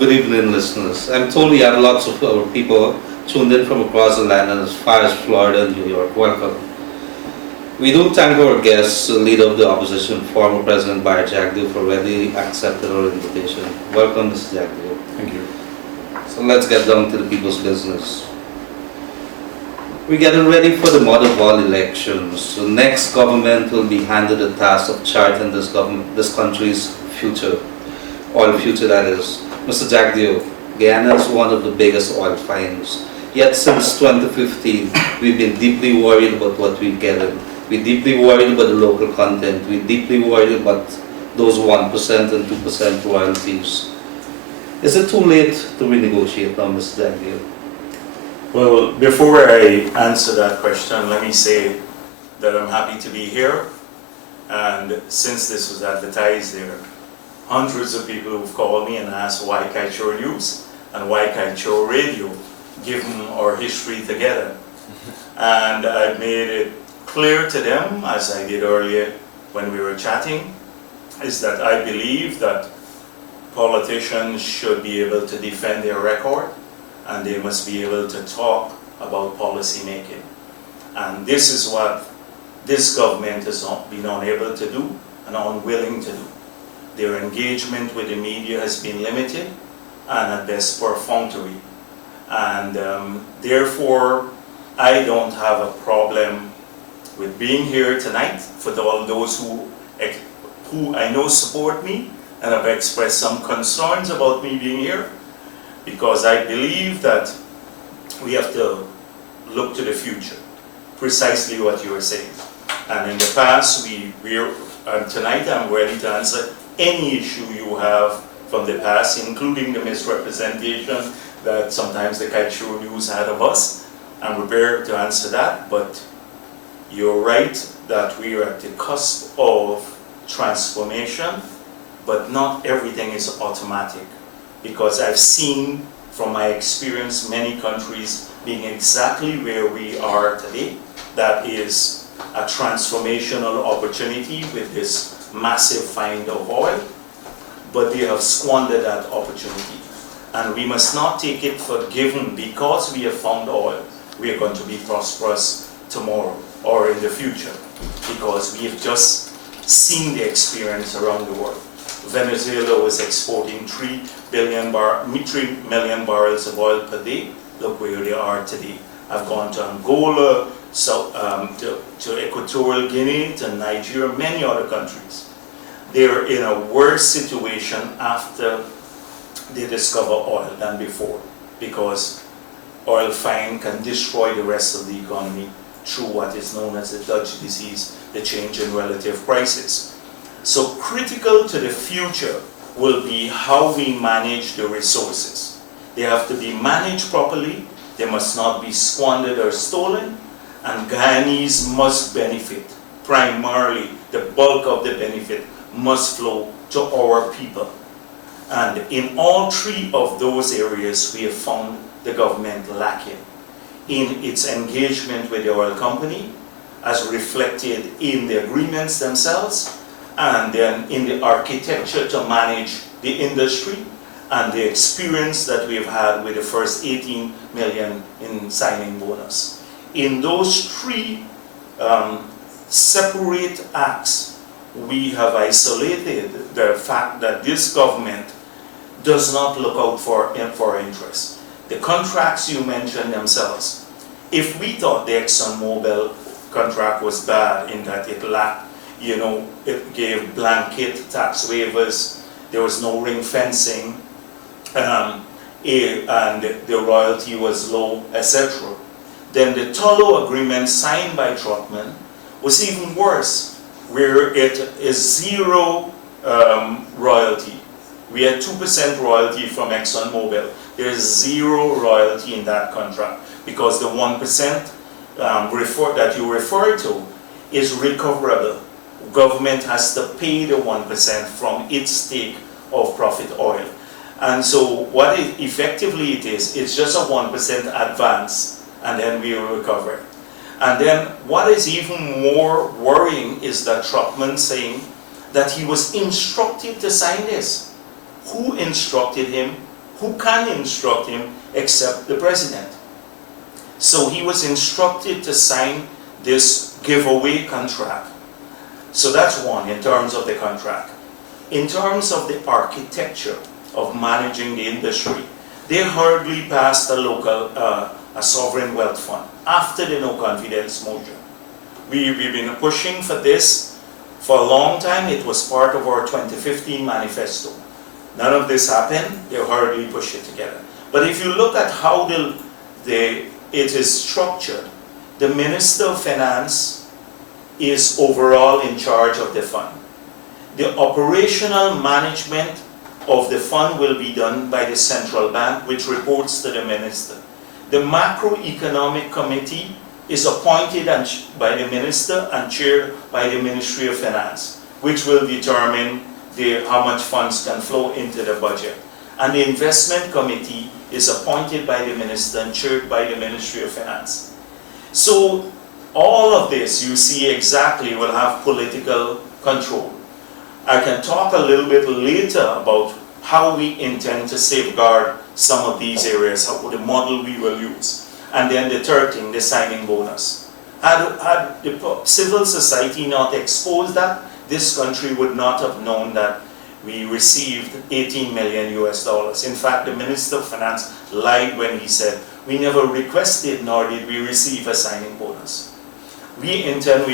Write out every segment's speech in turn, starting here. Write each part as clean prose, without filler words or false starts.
Good evening, listeners. I'm told we have lots of people tuned in from across the land and as far as Florida and New York. Welcome. We do thank our guests, leader of the opposition, former President Bharrat Jagdeo, for readily accepting our invitation. Welcome, Mr. Jagdeo. Thank you. So let's get down to the people's business. We're getting ready for the mother of all elections. The next government will be handed the task of charting this country's future, oil future that is. Mr. Jagdeo, Guyana is one of the biggest oil finds. Yet since 2015, we've been deeply worried about what we're getting. We're deeply worried about the local content. We're deeply worried about those 1% and 2% royalties. Is it too late to renegotiate now, Mr. Jagdeo? Well, before I answer that question, let me say that I'm happy to be here. And since this was advertised, there are hundreds of people who've called me and asked why Kaieteur News and why Kaieteur Radio, given our history together. And I've made it clear to them, as I did earlier when we were chatting, is that I believe that politicians should be able to defend their record and they must be able to talk about policy making. And this is what this government has been unable to do and unwilling to do. Their engagement with the media has been limited and at best perfunctory. And therefore, I don't have a problem with being here tonight for all those who I know support me and have expressed some concerns about me being here, because I believe that we have to look to the future, precisely what you were saying. And in the past, tonight I'm ready to answer any issue you have from the past, including the misrepresentation that sometimes the Kaieteur News had of us. I'm prepared to answer that, but you're right that we are at the cusp of transformation, but not everything is automatic, because I've seen from my experience many countries being exactly where we are today. That is a transformational opportunity with this massive find of oil, but they have squandered that opportunity. And we must not take it for given because we have found oil, we are going to be prosperous tomorrow or in the future, because we have just seen the experience around the world. Venezuela was exporting 3 million barrels of oil per day. Look where they are today. I've gone to Angola, to Equatorial Guinea, to Nigeria, many other countries. They're in a worse situation after they discover oil than before, because oil find can destroy the rest of the economy through what is known as the Dutch disease, the change in relative prices. So critical to the future will be how we manage the resources. They have to be managed properly, they must not be squandered or stolen, and Guyanese must benefit. Primarily, the bulk of the benefit must flow to our people. And in all three of those areas, we have found the government lacking in its engagement with the oil company, as reflected in the agreements themselves, and then in the architecture to manage the industry, and the experience that we've had with the first 18 million in signing bonus. In those three separate acts, we have isolated the fact that this government does not look out for interests. The contracts you mentioned themselves, if we thought the Exxon Mobil contract was bad in that it lacked, it gave blanket tax waivers, there was no ring fencing, and the royalty was low, etc. Then the Tullow agreement signed by Trotman was even worse, where it is zero royalty. We had 2% royalty from Exxon Mobil. There is zero royalty in that contract, because the 1% that you refer to is recoverable. Government has to pay the 1% from its stake of profit oil. And so what effectively it is, it's just a 1% advance, and then we will recover it. And then what is even more worrying is that Trotman saying that he was instructed to sign this. Who instructed him? Who can instruct him except the president? So he was instructed to sign this giveaway contract. So that's one in terms of the contract. In terms of the architecture of managing the industry, they hurriedly passed a local, a sovereign wealth fund after the no confidence motion. We've been pushing for this for a long time. It was part of our 2015 manifesto. None of this happened. They hurriedly pushed it together. But if you look at how it is structured, the Minister of Finance is overall in charge of the fund. The operational management of the fund will be done by the central bank, which reports to the minister. The macroeconomic committee is appointed by the minister and chaired by the Ministry of Finance, which will determine how much funds can flow into the budget. And the investment committee is appointed by the minister and chaired by the Ministry of Finance. So all of this, you see exactly, will have political control. I can talk a little bit later about how we intend to safeguard some of these areas, the model we will use. And then the third thing, the signing bonus. Had the civil society not exposed that, this country would not have known that we received 18 million US dollars. In fact, the Minister of Finance lied when he said, we never requested nor did we receive a signing bonus. We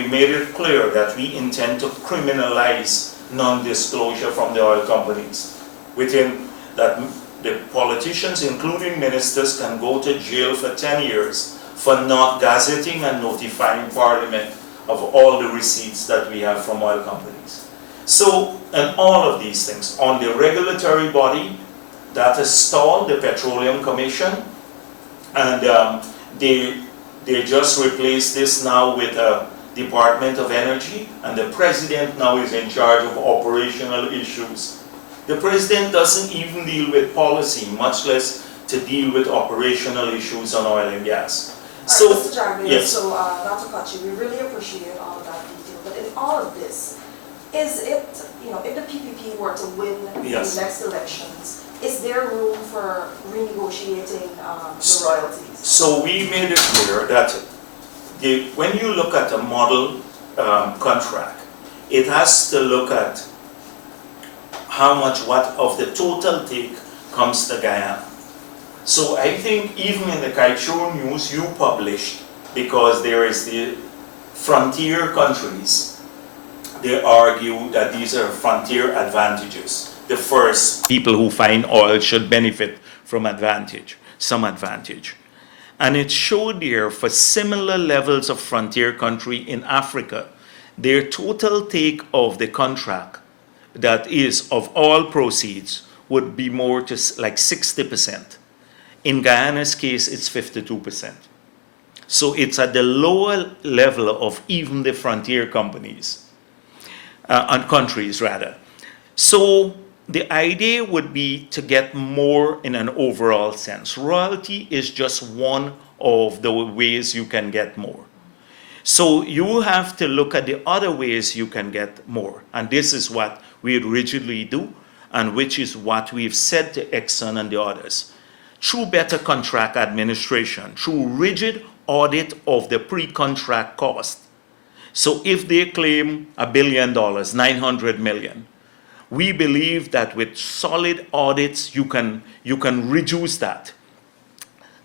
made it clear that we intend to criminalize non-disclosure from the oil companies. Within that, the politicians, including ministers, can go to jail for 10 years for not gazetting and notifying Parliament of all the receipts that we have from oil companies. So, and all of these things, on the regulatory body, that is stalled, the Petroleum Commission, and they just replaced this now with a Department of Energy, and the President now is in charge of operational issues. The President doesn't even deal with policy, much less to deal with operational issues on oil and gas. So, Mr. Jagdeo, yes. so not to cut you, we really appreciate all of that detail, but in all of this, is it, if the PPP were to win Yes. the next elections, is there room for renegotiating the royalties? So we made it clear that when you look at a model contract, it has to look at what of the total take comes to Guyana. So I think even in the Kaieteur news you published, because there is the frontier countries, they argue that these are frontier advantages. The first people who find oil should benefit from some advantage. And it showed there for similar levels of frontier country in Africa, their total take of the contract, that is of all proceeds, would be more to like 60%. In Guyana's case, it's 52%. So it's at the lower level of even the frontier companies, and countries rather. So the idea would be to get more in an overall sense. Royalty is just one of the ways you can get more. So you have to look at the other ways you can get more. And this is what we rigidly do, and which is what we've said to Exxon and the others. Through better contract administration, through rigid audit of the pre-contract cost. So if they claim $1 billion, 900 million, we believe that with solid audits, you can reduce that.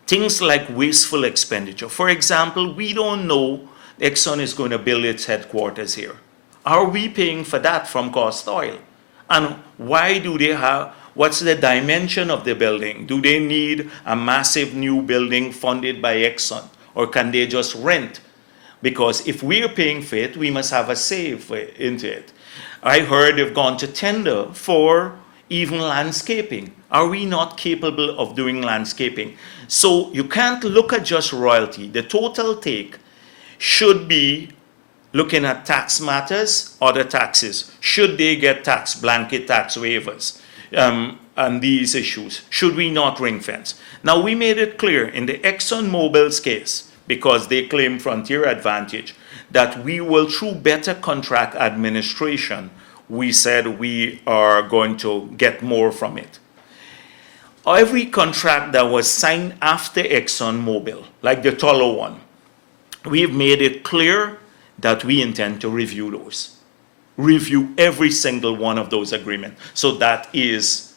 Things like wasteful expenditure. For example, we don't know Exxon is going to build its headquarters here. Are we paying for that from Cost Oil? And why do they have, what's the dimension of the building? Do they need a massive new building funded by Exxon? Or can they just rent? Because if we're paying for it, we must have a say into it. I heard they've gone to tender for even landscaping. Are we not capable of doing landscaping? So you can't look at just royalty. The total take should be looking at tax matters, other taxes. Should they get blanket tax waivers? And these issues. Should we not ring fence? Now we made it clear in the Exxon Mobil's case, because they claim frontier advantage, that we will, through better contract administration, we said we are going to get more from it. every contract that was signed after Exxon Mobil, like the Tullow one, we've made it clear that we intend to review those. Review every single one of those agreements. So that is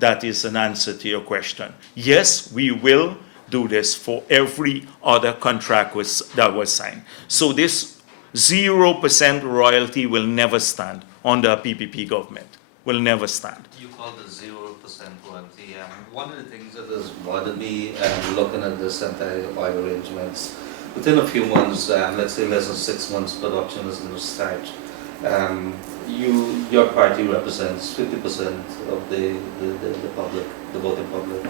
an answer to your question. Yes, we will do this for every other contract that was signed. So this 0% royalty will never stand under a PPP government. Will never stand. You call the 0% royalty. One of the things that has bothered me looking at this entire oil arrangements, within a few months, let's say less than 6 months, production is going to start. Your party represents 50% of the public, the voting public.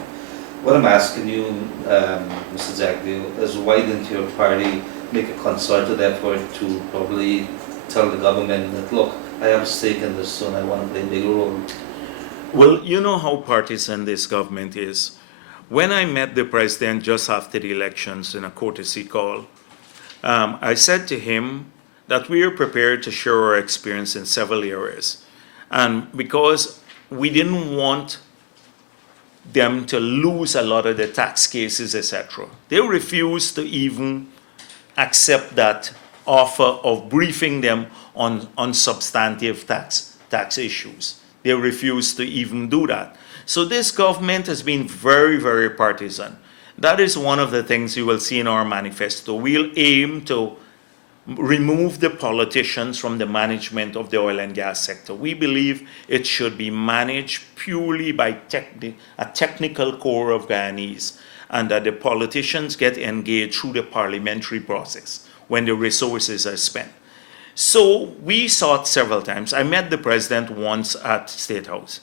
What I'm asking you, Mr. Jagdeo, is why didn't your party make a concerted effort to probably tell the government that, look, I have a stake in this, so I want to play a bigger role? Well, you know how partisan this government is. When I met the president just after the elections in a courtesy call, I said to him that we are prepared to share our experience in several areas. And because we didn't want them to lose a lot of the tax cases, etc., they refused to even accept that offer of briefing them on substantive tax issues. They refused to even do that. So this government has been very, very partisan. That is one of the things you will see in our manifesto. We'll aim to remove the politicians from the management of the oil and gas sector. We believe it should be managed purely by a technical core of Guyanese, and that the politicians get engaged through the parliamentary process when the resources are spent. So we sought several times. I met the president once at State House.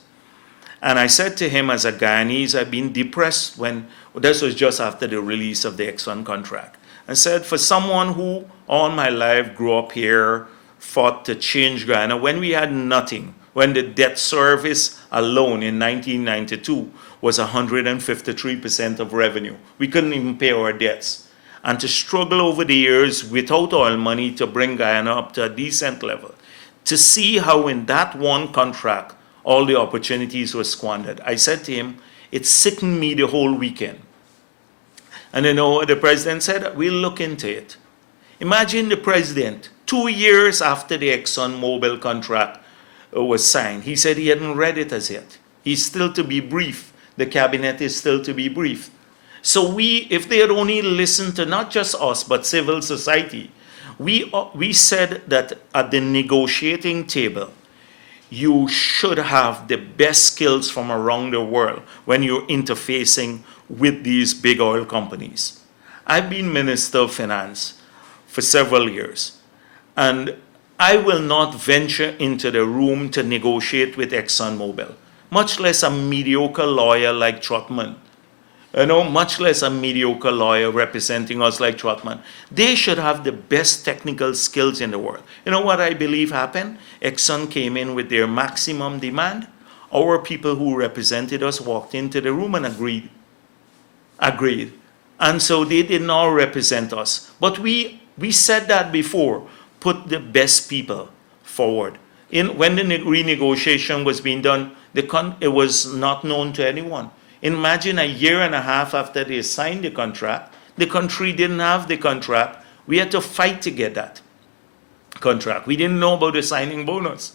And I said to him, as a Guyanese, I've been depressed when, this was just after the release of the Exxon contract. I said, for someone who all my life grew up here, fought to change Guyana, when we had nothing, when the debt service alone in 1992 was 153% of revenue. We couldn't even pay our debts. And to struggle over the years without oil money to bring Guyana up to a decent level, to see how in that one contract all the opportunities were squandered. I said to him, it sickened me the whole weekend. And the president said, we'll look into it. Imagine the president, 2 years after the Exxon Mobil contract was signed, he said he hadn't read it as yet. He's still to be briefed. The cabinet is still to be briefed. So if they had only listened to not just us, but civil society, we said that at the negotiating table, you should have the best skills from around the world when you're interfacing with these big oil companies. I've been Minister of Finance for several years, and I will not venture into the room to negotiate with Exxon Mobil, much less a mediocre lawyer like Trotman. Much less a mediocre lawyer representing us like Trotman. They should have the best technical skills in the world. You know what I believe happened? Exxon came in with their maximum demand. Our people who represented us walked into the room and agreed. And so they did not represent us. But we said that before, put the best people forward. When the renegotiation was being done, it was not known to anyone. Imagine a year and a half after they signed the contract, the country didn't have the contract. We had to fight to get that contract. We didn't know about the signing bonus.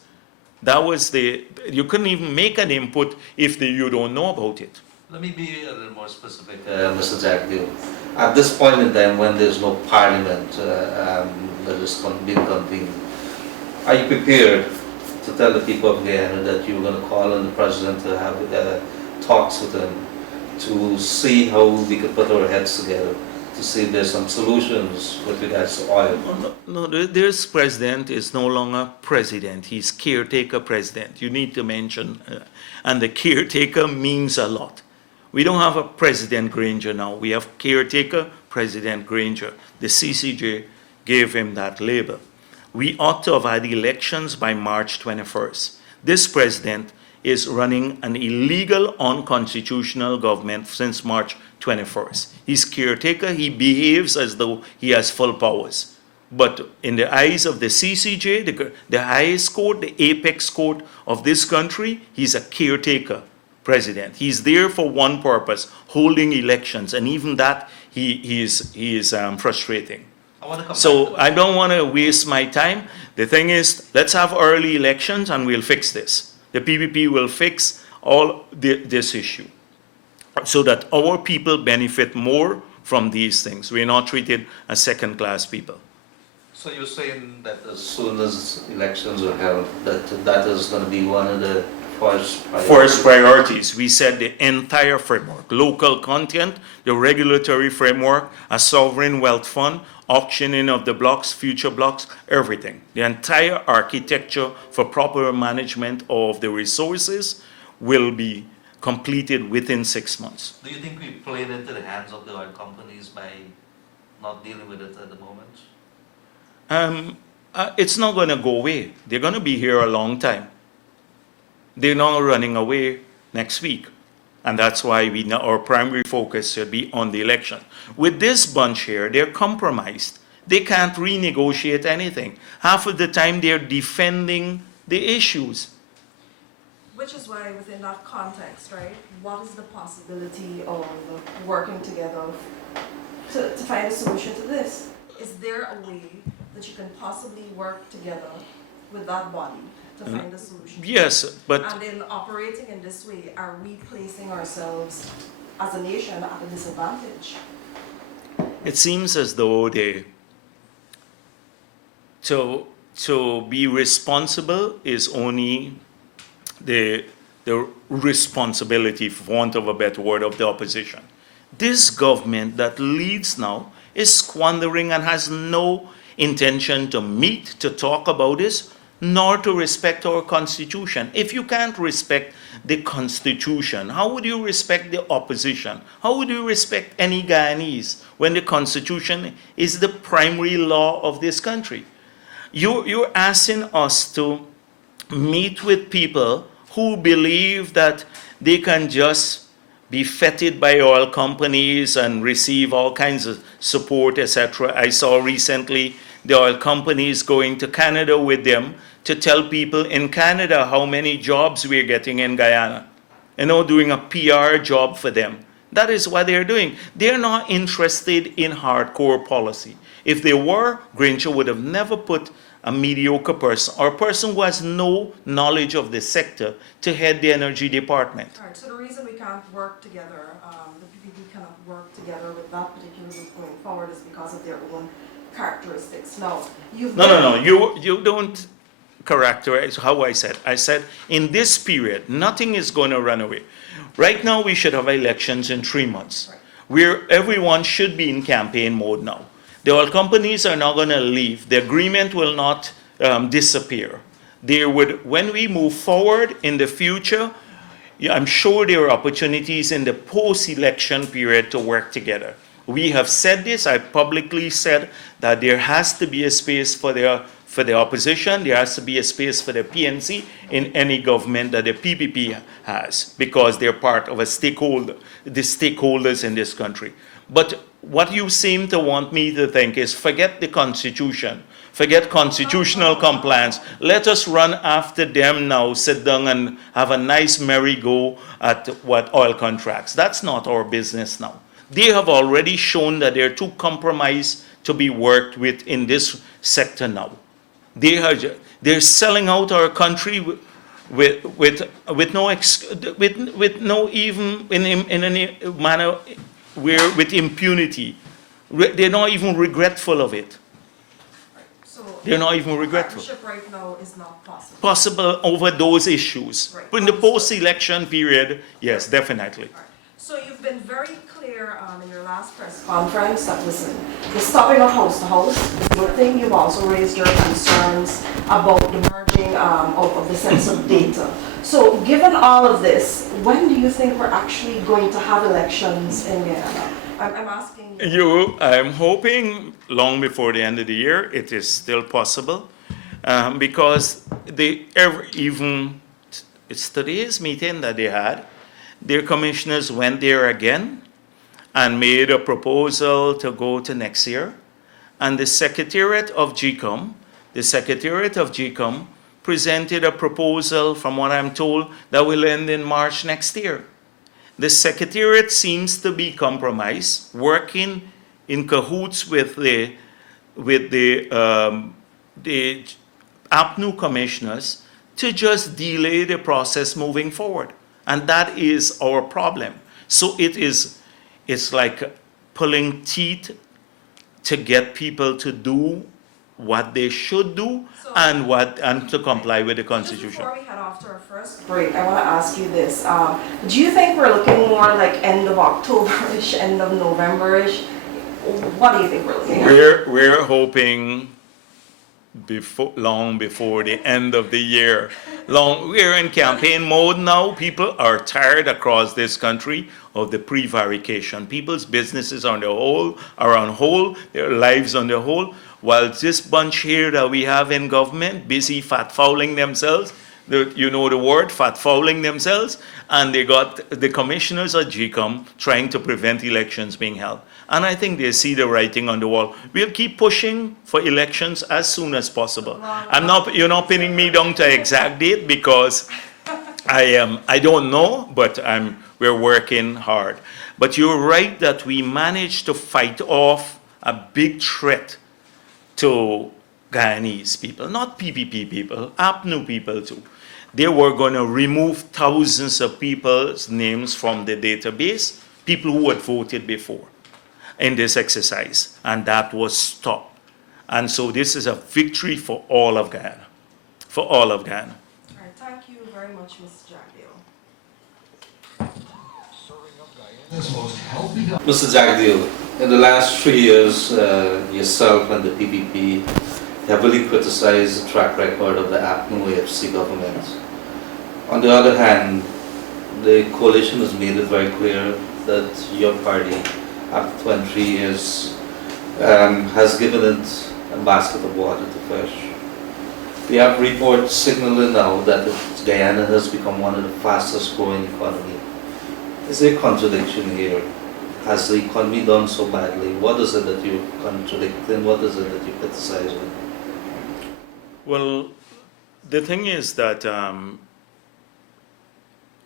You couldn't even make an input if you don't know about it. Let me be a little more specific, Mr. Jagdeo. At this point in time, when there's no parliament that is being convened, are you prepared to tell the people of Guyana that you're going to call on the president to have talks with him to see how we could put our heads together to see if there's some solutions with regards to oil? No, this president is no longer president. He's caretaker president. You need to mention, and the caretaker means a lot. We don't have a President Granger now. We have caretaker President Granger. The CCJ gave him that label. We ought to have had elections by March 21st. This president is running an illegal, unconstitutional government since March 21st. He's caretaker. He behaves as though he has full powers. But in the eyes of the CCJ, the highest court, the apex court of this country, he's a caretaker president. He's there for one purpose, holding elections, and even that he is frustrating. I want to come So back to I don't want to waste my time. The thing is, let's have early elections and we'll fix this. The PPP will fix all this issue so that our people benefit more from these things. We're not treated as second-class people. So you're saying that as soon as elections are held, that is going to be one of the first priorities? First priorities, we said the entire framework, local content, the regulatory framework, a sovereign wealth fund, auctioning of the blocks, future blocks, everything. The entire architecture for proper management of the resources will be completed within 6 months. Do you think we played into the hands of the oil companies by not dealing with it at the moment? It's not going to go away. They're going to be here a long time. They're not running away next week. And that's why our primary focus should be on the election. With this bunch here, they're compromised. They can't renegotiate anything. Half of the time, they're defending the issues. Which is why within that context, right, what is the possibility of working together to find a solution to this? Is there a way that you can possibly work together with that body to find a solution? Yes, but And in operating in this way, are we placing ourselves as a nation at a disadvantage? it seems as though to be responsible is only the responsibility, for want of a better word, of the opposition. This government that leads now is squandering and has no intention to meet, to talk about this, nor to respect our Constitution. If you can't respect the Constitution, how would you respect the opposition? How would you respect any Guyanese when the Constitution is the primary law of this country? You're asking us to meet with people who believe that they can just be feted by oil companies and receive all kinds of support, etc. I saw recently the oil companies going to Canada with them to tell people in Canada how many jobs we're getting in Guyana. Doing a PR job for them. That is what they're doing. They're not interested in hardcore policy. If they were, Granger would have never put a mediocre person or a person who has no knowledge of the sector to head the energy department. All right, so the reason we can't work together, the PPP cannot work together with that particular group going forward is because of their own characteristics. Now, No, you don't characterize how I said. I said in this period, nothing is going to run away. Right now, we should have elections in 3 months, Right. where everyone should be in campaign mode now. The oil companies are not going to leave. The agreement will not disappear. When we move forward in the future, I'm sure there are opportunities in the post-election period to work together. We have said this. I publicly said that there has to be a space for the opposition. There has to be a space for the PNC in any government that the PPP has, because they're part of the stakeholders in this country. But what you seem to want me to think is forget the Constitution, forget constitutional compliance. Let us run after them now, sit down and have a nice merry-go at what oil contracts. That's not our business now. They have already shown that they're too compromised to be worked with in this sector now. They're selling out our country with no even in any manner where with impunity. They're not even regretful of it. So They're not even regretful. partnership right now is not possible. Possible over those issues. Right. But in the post-election period, yes, definitely. All right. So you've been very clear in your last press conference that, listen, the stopping of house to house is a good thing. You've also raised your concerns about the merging of the sets of data. So given all of this, when do you think we're actually going to have elections in Guyana? I'm asking you. I'm hoping long before the end of the year. It is still possible because it's today's meeting that they had. Their commissioners went there again and made a proposal to go to next year. And the Secretariat of Chicom presented a proposal, from what I'm told, that will end in March next year. The Secretariat seems to be compromised, working in cahoots with the APNU commissioners to just delay the process moving forward. And that is our problem. So it's like pulling teeth to get people to do what they should do and to comply with the Just Constitution. before we head off to our first break, I want to ask you this. Do you think we're looking more like end of October-ish, end of November-ish? What do you think we're looking at? We're hoping long before the end of the year. We're in campaign mode now. People are tired across this country of the prevarication. People's businesses are on hold, their lives on the whole, while this bunch here that we have in government busy fat-fouling themselves, you know the word, fat-fouling themselves, and they got the commissioners at Chicom trying to prevent elections being held. And I think they see the writing on the wall. We'll keep pushing for elections as soon as possible. You're not pinning me down to exact date because I don't know, but we're working hard. But you're right that we managed to fight off a big threat to Guyanese people, not PPP people, APNU people too. They were going to remove thousands of people's names from the database, people who had voted before in this exercise, and that was stopped. And so this is a victory for all of Guyana, for all of Guyana. All right, thank you very much, Mr. Jagdeo. Mr. Jagdeo, in the last 3 years, yourself and the PPP heavily criticized the track record of the APNU AFC government. On the other hand, the coalition has made it very clear that your party, after 23 years, has given it a basket of water to fish. We have reports signaling now that Guyana has become one of the fastest growing economies. Is there a contradiction here? Has the economy done so badly? What is it that you contradict and what is it that you criticize with? Well, the thing is that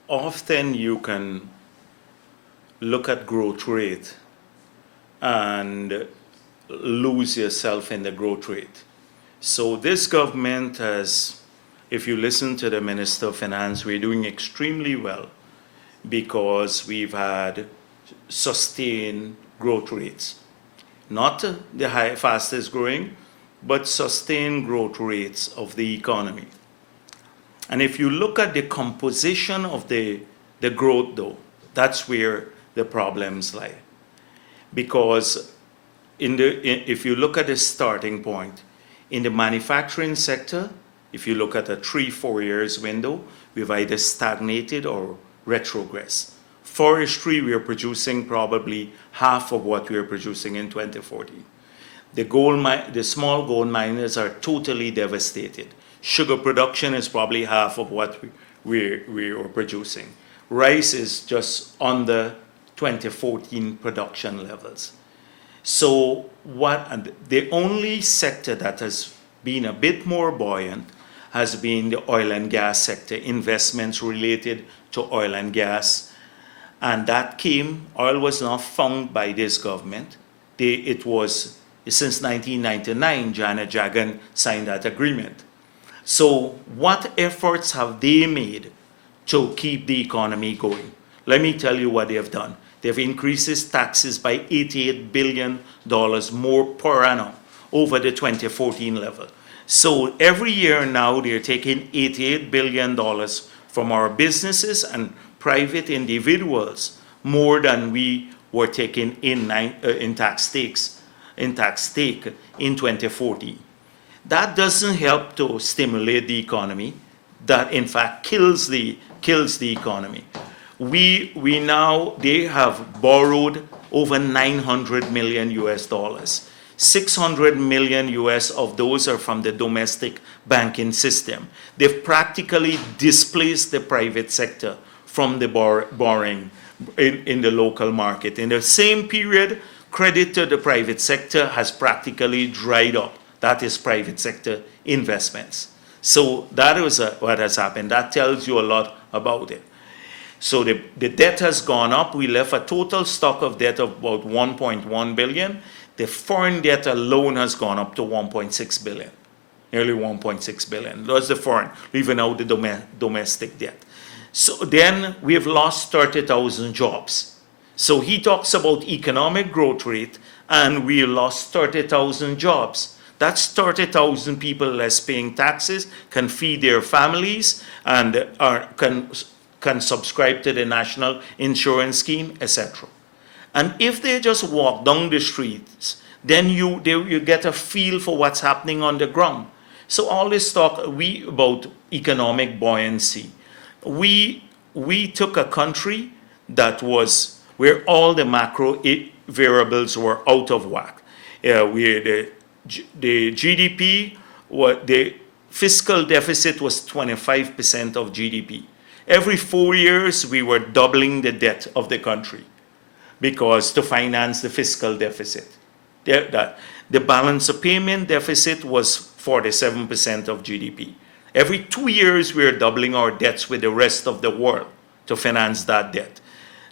often you can look at growth rate and lose yourself in the growth rate. So this government has, if you listen to the Minister of Finance, we're doing extremely well because we've had sustained growth rates. Not the fastest growing, but sustained growth rates of the economy. And if you look at the composition of the growth though, that's where the problems lie. Because if you look at the starting point, in the manufacturing sector, if you look at a 3-4 years window, we've either stagnated or retrogressed. Forestry, we are producing probably half of what we were producing in 2014. The small gold miners are totally devastated. Sugar production is probably half of what we were producing. Rice is just under 2014 production levels. So the only sector that has been a bit more buoyant has been the oil and gas sector, investments related to oil and gas. And that oil was not found by this government. It was since 1999, Janet Jagan signed that agreement. So what efforts have they made to keep the economy going? Let me tell you what they have done. They've increased taxes by $88 billion more per annum over the 2014 level. So every year now they're taking $88 billion from our businesses and private individuals, more than we were taking in tax take in 2014. That doesn't help to stimulate the economy. That in fact kills the economy. They have borrowed over $900 million US. 600 million US of those are from the domestic banking system. They've practically displaced the private sector from the borrowing in the local market. In the same period, credit to the private sector has practically dried up. That is private sector investments. So that is what has happened. That tells you a lot about it. So the debt has gone up. We left a total stock of debt of about 1.1 billion. The foreign debt alone has gone up to 1.6 billion, nearly 1.6 billion. That's the foreign, leaving out the domestic debt. So then we have lost 30,000 jobs. So he talks about economic growth rate, and we lost 30,000 jobs. That's 30,000 people less paying taxes, can feed their families, and can subscribe to the national insurance scheme, etc. And if they just walk down the streets, then you get a feel for what's happening on the ground. So all this talk about economic buoyancy, we took a country that was where all the macro variables were out of whack. The GDP, the fiscal deficit was 25% of GDP. Every 4 years, we were doubling the debt of the country because to finance the fiscal deficit. The balance of payment deficit was 47% of GDP. Every 2 years, we were doubling our debts with the rest of the world to finance that debt.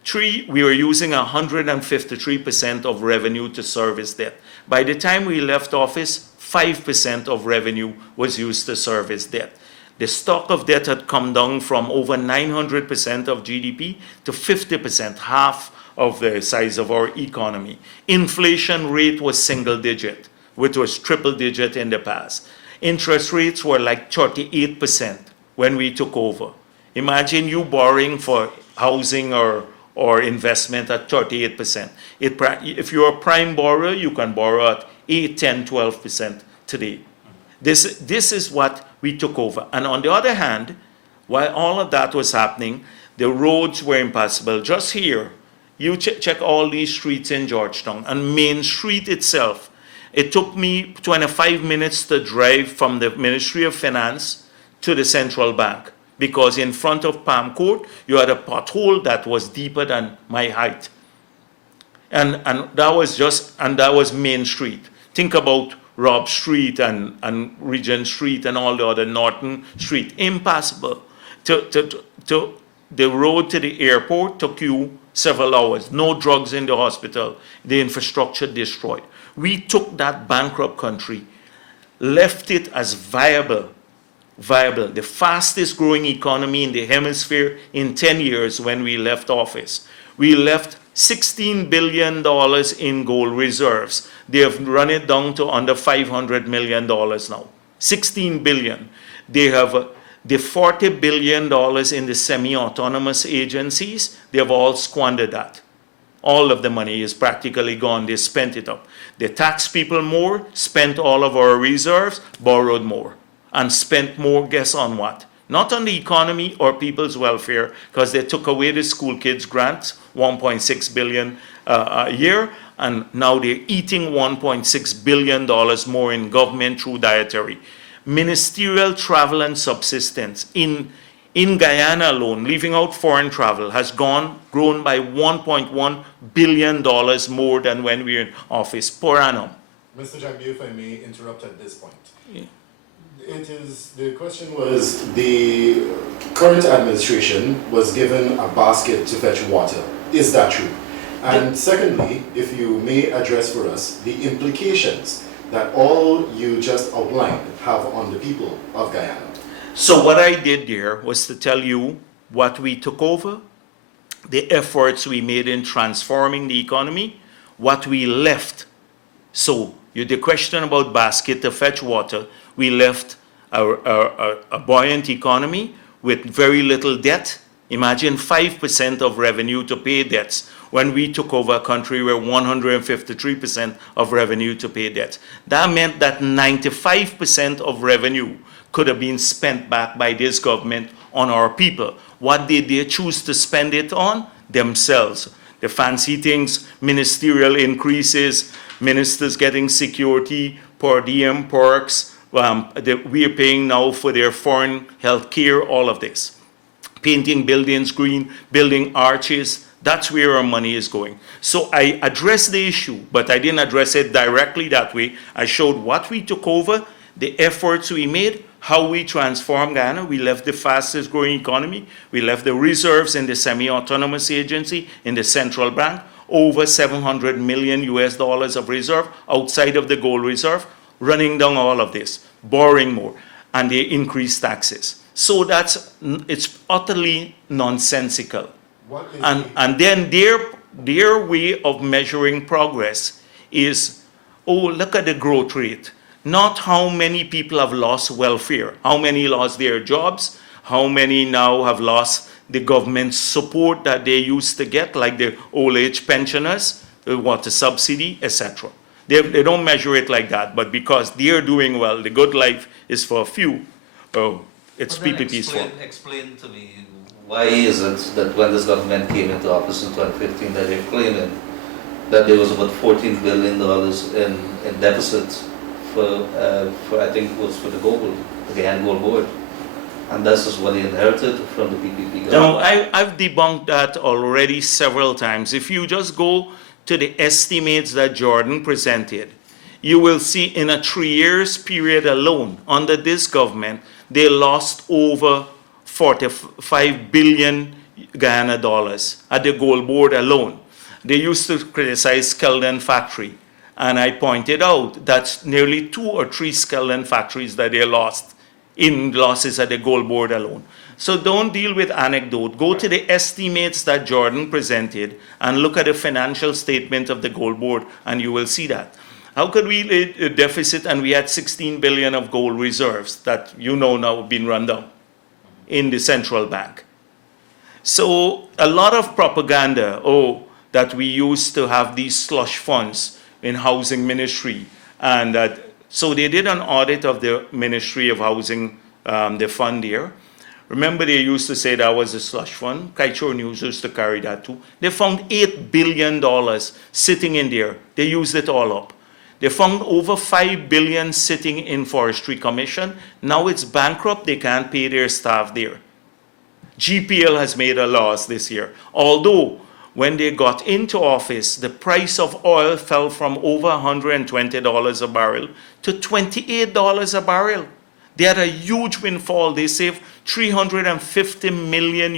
3, we were using 153% of revenue to service debt. By the time we left office, 5% of revenue was used to service debt. The stock of debt had come down from over 900% of GDP to 50%, half of the size of our economy. Inflation rate was single digit, which was triple digit in the past. Interest rates were like 38% when we took over. Imagine you borrowing for housing or investment at 38%. If you're a prime borrower, you can borrow at 8, 10, 12% today. This is what we took over. And on the other hand, while all of that was happening, the roads were impassable. Just here, you check all these streets in Georgetown, and Main Street itself, it took me 25 minutes to drive from the Ministry of Finance to the central bank, because in front of Palm Court, you had a pothole that was deeper than my height. And that was Main Street. Think about Robb Street and Regent Street and all the other Norton Street, impassable. The road to the airport took you several hours. No drugs in the hospital. The infrastructure destroyed. We took that bankrupt country, left it as viable, the fastest growing economy in the hemisphere in 10 years when we left office. We left $16 billion in gold reserves. They have run it down to under $500 million now. 16 billion. They have the $40 billion in the semi-autonomous agencies. They have all squandered that. All of the money is practically gone. They spent it up. They taxed people more, spent all of our reserves, borrowed more, and spent more, guess on what? Not on the economy or people's welfare, because they took away the school kids grants, 1.6 billion a year, and now they're eating $1.6 billion more in government through dietary. Ministerial travel and subsistence in Guyana alone, leaving out foreign travel, has grown by $1.1 billion more than when we were in office per annum. Mr. Jagdeo, if I may interrupt at this point. Yeah. The question was, the current administration was given a basket to fetch water. Is that true? And secondly, if you may address for us the implications that all you just outlined have on the people of Guyana. So what I did there was to tell you what we took over, the efforts we made in transforming the economy, what we left. So the question about basket to fetch water, we left a buoyant economy with very little debt. Imagine 5% of revenue to pay debts when we took over a country where 153% of revenue to pay debts. That meant that 95% of revenue could have been spent back by this government on our people. What did they choose to spend it on? Themselves. The fancy things, ministerial increases, ministers getting security, per diem perks, we are paying now for their foreign health care, all of this. Painting buildings green, building arches, that's where our money is going. So I addressed the issue, but I didn't address it directly that way. I showed what we took over, the efforts we made, how we transform Guyana. We left the fastest growing economy. We left the reserves in the semi-autonomous agency, in the central bank, over $700 million of reserve outside of the gold reserve, running down all of this, borrowing more, and they increase taxes. So it's utterly nonsensical. And then their way of measuring progress is, oh, look at the growth rate. Not how many people have lost welfare, how many lost their jobs, how many now have lost the government support that they used to get, like the old age pensioners, the water subsidy, etc. They don't measure it like that, but because they're doing well, the good life is for a few. Oh, it's PPP's fault. Explain to me, why is it that when this government came into office in 2015 that they're claiming that there was about $14 billion in deficit for I think it was for the Guyana Gold Board. And this is what they inherited from the PPP government. No, I've debunked that already several times. If you just go to the estimates that Jordan presented, you will see in a 3 years period alone, under this government, they lost over 45 billion Guyana dollars at the gold board alone. They used to criticize Kelvin factory. And I pointed out that's nearly 2 or 3 Kelvin factories that they lost in losses at the gold board alone. So don't deal with anecdote. Go to the estimates that Jordan presented and look at the financial statement of the gold board, and you will see that. How could we a deficit and we had 16 billion of gold reserves that now have been run down in the central bank? So a lot of propaganda, that we used to have these slush funds in housing ministry, and so they did an audit of the Ministry of Housing, the fund there. Remember, they used to say that was a slush fund. Kaieteur News used to carry that too. They found $8 billion sitting in there. They used it all up. They found over $5 billion sitting in Forestry Commission. Now it's bankrupt. They can't pay their staff there. GPL has made a loss this year. Although, when they got into office, the price of oil fell from over $120 a barrel to $28 a barrel. They had a huge windfall. They saved $350 million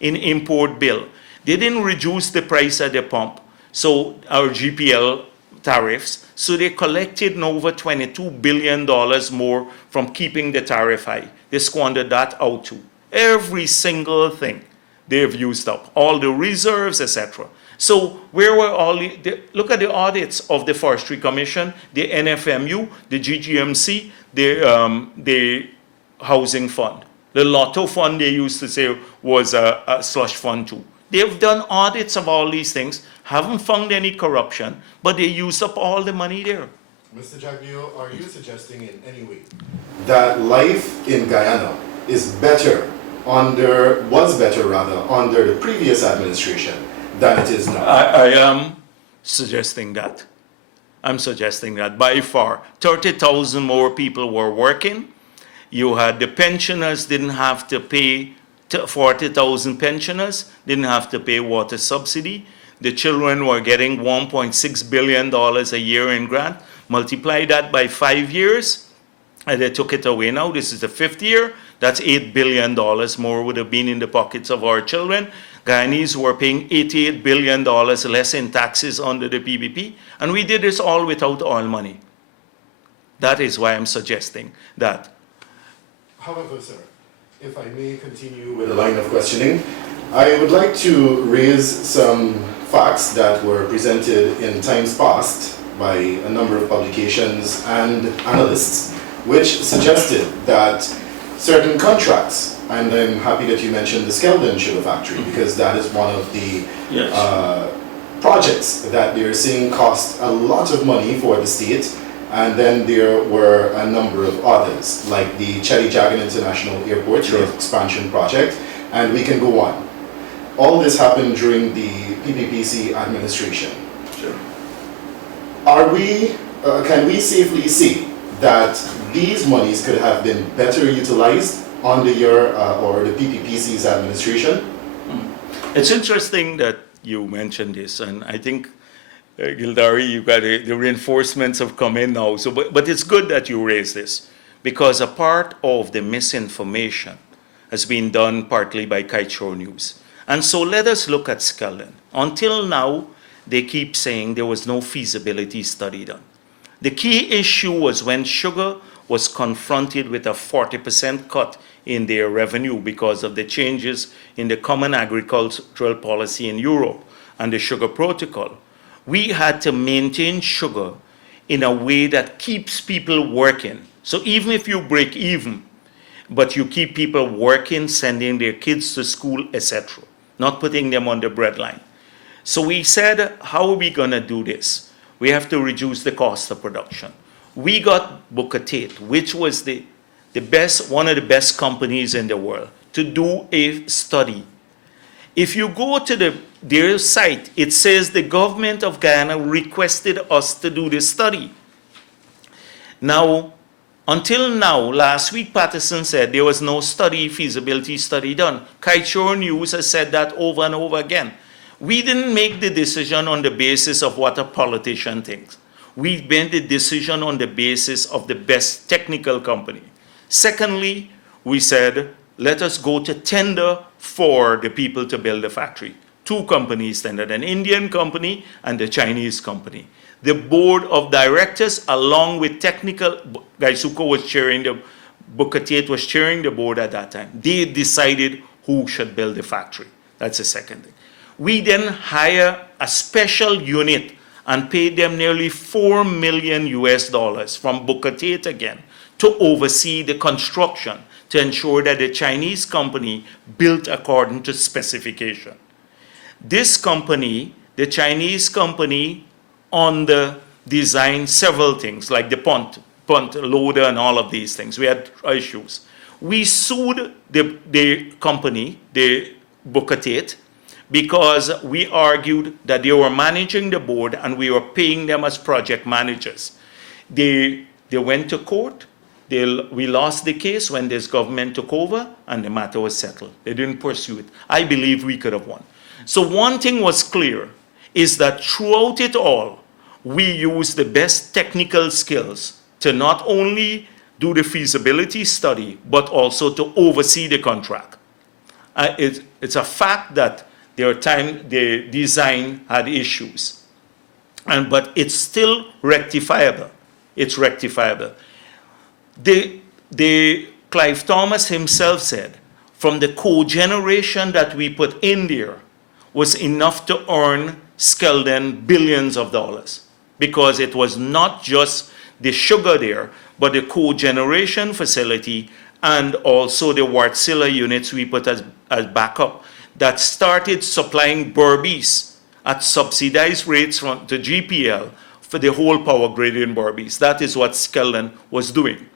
in import bill. They didn't reduce the price at the pump, so our GPL tariffs, so they collected over $22 billion more from keeping the tariff high. They squandered that out too. Every single thing they've used up, all the reserves, etc. So where were all look at the audits of the Forestry Commission, the NFMU, the GGMC, the Housing Fund. The Lotto Fund, they used to say, was a slush fund too. They've done audits of all these things, haven't found any corruption, but they used up all the money there. Mr. Jagdeo, are you suggesting in any way that life in Guyana was better under the previous administration than it is now? I am suggesting that. I'm suggesting that by far. 30,000 more people were working. You had the pensioners didn't have to pay, 40,000 pensioners didn't have to pay water subsidy. The children were getting $1.6 billion a year in grant. Multiply that by 5 years, and they took it away now. This is the 5th year. That's $8 billion more would have been in the pockets of our children. Guyanese were paying $88 billion less in taxes under the PPP, and we did this all without oil money. That is why I'm suggesting that. However, sir, if I may continue with a line of questioning, I would like to raise some facts that were presented in times past by a number of publications and analysts, which suggested that certain contracts, and I'm happy that you mentioned the Kelvin sugar factory, because that is one of the projects that they're seeing cost a lot of money for the state. And then there were a number of others, like the Chadijagan International Airport, the expansion project, and we can go on. All this happened during the PPPC administration. Sure. Can we safely say that these monies could have been better utilized under your or the PPPC's administration? It's interesting that you mentioned this, and I think Gildari, you got the reinforcements have come in now. So, but it's good that you raised this, because a part of the misinformation has been done partly by Kaieteur News. And so let us look at Kelvin. Until now, they keep saying there was no feasibility study done. The key issue was when sugar was confronted with a 40% cut in their revenue because of the changes in the Common Agricultural Policy in Europe and the Sugar Protocol. We had to maintain sugar in a way that keeps people working. So even if you break even, but you keep people working, sending their kids to school, etc., not putting them on the breadline. So we said, how are we going to do this? We have to reduce the cost of production. We got Kaieteur, which was the best, one of the best companies in the world, to do a study. If you go to their site, it says the government of Guyana requested us to do this study. Now, until now, last week Patterson said there was no feasibility study done. Kaieteur News has said that over and over again. We didn't make the decision on the basis of what a politician thinks. We made the decision on the basis of the best technical company. Secondly, we said, let us go to tender for the people to build the factory. Two companies tendered, an Indian company and a Chinese company. The board of directors, along with technical, Gaisuko was chairing Kaieteur was chairing the board at that time. They decided who should build the factory. That's the second thing. We then hire a special unit and paid them nearly $4 million from Kaieteur again to oversee the construction to ensure that the Chinese company built according to specification. This company, the Chinese company, on the design several things like the punt loader and all of these things. We had issues. We sued the company, the Kaieteur, because we argued that they were managing the board and we were paying them as project managers. They went to court. We lost the case when this government took over and the matter was settled. They didn't pursue it. I believe we could have won. So one thing was clear, is that throughout it all, we used the best technical skills to not only do the feasibility study, but also to oversee the contract. It's a fact that the design had issues, but it's still rectifiable. It's rectifiable. Clive Thomas himself said, from the cogeneration that we put in there was enough to earn Skeldon billions of dollars, because it was not just the sugar there, but the cogeneration facility and also the Wrtsil units we put as backup that started supplying Barbies at subsidized rates to GPL for the whole power grid in Barbies. That is what Skeldon was doing.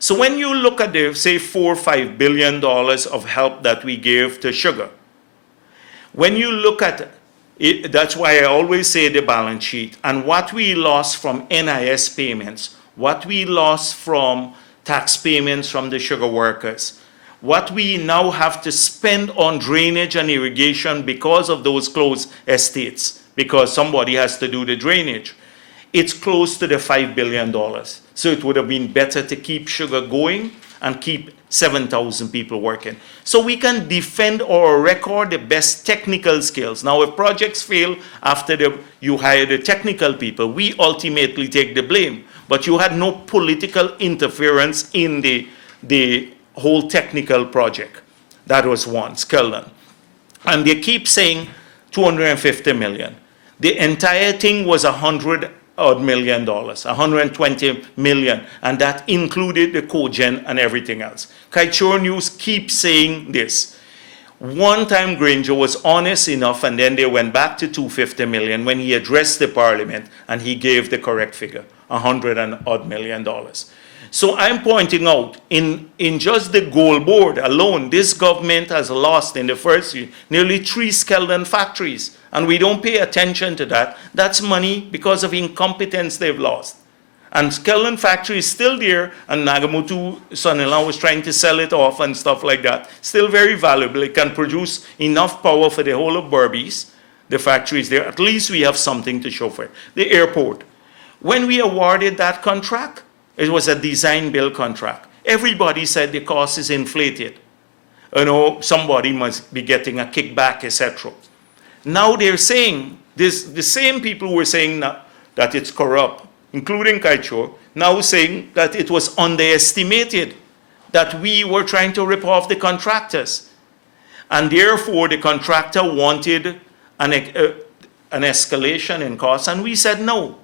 So when you look at the, say, $4 or $5 billion of help that we gave to sugar, when you look at it, that's why I always say the balance sheet, and what we lost from NIS payments, what we lost from tax payments from the sugar workers, what we now have to spend on drainage and irrigation because of those closed estates, because somebody has to do the drainage, it's close to the $5 billion. So it would have been better to keep sugar going and keep 7,000 people working. So we can defend our record, the best technical skills. Now, if projects fail after you hire the technical people, we ultimately take the blame. But you had no political interference in the whole technical project. That was one, Skeldon. And they keep saying $250 million. The entire thing was $100 million, $120 million, and that included the cogen and everything else. Kaieteur News keeps saying this. One time Granger was honest enough, and then they went back to $250 million when he addressed the parliament, and he gave the correct figure, $100 million. So I'm pointing out, in just the gold board alone, this government has lost in the first year nearly 3 Skeldon factories, and we don't pay attention to that. That's money because of incompetence they've lost. And Skeldon factory is still there, and Nagamutu son-in-law was trying to sell it off and stuff like that. Still very valuable. It can produce enough power for the whole of Barbies. The factory is there. At least we have something to show for it. The airport. When we awarded that contract, it was a design-build contract. everybody said the cost is inflated. You know, somebody must be getting a kickback, etc. Now they're saying, this, the same people who were saying that it's corrupt, including Kaieteur, now saying that it was underestimated, that we were trying to rip off the contractors. And therefore, the contractor wanted an escalation in costs, and we said no.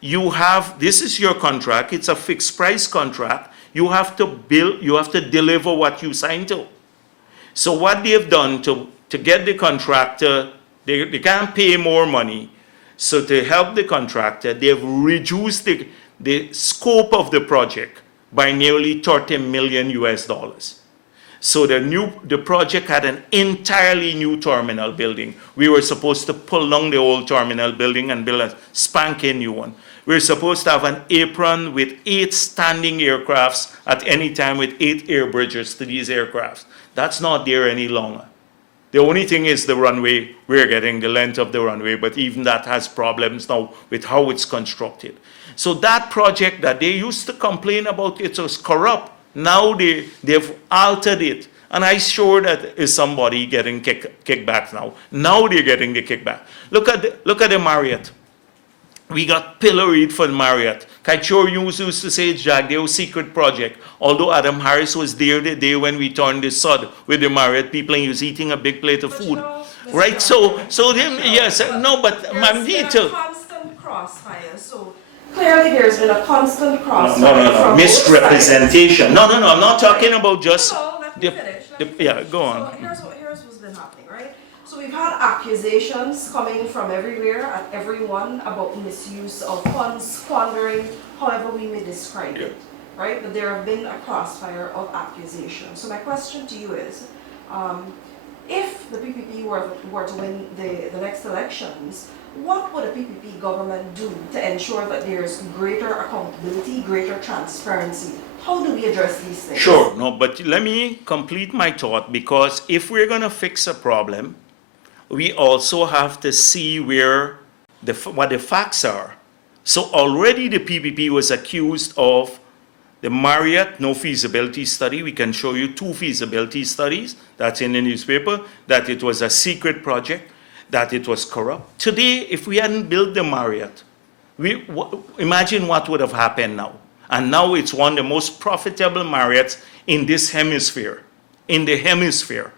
You have, this is your contract, it's a fixed price contract, you have to build, you have to deliver what you signed to. So what they've done to get the contractor, they can't pay more money, so to help the contractor, they've reduced the scope of the project by nearly $30 million US. So the project had an entirely new terminal building. We were supposed to pull down the old terminal building and build a spanking new one. We were supposed to have an apron with 8 standing aircrafts at any time, with 8 air bridges to these aircrafts. That's not there any longer. The only thing is the runway, we're getting the length of the runway, but even that has problems now with how it's constructed. So that project that they used to complain about, it was corrupt, now they've altered it. And I'm sure that is somebody getting kickback now. Now they're getting the kickback. Look at the Marriott. We got pilloried for the Marriott. Kaieteur used to say it's Jagdeo's secret project, although Adam Harris was there the day when we turned the sod with the Marriott people and he was eating a big plate of food. Right? So them, yes, no, but I'm There's been a constant crossfire, so clearly there's been a constant crossfire. No. Misrepresentation. No, I'm not talking about just. No, let me finish. Yeah, go on. So here's what's been happening, right? So we've had accusations coming from everywhere and everyone about misuse of funds, squandering, however we may describe it, right? But there have been a crossfire of accusations. So my question to you is, if the PPP were to win the next elections, what would a PPP government do to ensure that there's greater accountability, greater transparency? How do we address these things? Sure, no, but let me complete my thought, because if we're going to fix a problem, we also have to see what the facts are. So already the PPP was accused of the Marriott no feasibility study. We can show you 2 feasibility studies, that's in the newspaper, that it was a secret project, that it was corrupt. Today, if we hadn't built the Marriott, imagine what would have happened now. And now it's one of the most profitable Marriotts in this hemisphere, in the hemisphere.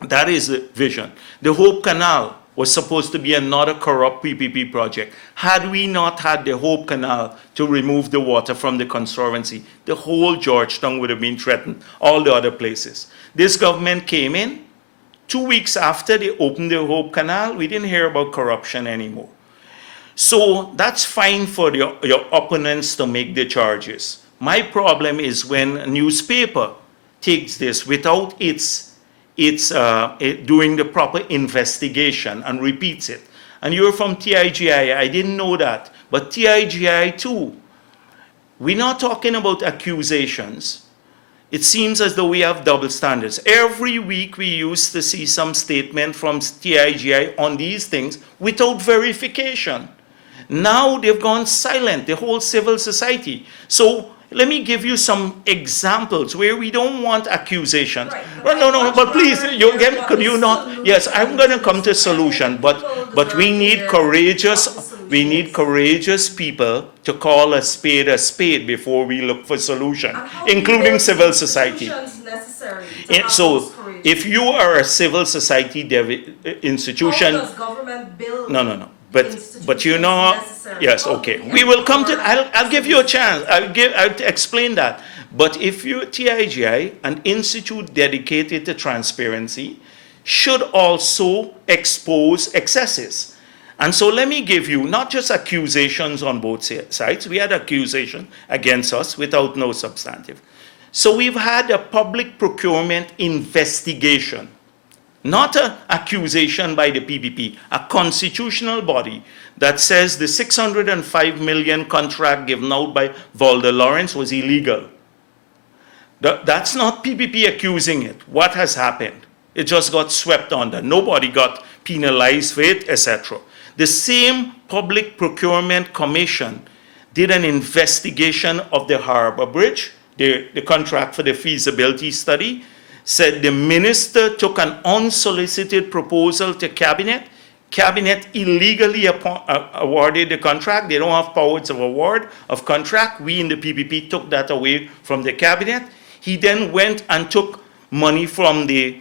That is the vision. The Hope Canal was supposed to be another corrupt PPP project. Had we not had the Hope Canal to remove the water from the Conservancy, the whole Georgetown would have been threatened, all the other places. This government came in, 2 weeks after they opened the Hope Canal, we didn't hear about corruption anymore. So that's fine for your opponents to make the charges. My problem is when a newspaper takes this without doing the proper investigation and repeats it. And you're from TIGI, I didn't know that, but TIGI too. We're not talking about accusations. It seems as though we have double standards. Every week we used to see some statement from TIGI on these things without verification. Now they've gone silent, the whole civil society. So let me give you some examples where we don't want accusation. Right. No, but please, could you not? Yes, I'm going to come to solution, but we need courageous people to call a spade before we look for solution, including civil society. So if you are a civil society institution, how does government build? No. But you know, yes, okay. We will come to, I'll give you a chance. I'll explain that. But if you, TIGI, an institute dedicated to transparency, should also expose excesses. And so let me give you not just accusations on both sides. We had accusation against us without no substantive. So we've had a public procurement investigation. Not an accusation by the PPP, a constitutional body that says the 605 million contract given out by Valder Lawrence was illegal. That's not PPP accusing it. What has happened? It just got swept under. Nobody got penalized for it, etc. The same Public Procurement Commission did an investigation of the Harbor Bridge, the contract for the feasibility study, said the minister took an unsolicited proposal to cabinet. Cabinet illegally awarded the contract. They don't have powers of award of contract. We in the PPP took that away from the cabinet. He then went and took money from the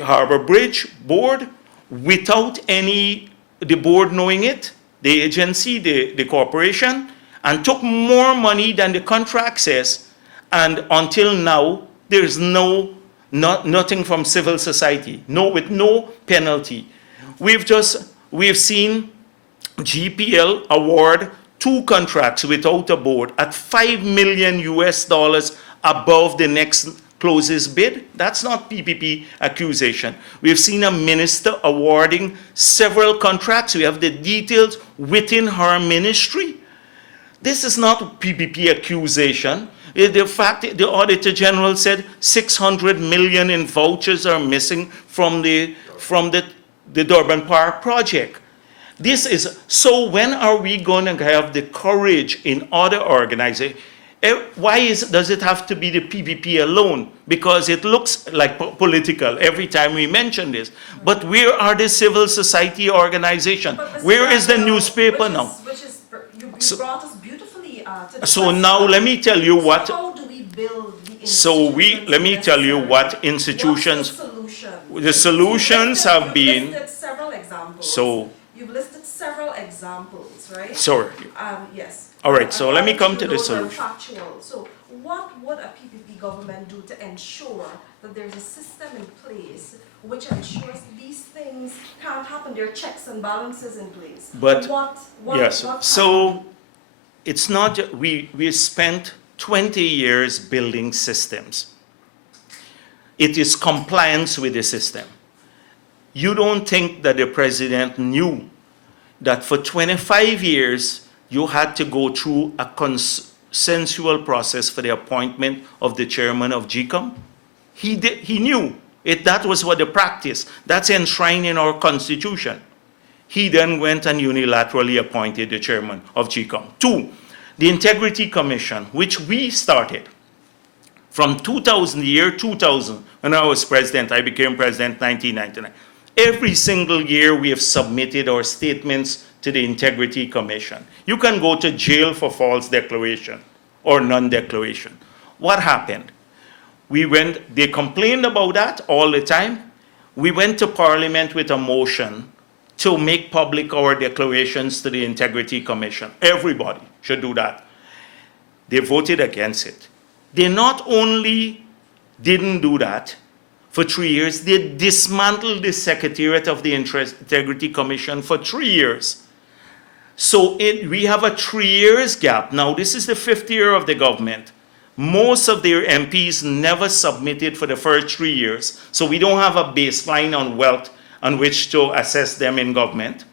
Harbor Bridge Board without the board knowing it, the agency, the corporation, and took more money than the contract says. And until now, there's nothing from civil society, with no penalty. We've seen GPL award 2 contracts without a board at $5 million above the next closest bid. That's not PPP accusation. We've seen a minister awarding several contracts. We have the details within her ministry. This is not PPP accusation. The fact, the Auditor General said 600 million in vouchers are missing from the Durban Park project. This is, so when are we going to have the courage in other organizations? Why does it have to be the PPP alone? Because it looks like political every time we mention this. But where are the civil society organizations? Where is the newspaper now? You brought us beautifully to the So now let me tell you what. So how do we build the So let me tell you what What's institutions. the solution? The solutions have been. You've listed several examples. So. You've listed several examples, right? Sorry. Yes. All right, so let me come to the Those are solution. factual. So what would a PPP government do to ensure that there's a system in place which ensures these things can't happen? There are checks and balances in place. But, yes, what so it's not, we spent 20 years building systems. It is compliance with the system. You don't think that the president knew that for 25 years, you had to go through a consensual process for the appointment of the chairman of Chicom? He knew it. That was what the practice. That's enshrined in our constitution. He then went and unilaterally appointed the chairman of Chicom. 2, the Integrity Commission, which we started from 2000, the year 2000, when I was president. I became president in 1999. Every single year we have submitted our statements to the Integrity Commission. You can go to jail for false declaration or non-declaration. What happened? They complained about that all the time. We went to Parliament with a motion to make public our declarations to the Integrity Commission. Everybody should do that. They voted against it. They not only didn't do that for 3 years, they dismantled the Secretariat of the Integrity Commission for 3 years. So we have a 3 years gap. Now, this is the 5th year of the government. Most of their MPs never submitted for the first 3 years. So we don't have a baseline on wealth on which to assess them in government.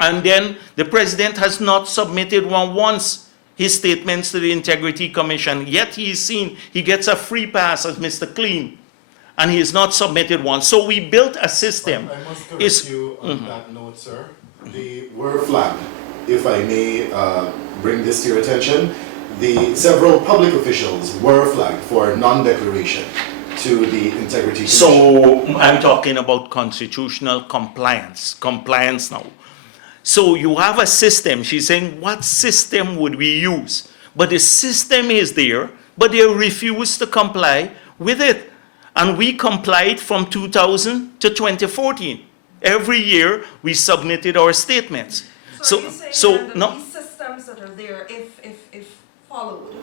And then the president has not submitted once his statements to the Integrity Commission. Yet he gets a free pass as Mr. Clean. And he has not submitted one. So we built a system. I must correct you on that note, sir. They were flagged. If I may bring this to your attention, several public officials were flagged for non-declaration to the Integrity Commission. So I'm talking about constitutional compliance now. So you have a system. She's saying, what system would we use? But the system is there, but they refuse to comply with it. And we complied from 2000 to 2014. Every year, we submitted our statements. So you're saying that these systems that are there, if followed,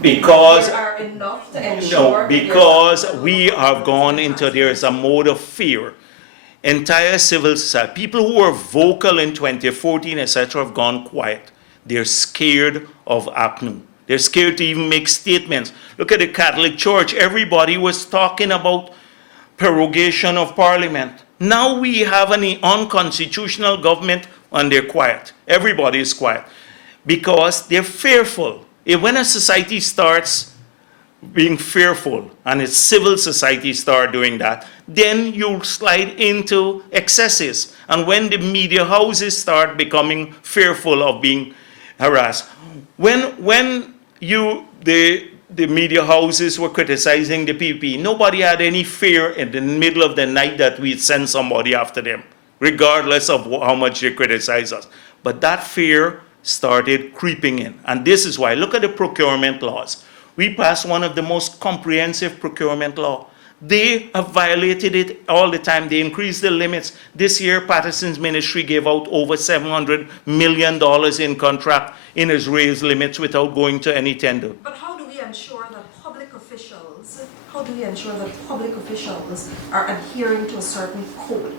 because there are enough to ensure... No, because we have gone into, there's a mode of fear. Entire civil society, people who were vocal in 2014, etc., have gone quiet. They're scared of APNU. They're scared to even make statements. Look at the Catholic Church. Everybody was talking about prorogation of Parliament. Now we have an unconstitutional government and they're quiet. Everybody is quiet because they're fearful. When a society starts being fearful and its civil society start doing that, then you slide into excesses. And when the media houses start becoming fearful of being harassed, when the the media houses were criticizing the PPP. Nobody had any fear in the middle of the night that we'd send somebody after them, regardless of how much they criticize us. But that fear started creeping in. And this is why, look at the procurement laws. We passed one of the most comprehensive procurement law. They have violated it all the time. They increased the limits. This year, Patterson's ministry gave out over $700 million in contract in his raised limits without going to any tender. But how do we ensure that public officials are adhering to a certain code?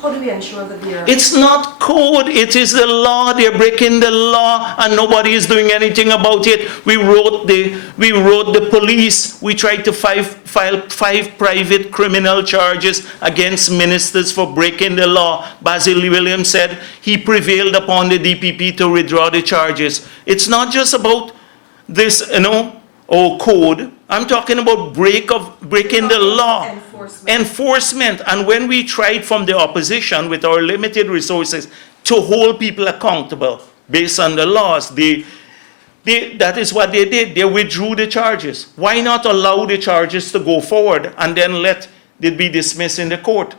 How do we ensure that they are... It's not code, it is the law. They're breaking the law and nobody is doing anything about it. We wrote the police. We tried to file 5 private criminal charges against ministers for breaking the law. Basil Williams said he prevailed upon the DPP to withdraw the charges. It's not just about this, code. I'm talking about breaking the law. Enforcement. And when we tried from the opposition with our limited resources to hold people accountable based on the laws, that is what they did. They withdrew the charges. Why not allow the charges to go forward and then let it be dismissed in the court?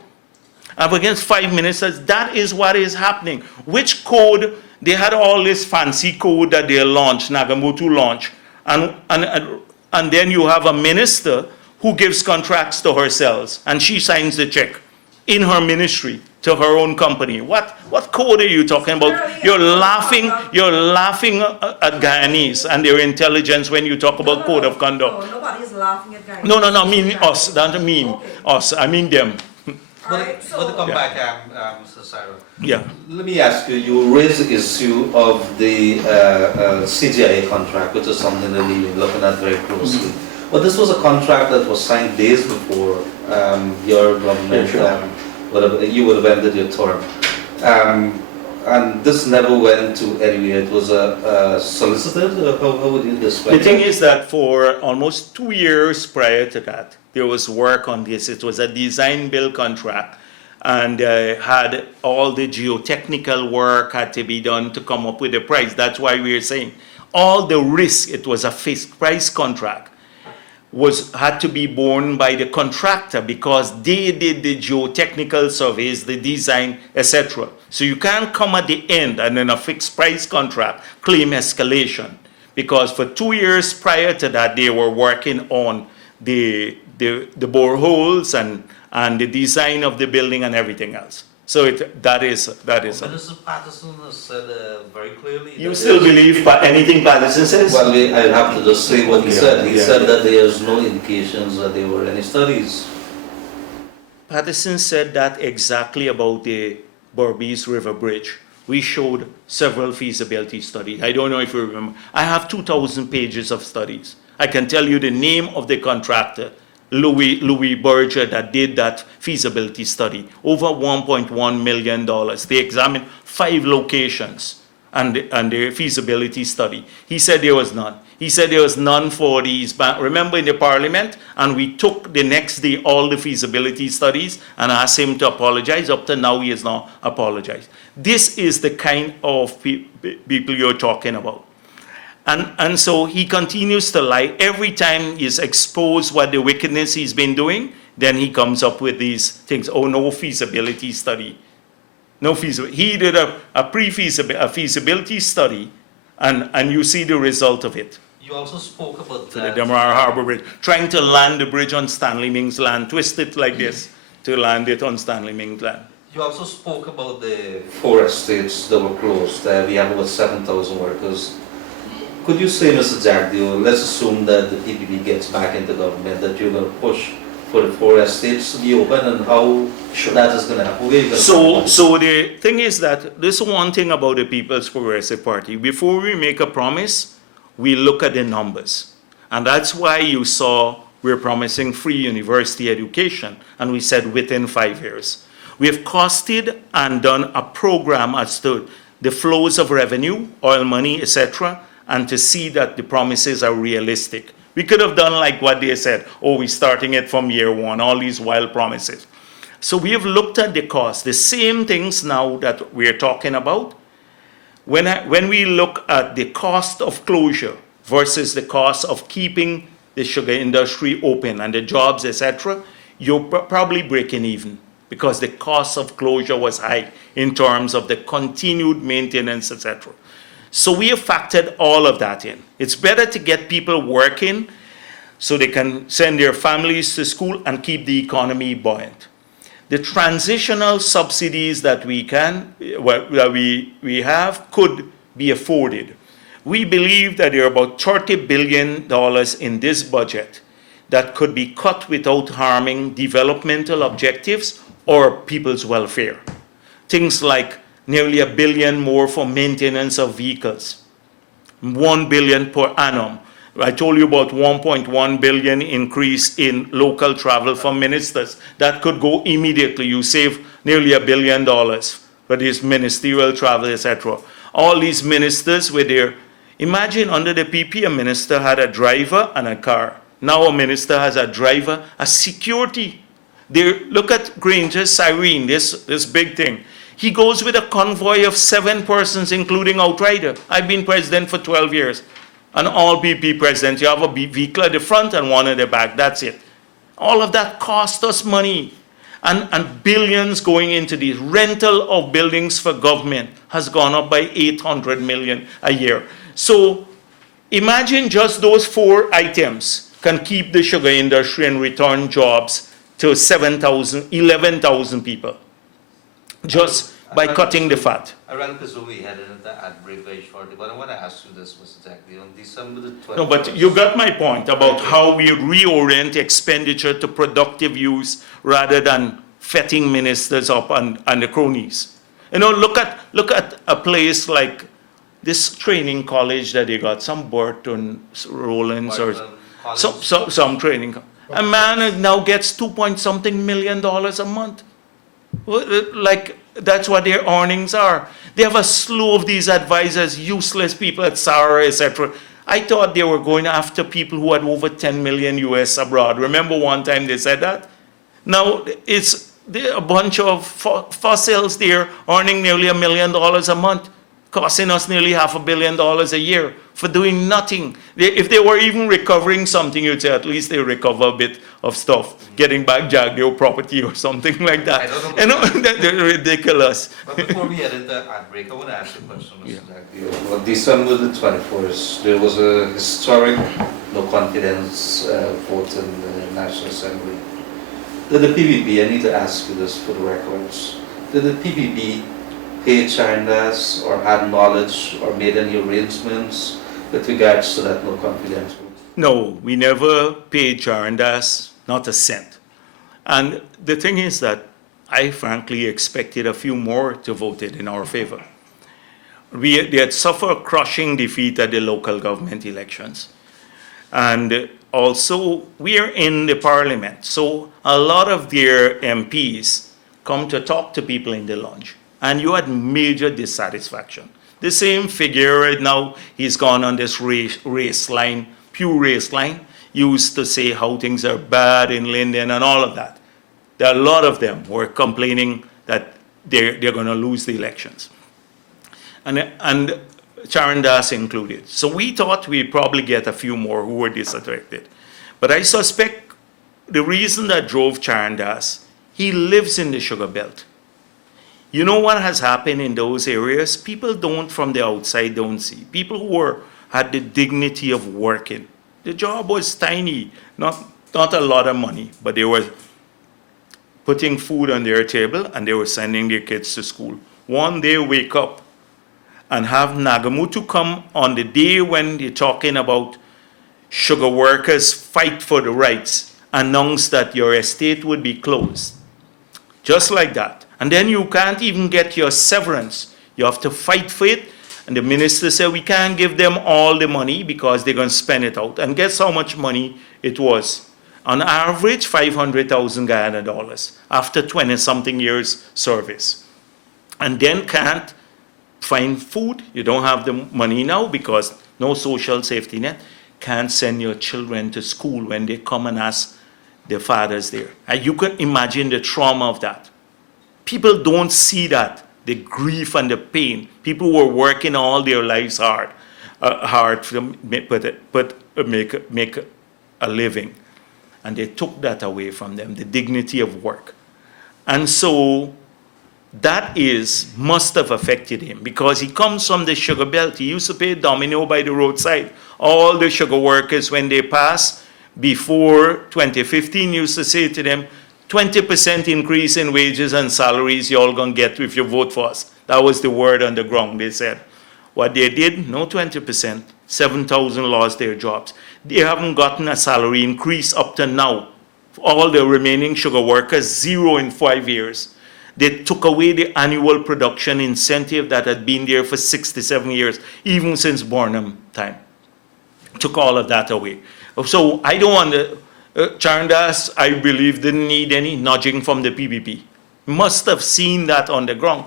And against 5 ministers, that is what is happening. Which code? They had all this fancy code that they launched, Nagamotu launched. And then you have a minister who gives contracts to herself, and she signs the check in her ministry to her own company. What code are you talking about? You're laughing at Guyanese and their intelligence when you talk about code of conduct. No, nobody is laughing at Guyanese. No, I mean us. Don't mean us. I mean them. Alright, But to come back, Mr. Cyril. Yeah. Let me ask you, you raised the issue of the CGIA contract, which is something that we've been looking at very closely. But this was a contract that was signed days before your government, you would have ended your term. And this never went to anywhere. It was solicited? How would you describe it? The thing is that for almost 2 years prior to that, there was work on this. It was a design build contract and had all the geotechnical work had to be done to come up with the price. That's why we are saying all the risk, it was a fixed price contract, had to be borne by the contractor because they did the geotechnical surveys, the design, etc. So you can't come at the end and in a fixed price contract claim escalation, because for 2 years prior to that they were working on the boreholes and the design of the building and everything else. So that is. Minister Patterson has said very clearly. You still believe anything Patterson says? Well, I'll have to just say what he said. He said that there's no indications that there were any studies. Patterson said that exactly about the Barbies River Bridge. We showed several feasibility studies. I don't know if you remember. I have 2,000 pages of studies. I can tell you the name of the contractor, Louis Berger, that did that feasibility study, over $1.1 million. They examined 5 locations and the feasibility study. He said there was none. He said there was none for these. Remember in the parliament, and we took the next day all the feasibility studies and asked him to apologize. Up to now, he has not apologized. This is the kind of people you're talking about. And so he continues to lie. Every time he's exposed what the wickedness he's been doing, then he comes up with these things. Oh, no feasibility study. No feasibility. He did a feasibility study, and you see the result of it. You also spoke about the Damar Harbor Bridge, trying to land the bridge on Stanley Ming's land, twist it like this to land it on Stanley Ming's land. You also spoke about the 4 estates that were closed. We have about 7,000 workers. Could you say, Mr. Jagdeo, let's assume that the PPP gets back into government, that you're going to push for the 4 estates to be open, and how that is going to happen? So the thing is that this one thing about the People's Progressive Party, before we make a promise, we look at the numbers. And that's why you saw we're promising free university education, and we said within 5 years. We have costed and done a program as to the flows of revenue, oil money, etc., and to see that the promises are realistic. We could have done like what they said, oh, we're starting it from year 1, all these wild promises. So we have looked at the cost, the same things now that we're talking about. When we look at the cost of closure versus the cost of keeping the sugar industry open and the jobs, etc., you're probably breaking even because the cost of closure was high in terms of the continued maintenance, etc. So we have factored all of that in. It's better to get people working so they can send their families to school and keep the economy buoyant. The transitional subsidies that we have could be afforded. We believe that there are about $30 billion in this budget that could be cut without harming developmental objectives or people's welfare. Things like nearly $1 billion more for maintenance of vehicles, $1 billion per annum. I told you about 1.1 billion increase in local travel for ministers. That could go immediately. You save nearly $1 billion for this ministerial travel, etc. All these ministers were there. Imagine under the PP, a minister had a driver and a car. Now a minister has a driver, a security. Look at Granger's siren, this big thing. He goes with a convoy of 7 persons, including outrider. I've been president for 12 years. And all BP presidents, you have a vehicle at the front and one at the back, that's it. All of that cost us money. And billions going into the rental of buildings for government has gone up by 800 million a year. So imagine just those 4 items can keep the sugar industry and return jobs to 11,000 people, just by cutting the fat. I ran presume we headed into ad break very shortly, but I want to ask you this, Mr. Jagdeo. On December the 12th. No, but you got my point about how we reorient expenditure to productive use rather than fetting ministers up and the cronies. You know, look at a place like this training college that they got, some Burton Rollins or some training. A man now gets $2-point-something million a month. Like, that's what their earnings are. They have a slew of these advisors, useless people at Sarah, etc. I thought they were going after people who had over 10 million US abroad. Remember one time they said that? Now it's a bunch of fossils there earning nearly $1 million a month, costing us nearly $500 million a year for doing nothing. If they were even recovering something, you'd say at least they recover a bit of stuff, getting back Jagdeo property or something like that. I don't know. You know, they're ridiculous. But before we head into ad break, I want to ask you a question, Mr. Jagdeo. On December the 21st, there was a historic no confidence vote in the National Assembly. Did the PBB, I need to ask you this for the records, did the PBB pay Chandas or had knowledge or made any arrangements with regards to that no confidence vote? No, we never paid Chandas, not a cent. And the thing is that I frankly expected a few more to vote it in our favor. They had suffered a crushing defeat at the local government elections. And also, we are in the parliament, so a lot of their MPs come to talk to people in the lounge. And you had major dissatisfaction. The same figure right now, he's gone on this race line, pure race line, used to say how things are bad in Linden and all of that. There are a lot of them who are complaining that they're going to lose the elections. And Charan Das included. So we thought we'd probably get a few more who were disaffected. But I suspect the reason that drove Charan Das, he lives in the sugar belt. You know what has happened in those areas? People from the outside don't see. People who had the dignity of working. The job was tiny, not a lot of money, but they were putting food on their table and they were sending their kids to school. One day wake up and have Nagamutu come on the day when you're talking about sugar workers fight for the rights, announce that your estate would be closed. Just like that. And then you can't even get your severance. You have to fight for it. And the minister said, we can't give them all the money because they're going to spend it out. And guess how much money it was? On average, 500,000 Guyana dollars after 20-something years service. And then can't find food. You don't have the money now because no social safety net. Can't send your children to school when they come and ask their fathers there. And you can imagine the trauma of that. People don't see that, the grief and the pain. People who are working all their lives hard to make a living. And they took that away from them, the dignity of work. And so that must have affected him, because he comes from the sugar belt. He used to pay domino by the roadside. All the sugar workers, when they pass, before 2015, used to say to them, 20% increase in wages and salaries you all gonna get if you vote for us. That was the word on the ground, they said. What they did, no 20%, 7,000 lost their jobs. They haven't gotten a salary increase up to now. All the remaining sugar workers, 0 in 5 years. They took away the annual production incentive that had been there for 67 years, even since Barnum time. Took all of that away. So I don't want to, Charandas, I believe, didn't need any nudging from the PPP. Must have seen that on the ground,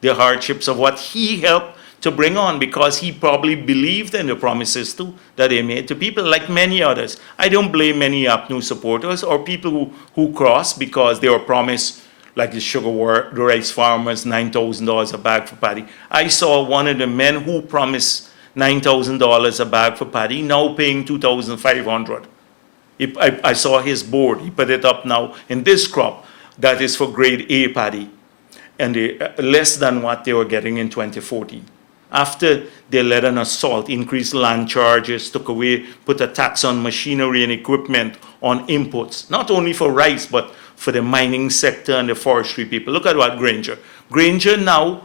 the hardships of what he helped to bring on, because he probably believed in the promises too that they made to people, like many others. I don't blame many APNU supporters or people who crossed because they were promised, like the rice farmers, $9,000 a bag for paddy. I saw one of the men who promised $9,000 a bag for paddy, now paying $2,500. I saw his board. He put it up now in this crop that is for grade A paddy, and less than what they were getting in 2014. After they led an assault, increased land charges, took away, put a tax on machinery and equipment, on inputs, not only for rice, but for the mining sector and the forestry people. Look at what Granger now,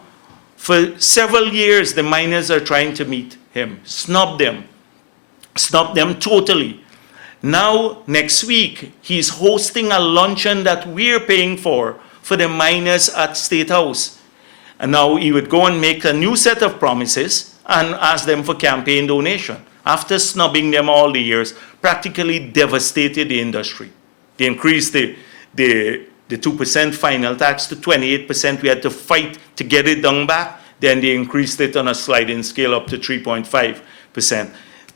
for several years, the miners are trying to meet him, snub them totally. Now, next week, he's hosting a luncheon that we're paying for the miners at State House. And now he would go and make a new set of promises and ask them for campaign donation. After snubbing them all the years, practically devastated the industry. They increased the 2% final tax to 28%. We had to fight to get it down back. Then they increased it on a sliding scale up to 3.5%.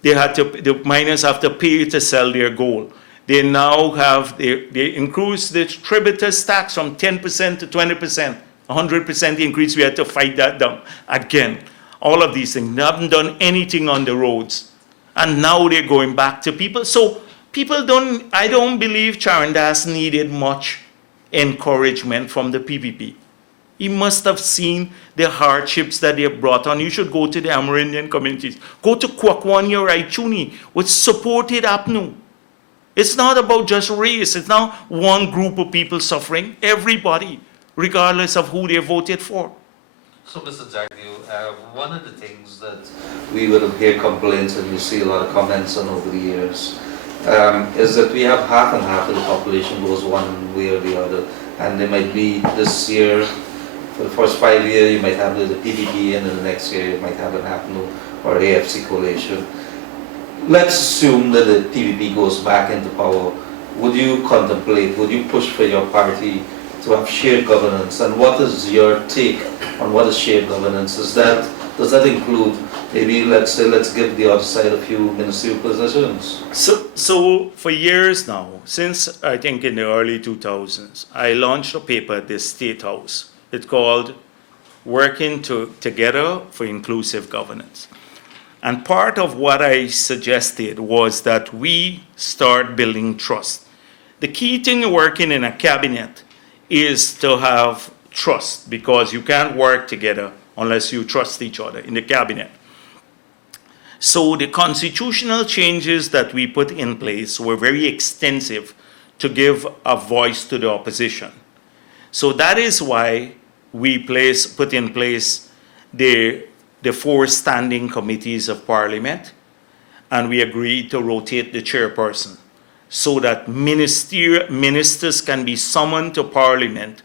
The miners have to pay to sell their gold. They now have, they increased the tributous tax from 10% to 20%. 100% increase, we had to fight that down. Again, all of these things, they haven't done anything on the roads. And now they're going back to people. So I don't believe Charandas needed much encouragement from the PPP. He must have seen the hardships that they have brought on. You should go to the Amerindian communities. Go to Kwakwania Raichuni, which supported APNU. It's not about just race. It's not one group of people suffering. Everybody, regardless of who they voted for. So, Mr. Jagdeo, one of the things that we will hear complaints and you see a lot of comments on over the years is that we have half and half of the population goes one way or the other. And there might be this year, for the first 5 years, you might have the PPP, and then the next year you might have an APNU or AFC coalition. Let's assume that the PPP goes back into power. Would you push for your party to have shared governance? And what is your take on what is shared governance? Does that include, maybe let's give the other side a few ministerial positions? So for years now, since I think in the early 2000s, I launched a paper at the State House. It's called Working Together for Inclusive Governance. And part of what I suggested was that we start building trust. The key thing working in a cabinet is to have trust, because you can't work together unless you trust each other in the cabinet. So the constitutional changes that we put in place were very extensive to give a voice to the opposition. So that is why we put in place the 4 standing committees of Parliament, and we agreed to rotate the chairperson so that ministers can be summoned to Parliament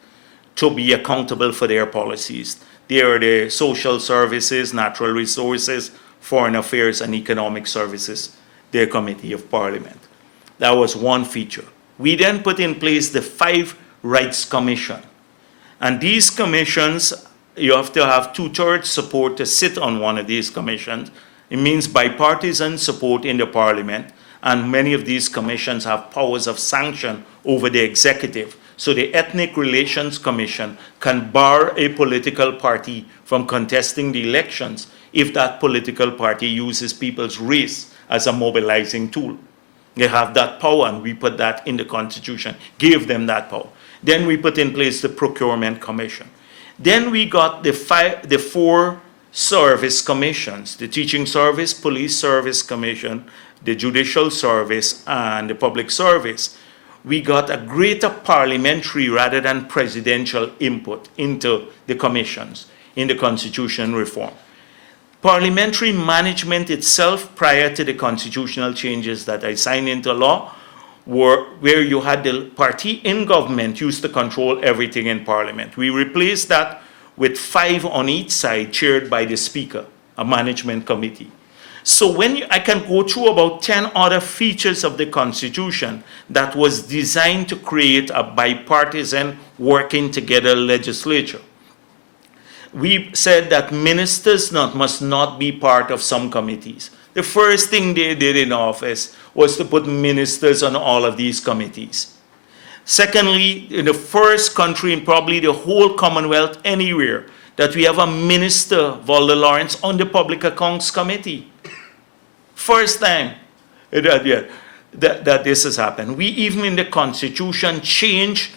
to be accountable for their policies. They are the social services, natural resources, foreign affairs, and economic services, their committee of Parliament. That was one feature. We then put in place the 5 Rights Commission. And these commissions, you have to have 2/3 support to sit on one of these commissions. It means bipartisan support in the Parliament, and many of these commissions have powers of sanction over the executive. So the Ethnic Relations Commission can bar a political party from contesting the elections if that political party uses people's race as a mobilizing tool. They have that power, and we put that in the Constitution, gave them that power. Then we put in place the Procurement Commission. Then we got the 4 service commissions, the Teaching Service, Police Service Commission, the Judicial Service, and the Public Service. We got a greater parliamentary rather than presidential input into the commissions in the Constitution reform. Parliamentary management itself, prior to the constitutional changes that I signed into law, were where you had the party in government used to control everything in Parliament. We replaced that with 5 on each side, chaired by the Speaker, a management committee. So I can go through about 10 other features of the Constitution that was designed to create a bipartisan working together legislature. We said that ministers must not be part of some committees. The first thing they did in office was to put ministers on all of these committees. Secondly, in the first country in probably the whole Commonwealth anywhere, that we have a minister, Valda Lawrence, on the Public Accounts Committee. First time that this has happened. We even in the Constitution changed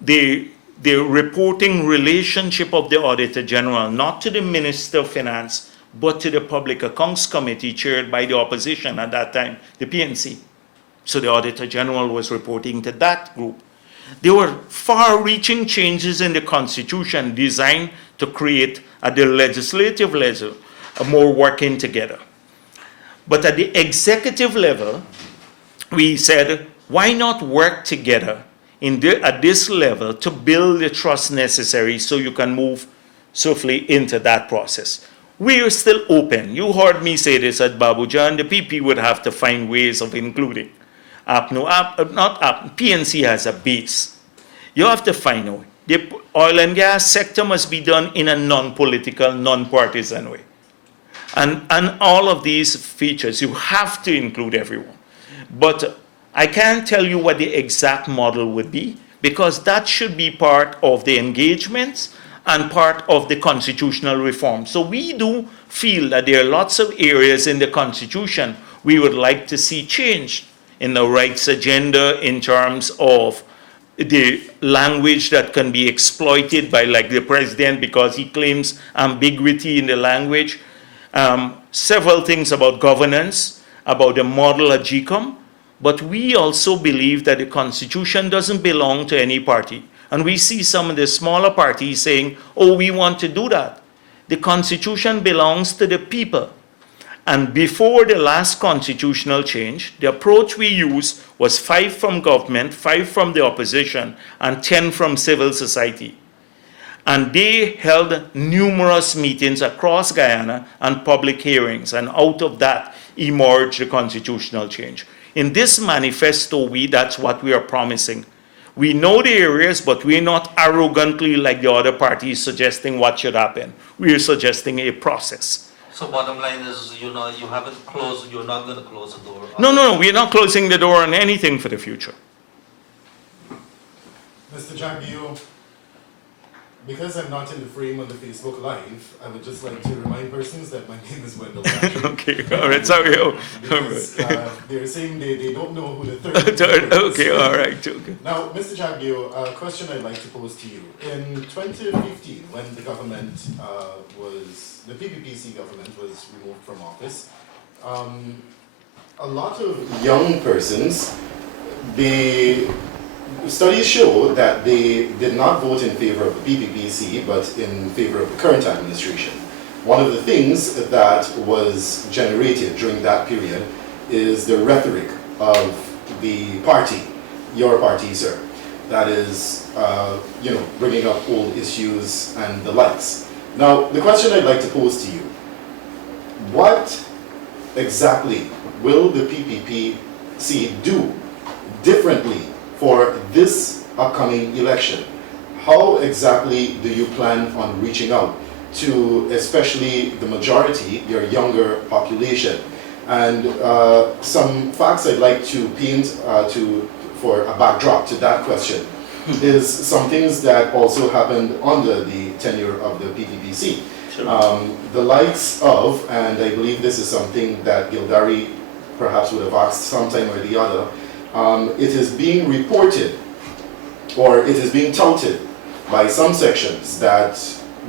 the reporting relationship of the Auditor General, not to the Minister of Finance, but to the Public Accounts Committee chaired by the opposition at that time, the PNC. So the Auditor General was reporting to that group. There were far-reaching changes in the Constitution designed to create, at the legislative level, a more working together. But at the executive level, we said, why not work together at this level to build the trust necessary so you can move swiftly into that process? We are still open. You heard me say this at Babuja, and the PP would have to find ways of including. PNC has a base. You have to find a way. The oil and gas sector must be done in a non-political, non-partisan way. And all of these features, you have to include everyone. But I can't tell you what the exact model would be, because that should be part of the engagements and part of the constitutional reform. So we do feel that there are lots of areas in the Constitution we would like to see changed in the rights agenda in terms of the language that can be exploited by like the president because he claims ambiguity in the language. Several things about governance, about the model at Chicom, but we also believe that the Constitution doesn't belong to any party. And we see some of the smaller parties saying, oh, we want to do that. The Constitution belongs to the people. And before the last constitutional change, the approach we used was 5 from government, 5 from the opposition, and 10 from civil society. And they held numerous meetings across Guyana and public hearings, and out of that emerged the constitutional change. In this manifesto, that's what we are promising. We know the areas, but we're not arrogantly like the other parties suggesting what should happen. We are suggesting a process. So bottom line is, you haven't closed, you're not going to close the door? No, we're not closing the door on anything for the future. Mr. Jagdeo, because I'm not in the frame on the Facebook Live, I would just like to remind persons that my name is Wendell Patrick. Okay, all right, sorry. Because they're saying they don't know who the third is. Okay, all right. Okay. Now, Mr. Jagdeo, a question I'd like to pose to you. In 2015, when the government the PPPC government was removed from office, a lot of young persons, studies show that they did not vote in favor of the PPPC, but in favor of the current administration. One of the things that was generated during that period is the rhetoric of the party, your party, sir. That is, bringing up old issues and the likes. Now, the question I'd like to pose to you, what exactly will the PPPC do differently for this upcoming election? How exactly do you plan on reaching out to especially the majority, your younger population? And some facts I'd like to paint for a backdrop to that question is some things that also happened under the tenure of the PPPC. Sure. The likes of, and I believe this is something that Gildari perhaps would have asked sometime or the other, it is being reported, or it is being touted by some sections that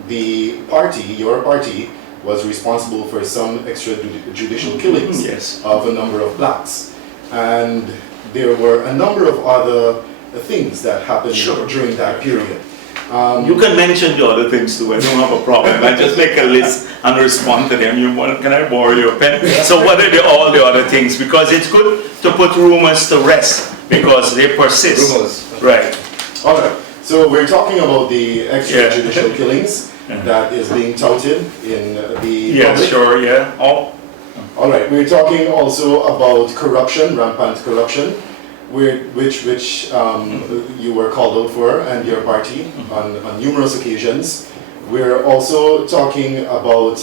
the party, your party, was responsible for some extrajudicial killings Yes. of a number of blacks. And there were a number of other things that happened Sure. during that period. You can mention the other things too, I don't have a problem. I just make a list and respond to them. Can I borrow your pen? So what are all the other things? Because it's good to put rumors to rest because they persist. Rumors. Right. All right. So we're talking about the extrajudicial killings that is being touted in the Yeah, public. sure, yeah. All right. We're talking also about corruption, rampant corruption, which you were called out for, and your party on numerous occasions. We're also talking about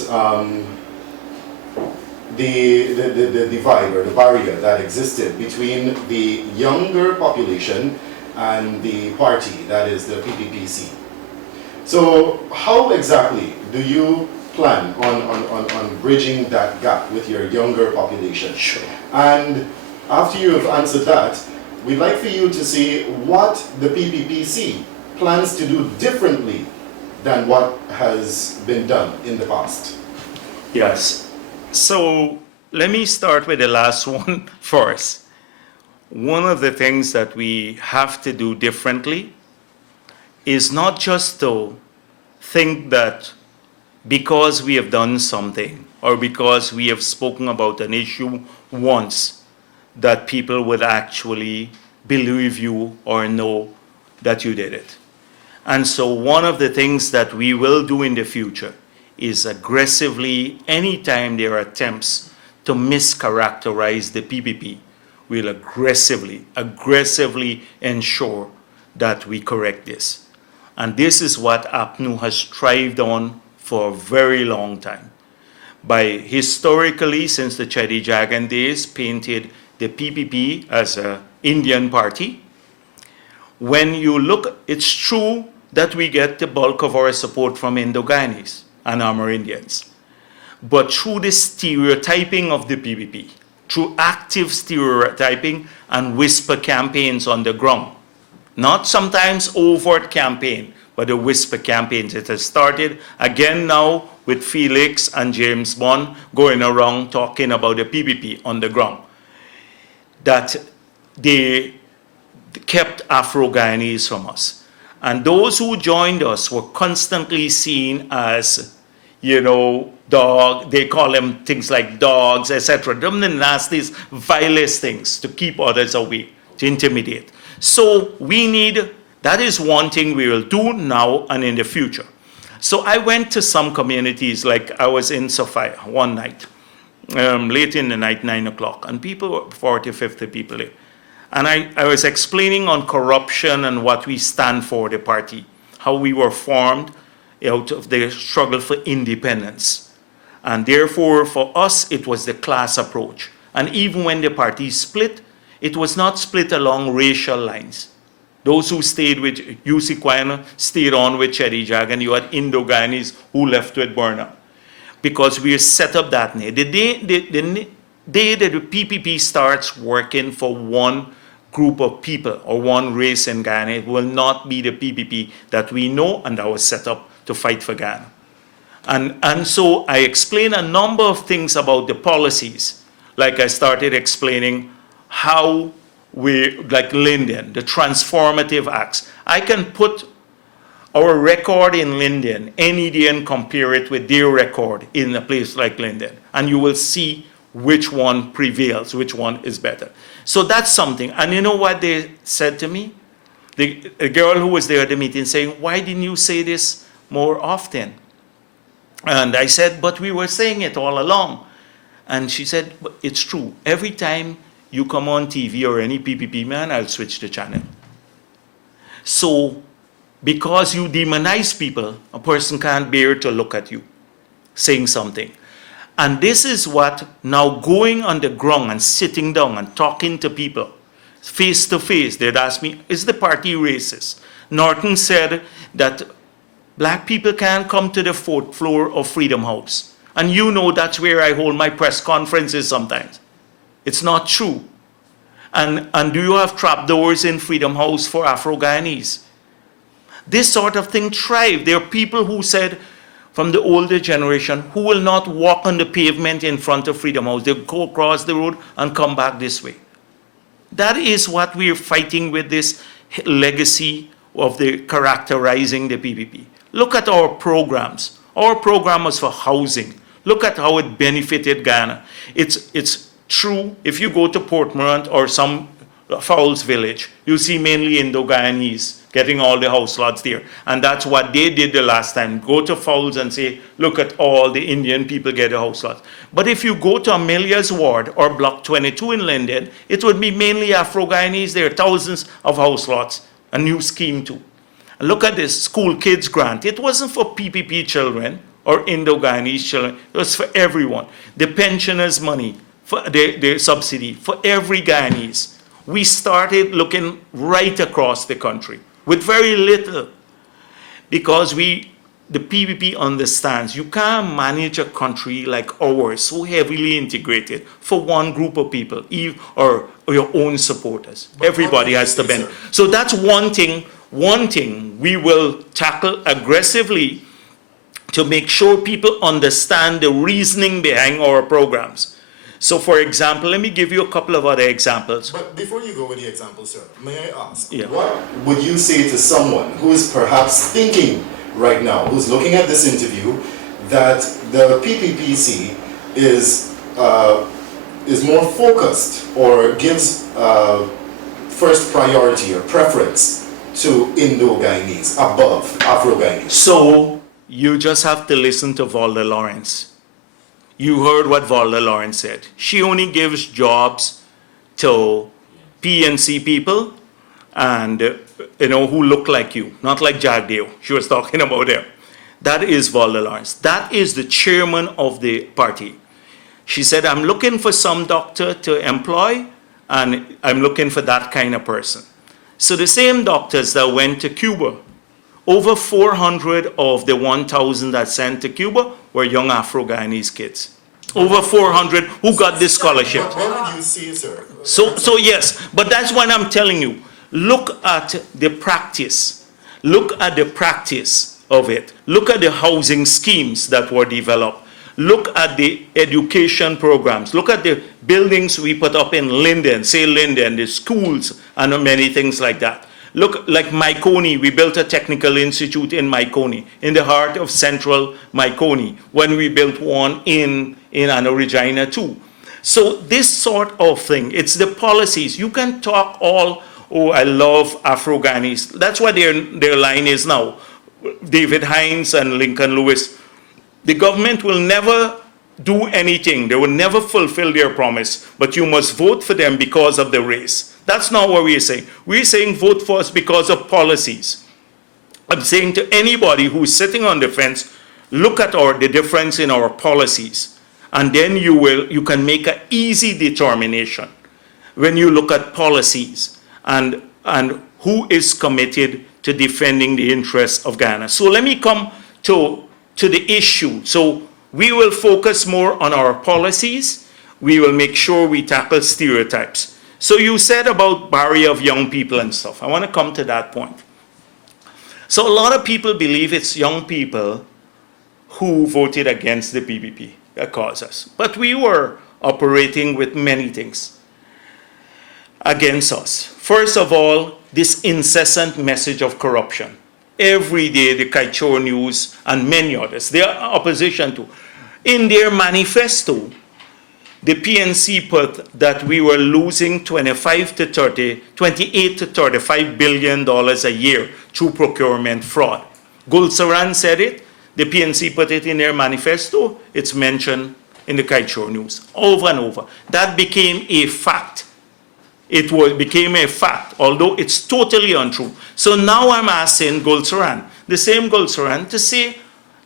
the divide or the barrier that existed between the younger population and the party, that is the PPPC. So how exactly do you plan on bridging that gap with your younger population? Sure. And after you have answered that, we'd like for you to see what the PPPC plans to do differently than what has been done in the past. Yes. So let me start with the last one first. One of the things that we have to do differently is not just to think that because we have done something or because we have spoken about an issue once, that people would actually believe you or know that you did it. And so one of the things that we will do in the future is aggressively, anytime there are attempts to mischaracterize the PPP, we'll aggressively ensure that we correct this. And this is what APNU has strived on for a very long time. By historically, since the Chedi Jagan days, painted the PPP as an Indian party. When you look, it's true that we get the bulk of our support from Indo-Guyanese and Amerindians. But through the stereotyping of the PPP, through active stereotyping and whisper campaigns on the ground, not sometimes overt campaign, but the whisper campaigns. It has started again now with Felix and James Bond going around talking about the PPP on the ground. That they kept Afro-Guyanese from us. And those who joined us were constantly seen as, they call them things like dogs, etc. Them the nastiest, vilest things to keep others away, to intimidate. So that is one thing we will do now and in the future. So I went to some communities, like I was in Sophia one night, late in the night, 9 o'clock, and people were 40, 50 people there. And I was explaining on corruption and what we stand for, the party, how we were formed out of the struggle for independence. And therefore, for us, it was the class approach. And even when the party split, it was not split along racial lines. Those who stayed with UC Quina stayed on with Chedi Jagan. You had Indo-Guyanese who left with Burna. Because we set up that way. The day that the PPP starts working for one group of people or one race in Ghana, it will not be the PPP that we know and that was set up to fight for Ghana. And so I explained a number of things about the policies. Like I started explaining how like Linden, the transformative acts. I can put our record in Linden any day and compare it with their record in a place like Linden. And you will see which one prevails, which one is better. So that's something. And you know what they said to me? The girl who was there at the meeting saying, why didn't you say this more often? And I said, but we were saying it all along. And she said, but it's true. Every time you come on TV or any PPP man, I'll switch the channel. So, because you demonize people, a person can't bear to look at you saying something. And this is what now going on the ground and sitting down and talking to people face to face, they'd ask me, is the party racist? Norton said that black people can't come to the 4th floor of Freedom House. And that's where I hold my press conferences sometimes. It's not true. And do you have trapdoors in Freedom House for Afro-Guyanese? This sort of thing thrive. There are people who said, from the older generation, who will not walk on the pavement in front of Freedom House. They'll go across the road and come back this way. That is what we're fighting with, this legacy of the characterizing the PPP. Look at our programs. Our program was for housing. Look at how it benefited Ghana. It's true, if you go to Portmorant or some Fowles village, you see mainly Indo-Guyanese getting all the house lots there. And that's what they did the last time. Go to Fowles and say, look at all the Indian people get a house lots. But if you go to Amelia's ward or Block 22 in Linden, it would be mainly Afro-Guyanese. There are thousands of house lots, a new scheme too. And look at this school kids grant. It wasn't for PPP children or Indo-Guyanese children. It was for everyone. The pensioners' money, for the subsidy, for every Guyanese. We started looking right across the country with very little, because the PPP understands you can't manage a country like ours, so heavily integrated, for one group of people or your own supporters. Everybody has to benefit. So that's one thing we will tackle aggressively to make sure people understand the reasoning behind our programs. So, for example, let me give you a couple of other examples. But before you go with the example, sir, may I ask, Yeah. what would you say to someone who is perhaps thinking right now, who's looking at this interview, that the PPPC is more focused or gives first priority or preference to Indo-Guyanese above Afro-Guyanese? So, you just have to listen to Valda Lawrence. You heard what Valda Lawrence said. She only gives jobs to PNC people and who look like you, not like Jagdeo. She was talking about them. That is Valda Lawrence. That is the chairman of the party. She said, I'm looking for some doctor to employ, and I'm looking for that kind of person. So the same doctors that went to Cuba, over 400 of the 1,000 that sent to Cuba were young Afro-Guyanese kids. Over 400 who got this scholarship. But what would you see, sir? So yes, but that's what I'm telling you. Look at the practice. Look at the practice of it. Look at the housing schemes that were developed. Look at the education programs. Look at the buildings we put up in Linden, say Linden, the schools and many things like that. Look, like Maikoni, we built a technical institute in Maikoni, in the heart of central Maikoni, when we built one in Anna Regina too. So this sort of thing, it's the policies. You can talk all, oh, I love Afro-Guyanese. That's what their line is now. David Hines and Lincoln Lewis. The government will never do anything. They will never fulfill their promise, but you must vote for them because of the race. That's not what we're saying. We're saying vote for us because of policies. I'm saying to anybody who's sitting on the fence, look at the difference in our policies, and then you can make an easy determination when you look at policies and who is committed to defending the interests of Ghana. So let me come to the issue. So we will focus more on our policies. We will make sure we tackle stereotypes. So you said about barrier of young people and stuff. I want to come to that point. So a lot of people believe it's young people who voted against the PPP that caused us. But we were operating with many things against us. First of all, this incessant message of corruption. Every day, the Kaieteur News and many others, they are opposition to. In their manifesto, the PNC put that we were losing 28 to 35 billion dollars a year through procurement fraud. Gulsaran said it. The PNC put it in their manifesto. It's mentioned in the Kaieteur News over and over. That became a fact. It became a fact, although it's totally untrue. So now I'm asking Gulsaran, the same Gulsaran, to say,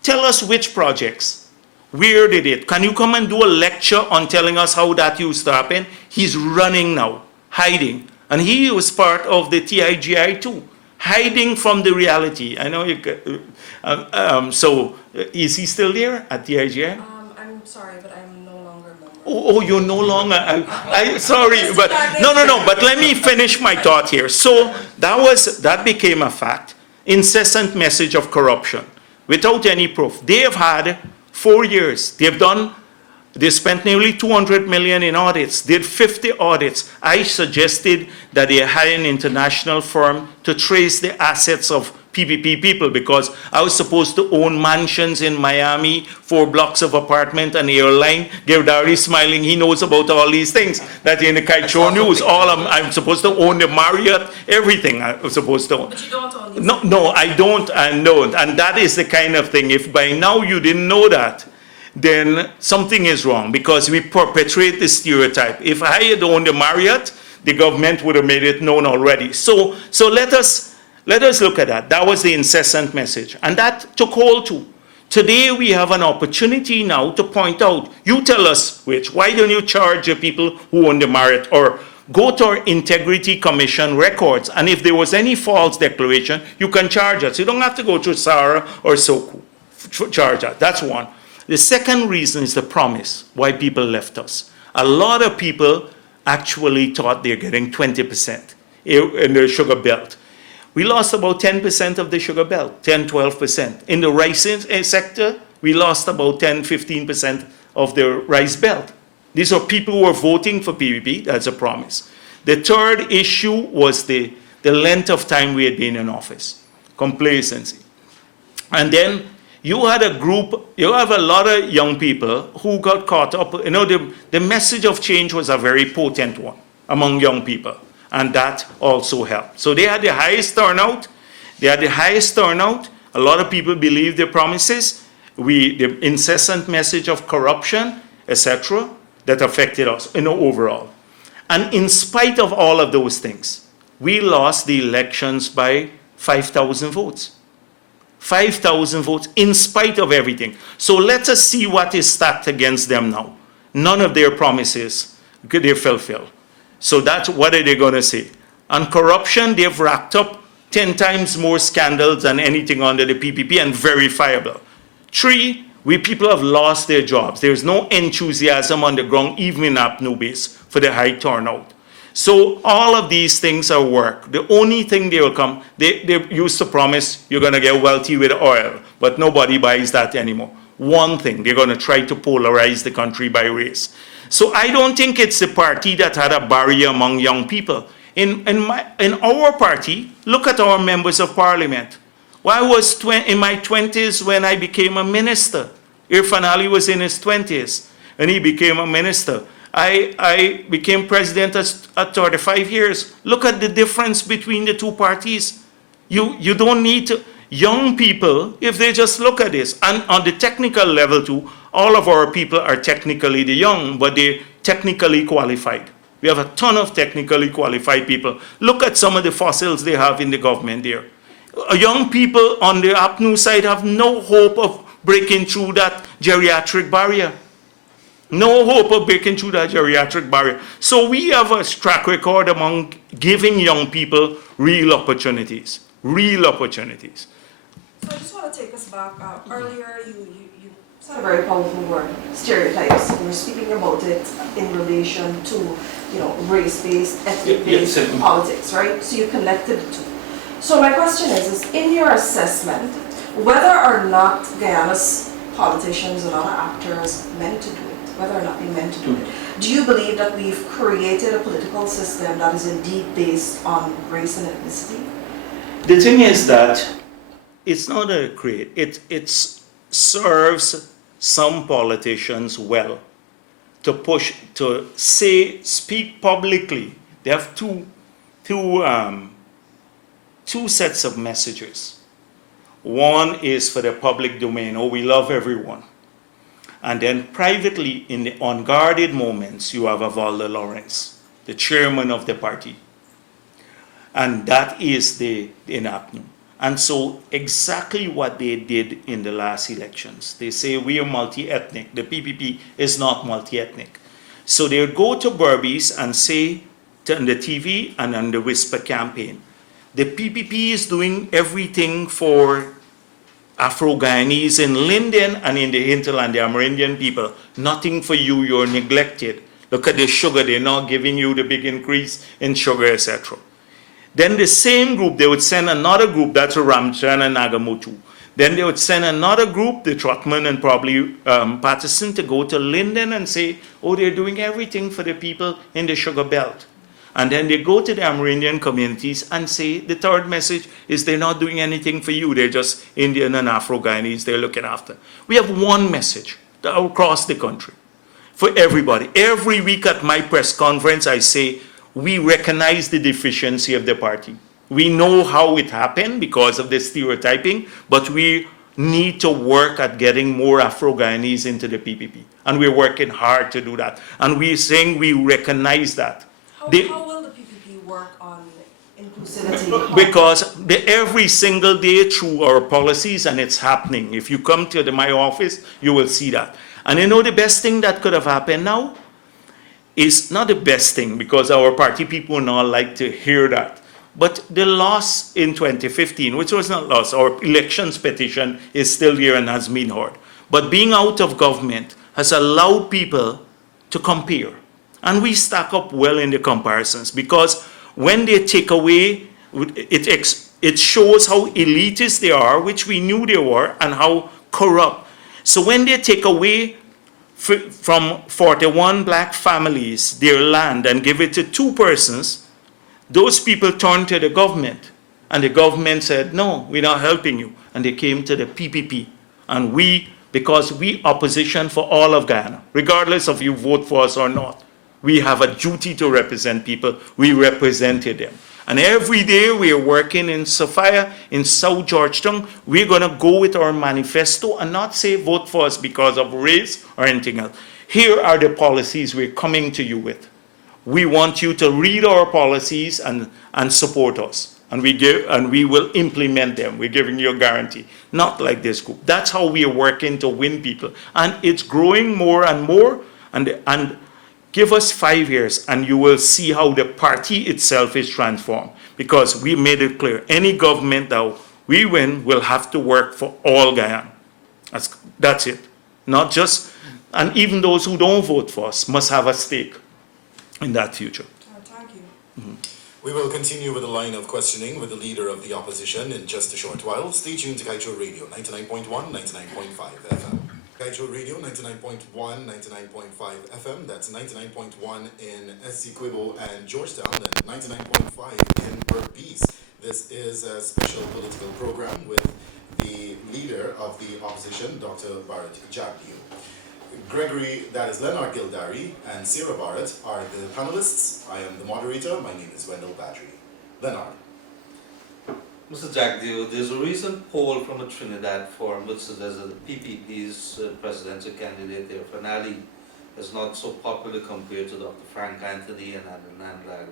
tell us which projects. Where did it? Can you come and do a lecture on telling us how that used to happen? He's running now, hiding. And he was part of the TIGI too, hiding from the reality. I know you so is he still there at TIGI? I'm sorry, but I'm no longer a member. Oh, you're no longer, sorry, but, no, but let me finish my thought here. So that became a fact, incessant message of corruption, without any proof. They have had 4 years. They spent nearly 200 million in audits, did 50 audits. I suggested that they hire an international firm to trace the assets of PPP people, because I was supposed to own mansions in Miami, 4 blocks of apartment, an airline. Gerdari smiling, he knows about all these things that in the Kaieteur news. I'm supposed to own the Marriott, everything I was supposed to own. But you don't own these. No, I don't. And that is the kind of thing, if by now you didn't know that, then something is wrong, because we perpetuate the stereotype. If I had owned the Marriott, the government would have made it known already. So let us look at that. That was the incessant message. And that took hold too. Today we have an opportunity now to point out, you tell us why don't you charge the people who own the Marriott, or go to our Integrity Commission records, and if there was any false declaration, you can charge us. You don't have to go to SARA or SOKU, charge us. That's one. The second reason is the promise, why people left us. A lot of people actually thought they're getting 20% in the sugar belt. We lost about 10% of the sugar belt, 10, 12%. In the rice sector, we lost about 10, 15% of the rice belt. These are people who are voting for PPP, that's a promise. The third issue was the length of time we had been in office, complacency. And then you had you have a lot of young people who got caught up. You know, the message of change was a very potent one among young people. And that also helped. So they had the highest turnout. A lot of people believed their promises. The incessant message of corruption, etc., that affected us overall. And in spite of all of those things, we lost the elections by 5,000 votes. 5,000 votes in spite of everything. So let us see what is stacked against them now. None of their promises they fulfilled. So that's what are they going to say? On corruption, they've racked up 10 times more scandals than anything under the PPP, and verifiable. 3, people have lost their jobs. There's no enthusiasm on the ground, even in APNU base, for the high turnout. So all of these things are work. The only thing they will come, they used to promise you're going to get wealthy with oil, but nobody buys that anymore. One thing, they're going to try to polarize the country by race. So I don't think it's the party that had a barrier among young people. In our party, look at our members of parliament. Well, I was in my 20s when I became a minister. Irfan Ali was in his 20s, and he became a minister. I became president at 35 years. Look at the difference between the two parties. You don't need to, young people, if they just look at this, and on the technical level too, all of our people are technically the young, but they're technically qualified. We have a ton of technically qualified people. Look at some of the fossils they have in the government there. Young people on the APNU side have no hope of breaking through that geriatric barrier. No hope of breaking through that geriatric barrier. So we have a track record among giving young people real opportunities. Real opportunities. So I just want to take us back. Earlier, you said a very powerful word, stereotypes. You were speaking about it in relation to, race-based, ethnic-based politics, right? So you connected the two. So my question is in your assessment, whether or not Guyana's politicians and other actors meant to do it, whether or not they meant to do it, do you believe that we've created a political system that is indeed based on race and ethnicity? The thing is that it's not a create. It serves some politicians well to speak publicly. They have two sets of messages. One is for the public domain, we love everyone. And then privately, in the unguarded moments, you have Avalda Lawrence, the chairman of the party. And that is the APNU. And so exactly what they did in the last elections. They say we are multi-ethnic. The PPP is not multi-ethnic. So they go to Barbies and say on the TV and on the Whisper campaign, the PPP is doing everything for Afro-Guyanese in Linden and in the hinterland, the Amerindian people, nothing for you, you're neglected. Look at the sugar, they're not giving you the big increase in sugar, etc. Then the same group, they would send another group, that's Ramchan and Nagamutu. Then they would send another group, the Trotman and probably Patterson, to go to Linden and say, oh, they're doing everything for the people in the sugar belt. And then they go to the Amerindian communities and say, the third message is they're not doing anything for you. They're just Indian and Afro-Guyanese they're looking after. We have one message across the country for everybody. Every week at my press conference, I say, we recognize the deficiency of the party. We know how it happened because of the stereotyping, but we need to work at getting more Afro-Guyanese into the PPP. And we're working hard to do that. And we're saying we recognize that. How will the PPP work on inclusivity? Because every single day through our policies, and it's happening. If you come to my office, you will see that. And you know the best thing that could have happened now is not the best thing, because our party people not like to hear that. But the loss in 2015, which was not loss, our elections petition is still there and has been heard. But being out of government has allowed people to compare. And we stack up well in the comparisons, because when they take away, it shows how elitist they are, which we knew they were, and how corrupt. So when they take away from 41 black families their land and give it to 2 persons, those people turned to the government. And the government said, no, we're not helping you. And they came to the PPP. And because we opposition for all of Guyana, regardless of you vote for us or not, we have a duty to represent people. We represented them. And every day we are working in Sophia, in South Georgetown. We're going to go with our manifesto and not say vote for us because of race or anything else. Here are the policies we're coming to you with. We want you to read our policies and support us. And we will implement them. We're giving you a guarantee. Not like this group. That's how we are working to win people. And it's growing more and more. And give us 5 years and you will see how the party itself is transformed. Because we made it clear, any government that we win will have to work for all Guyana. That's it. Not just, and even those who don't vote for us must have a stake in that future. Thank you. Mm-hmm. We will continue with the line of questioning with the leader of the opposition in just a short while. Stay tuned to Kaieteur Radio, 99.1, 99.5 FM. Kaieteur Radio, 99.1, 99.5 FM. That's 99.1 in Essequibo and Georgetown, and 99.5 in Barbies. This is a special political program with the leader of the opposition, Dr. Bharrat Jagdeo. Gregory, that is Leonard Gildari, and Sarah Bharrat are the panelists. I am the moderator. My name is Wendell Badri. Leonard. Mr. Jagdeo, there's a recent poll from a Trinidad forum which suggests that the PPP's presidential candidate there, Finale, is not so popular compared to Dr. Frank Anthony and Adam Nandlag.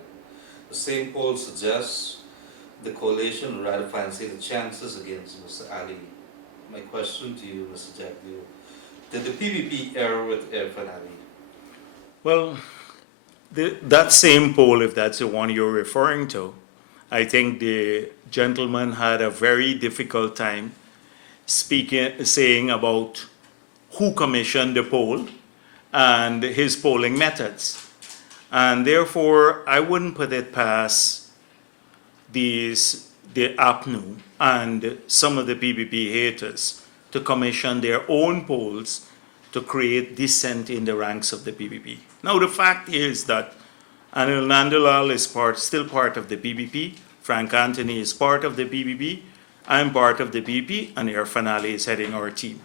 The same poll suggests the coalition would rather fancy the chances against Mr. Ali. My question to you, Mr. Jagdeo, did the PPP err with Finale? Well, that same poll, if that's the one you're referring to, I think the gentleman had a very difficult time saying about who commissioned the poll and his polling methods. And therefore, I wouldn't put it past the APNU and some of the PPP haters to commission their own polls to create dissent in the ranks of the PPP. Now, the fact is that Anil Nandalal is still part of the PPP. Frank Anthony is part of the PPP. I'm part of the PPP, and Air Finale is heading our team.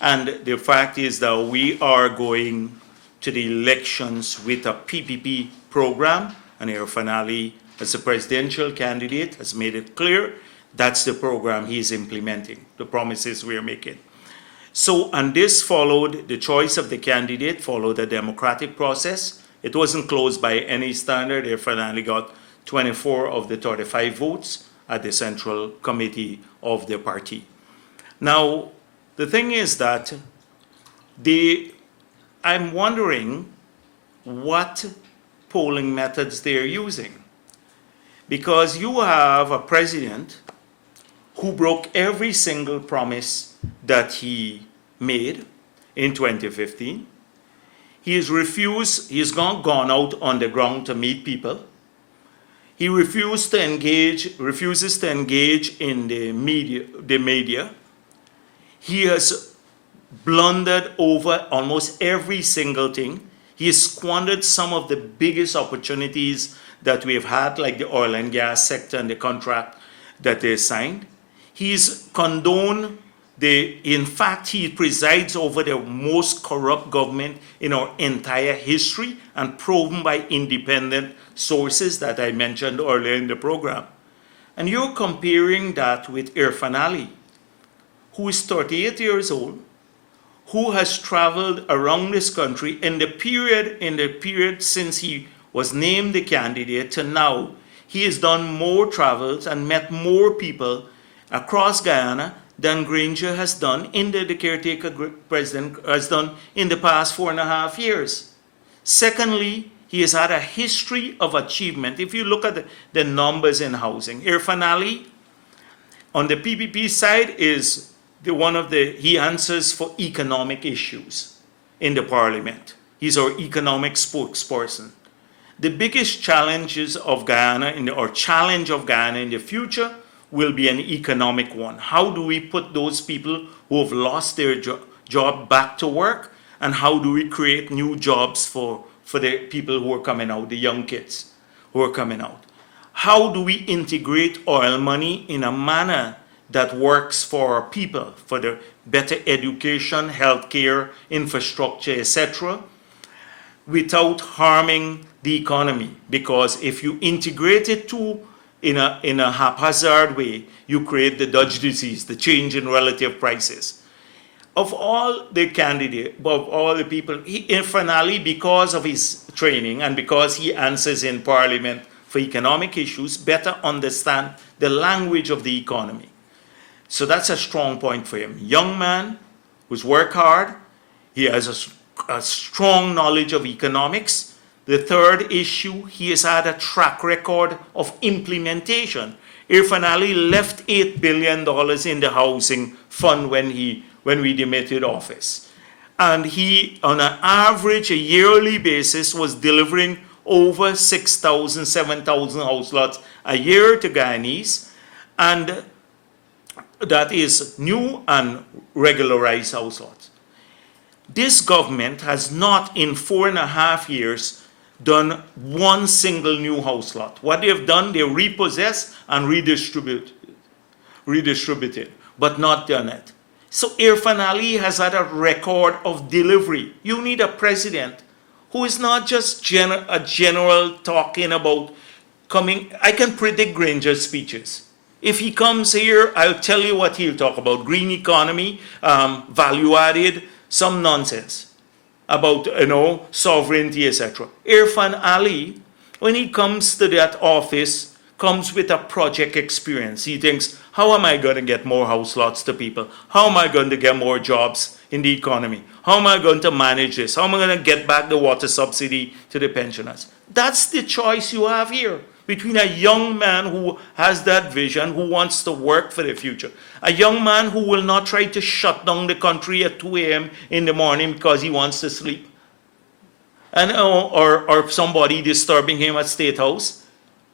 And the fact is that we are going to the elections with a PPP program, and Air Finale, as a presidential candidate, has made it clear that's the program he's implementing, the promises we're making. So, and this followed, the choice of the candidate followed a democratic process. It wasn't closed by any standard. Air Finale got 24 of the 35 votes at the Central Committee of the party. Now, the thing is that I'm wondering what polling methods they're using. Because you have a president who broke every single promise that he made in 2015. He has refused, he's gone out on the ground to meet people. He refuses to engage in the media. He has blundered over almost every single thing. He has squandered some of the biggest opportunities that we've had, like the oil and gas sector and the contract that they signed. He's condoned in fact, he presides over the most corrupt government in our entire history and proven by independent sources that I mentioned earlier in the program. And you're comparing that with Irfan Ali, who is 38 years old, who has traveled around this country in the period since he was named the candidate to now. He has done more travels and met more people across Guyana than Granger has done, the caretaker president has done in the past 4.5 years. Secondly, he has had a history of achievement. If you look at the numbers in housing, Irfan Ali on the PPP side is he answers for economic issues in the parliament. He's our economic spokesperson. The biggest challenges of Guyana challenge of Guyana in the future will be an economic one. How do we put those people who have lost their job back to work? And how do we create new jobs for the people who are coming out, the young kids who are coming out? How do we integrate oil money in a manner that works for our people, for the better education, healthcare, infrastructure, etc., without harming the economy? Because if you integrate it in a haphazard way, you create the Dutch disease, the change in relative prices. Of all the candidates, of all the people, Irfan Ali, because of his training and because he answers in Parliament for economic issues, better understand the language of the economy. So that's a strong point for him. Young man who's worked hard, he has a strong knowledge of economics. The third issue, he has had a track record of implementation. Irfan Ali left $8 billion in the housing fund when we demitted office. And he, on an average, a yearly basis, was delivering over 6,000, 7,000 house lots a year to Guyanese. And that is new and regularized house lots. This government has not, in 4.5 years, done one single new house lot. What they have done, they repossess and redistributed, but not done it. So Irfan Ali has had a record of delivery. You need a president who is not just a general talking about coming. I can predict Granger's speeches. If he comes here, I'll tell you what he'll talk about. Green economy, value added, some nonsense about, sovereignty, etc. Irfan Ali, when he comes to that office, comes with a project experience. He thinks, how am I going to get more house lots to people? How am I going to get more jobs in the economy? How am I going to manage this? How am I going to get back the water subsidy to the pensioners? That's the choice you have here between a young man who has that vision, who wants to work for the future, a young man who will not try to shut down the country at 2 a.m. in the morning because he wants to sleep, and or somebody disturbing him at State House.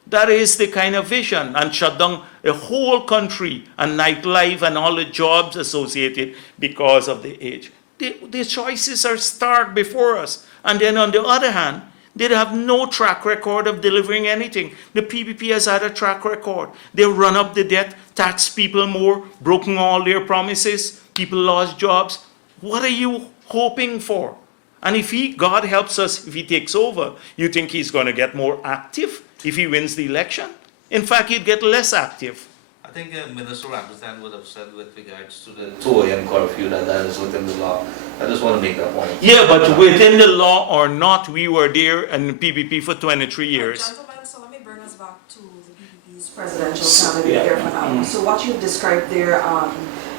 That is the kind of vision, and shut down a whole country and nightlife and all the jobs associated because of the age. The choices are stark before us. And then on the other hand, they have no track record of delivering anything. The PPP has had a track record. They run up the debt, tax people more, broken all their promises, people lost jobs. What are you hoping for? And if God helps us, if he takes over, you think he's going to get more active if he wins the election? In fact, he'd get less active. I think Minister Ramsden would have said with regards to the 2 a.m. curfew that is within the law. I just want to make that point. Yeah, but within the law or not, we were there in PPP for 23 years. Gentlemen, so let me bring us back to the PPP's presidential candidate, Irfan Ali. So what you've described there,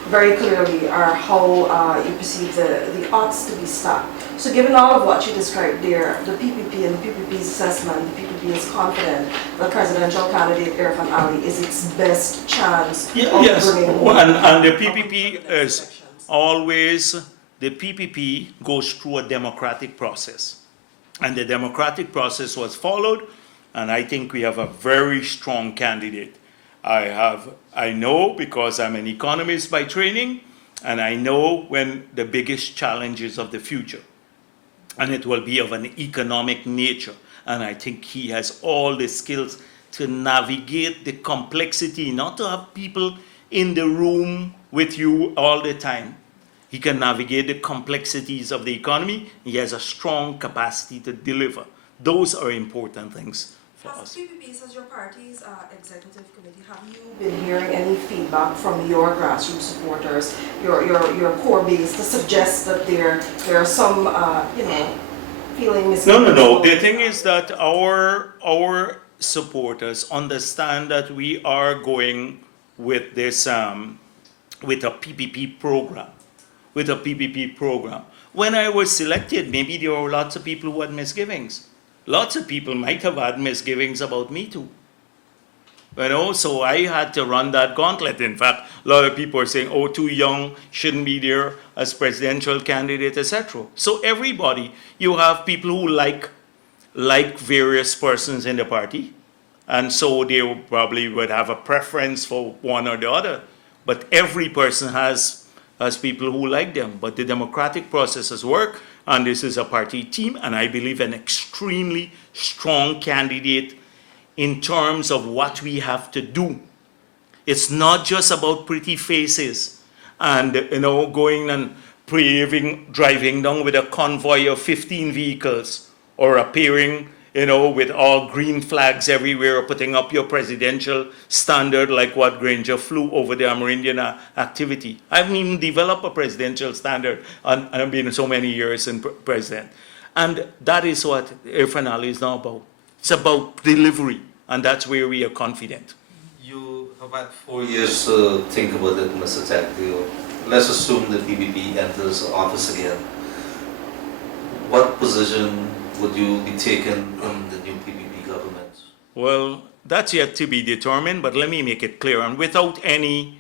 very clearly are how you perceive the odds to be stacked. So given all of what you described there, the PPP and the PPP's assessment, the PPP is confident that presidential candidate Irfan Ali is its best chance of Yes, bringing and the PPP is always, the PPP goes through a democratic process. And the democratic process was followed, and I think we have a very strong candidate. I know because I'm an economist by training, and I know when the biggest challenges of the future. And it will be of an economic nature. And I think he has all the skills to navigate the complexity, not to have people in the room with you all the time. He can navigate the complexities of the economy. He has a strong capacity to deliver. Those are important things for us. As PPPs, as your party's executive committee, have you been hearing any feedback from your grassroots supporters, your core base, to suggest that there are some, feeling misconceptions? No. The thing is that our supporters understand that we are going with this, with a PPP program. When I was selected, maybe there were lots of people who had misgivings. Lots of people might have had misgivings about me too. So I had to run that gauntlet. In fact, a lot of people are saying, oh, too young, shouldn't be there as presidential candidate, etc. So everybody, you have people who like various persons in the party, and so they probably would have a preference for one or the other. But every person has people who like them. But the democratic process has worked, and this is a party team, and I believe an extremely strong candidate in terms of what we have to do. It's not just about pretty faces and going and driving down with a convoy of 15 vehicles, or appearing with all green flags everywhere, or putting up your presidential standard like what Granger flew over the Amerindian activity. I haven't even developed a presidential standard, and I've been so many years in president. And that is what Irfan Ali is now about. It's about delivery, and that's where we are confident. You have had 4 years to think about it, Mr. Jagdeo. Let's assume the PPP enters office again. What position would you be taking in the new PPP government? Well, that's yet to be determined, but let me make it clear. And without any,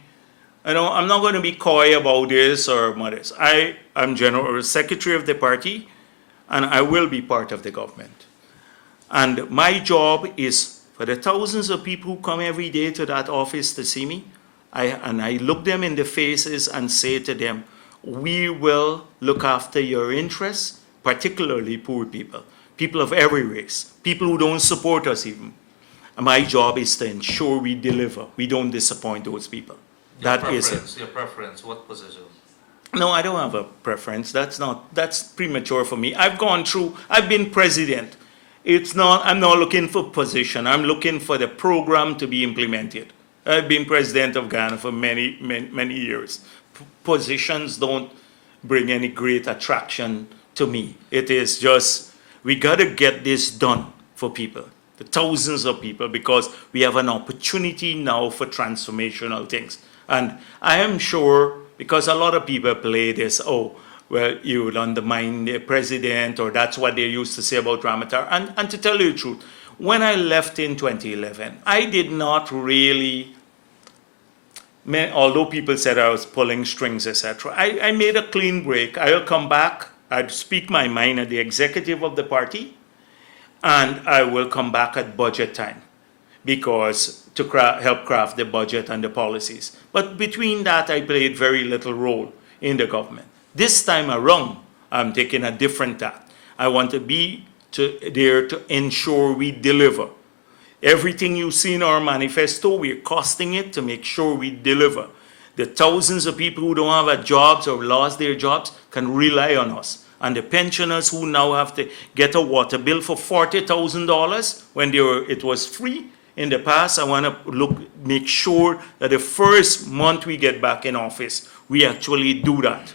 I'm not going to be coy about this or modest. I'm General Secretary of the party, and I will be part of the government. And my job is for the thousands of people who come every day to that office to see me, I look them in the faces and say to them, we will look after your interests, particularly poor people, people of every race, people who don't support us even. And my job is to ensure we deliver. We don't disappoint those people. That is it. Your preference, what position? No, I don't have a preference. That's premature for me. I've been president. I'm not looking for position. I'm looking for the program to be implemented. I've been president of Ghana for many, many, many years. Positions don't bring any great attraction to me. It is just, we got to get this done for people, the thousands of people, because we have an opportunity now for transformational things. And I am sure, because a lot of people play this, you would undermine the president, or that's what they used to say about Ramatar. And to tell you the truth, when I left in 2011, I did not really, although people said I was pulling strings, etc., I made a clean break. I'll come back, I'd speak my mind at the executive of the party, and I will come back at budget time, because to help craft the budget and the policies. But between that, I played very little role in the government. This time around, I'm taking a different tack. I want to be there to ensure we deliver. Everything you see in our manifesto, we're costing it to make sure we deliver. The thousands of people who don't have jobs or lost their jobs can rely on us. And the pensioners who now have to get a water bill for $40,000 when it was free in the past, I want to make sure that the first month we get back in office, we actually do that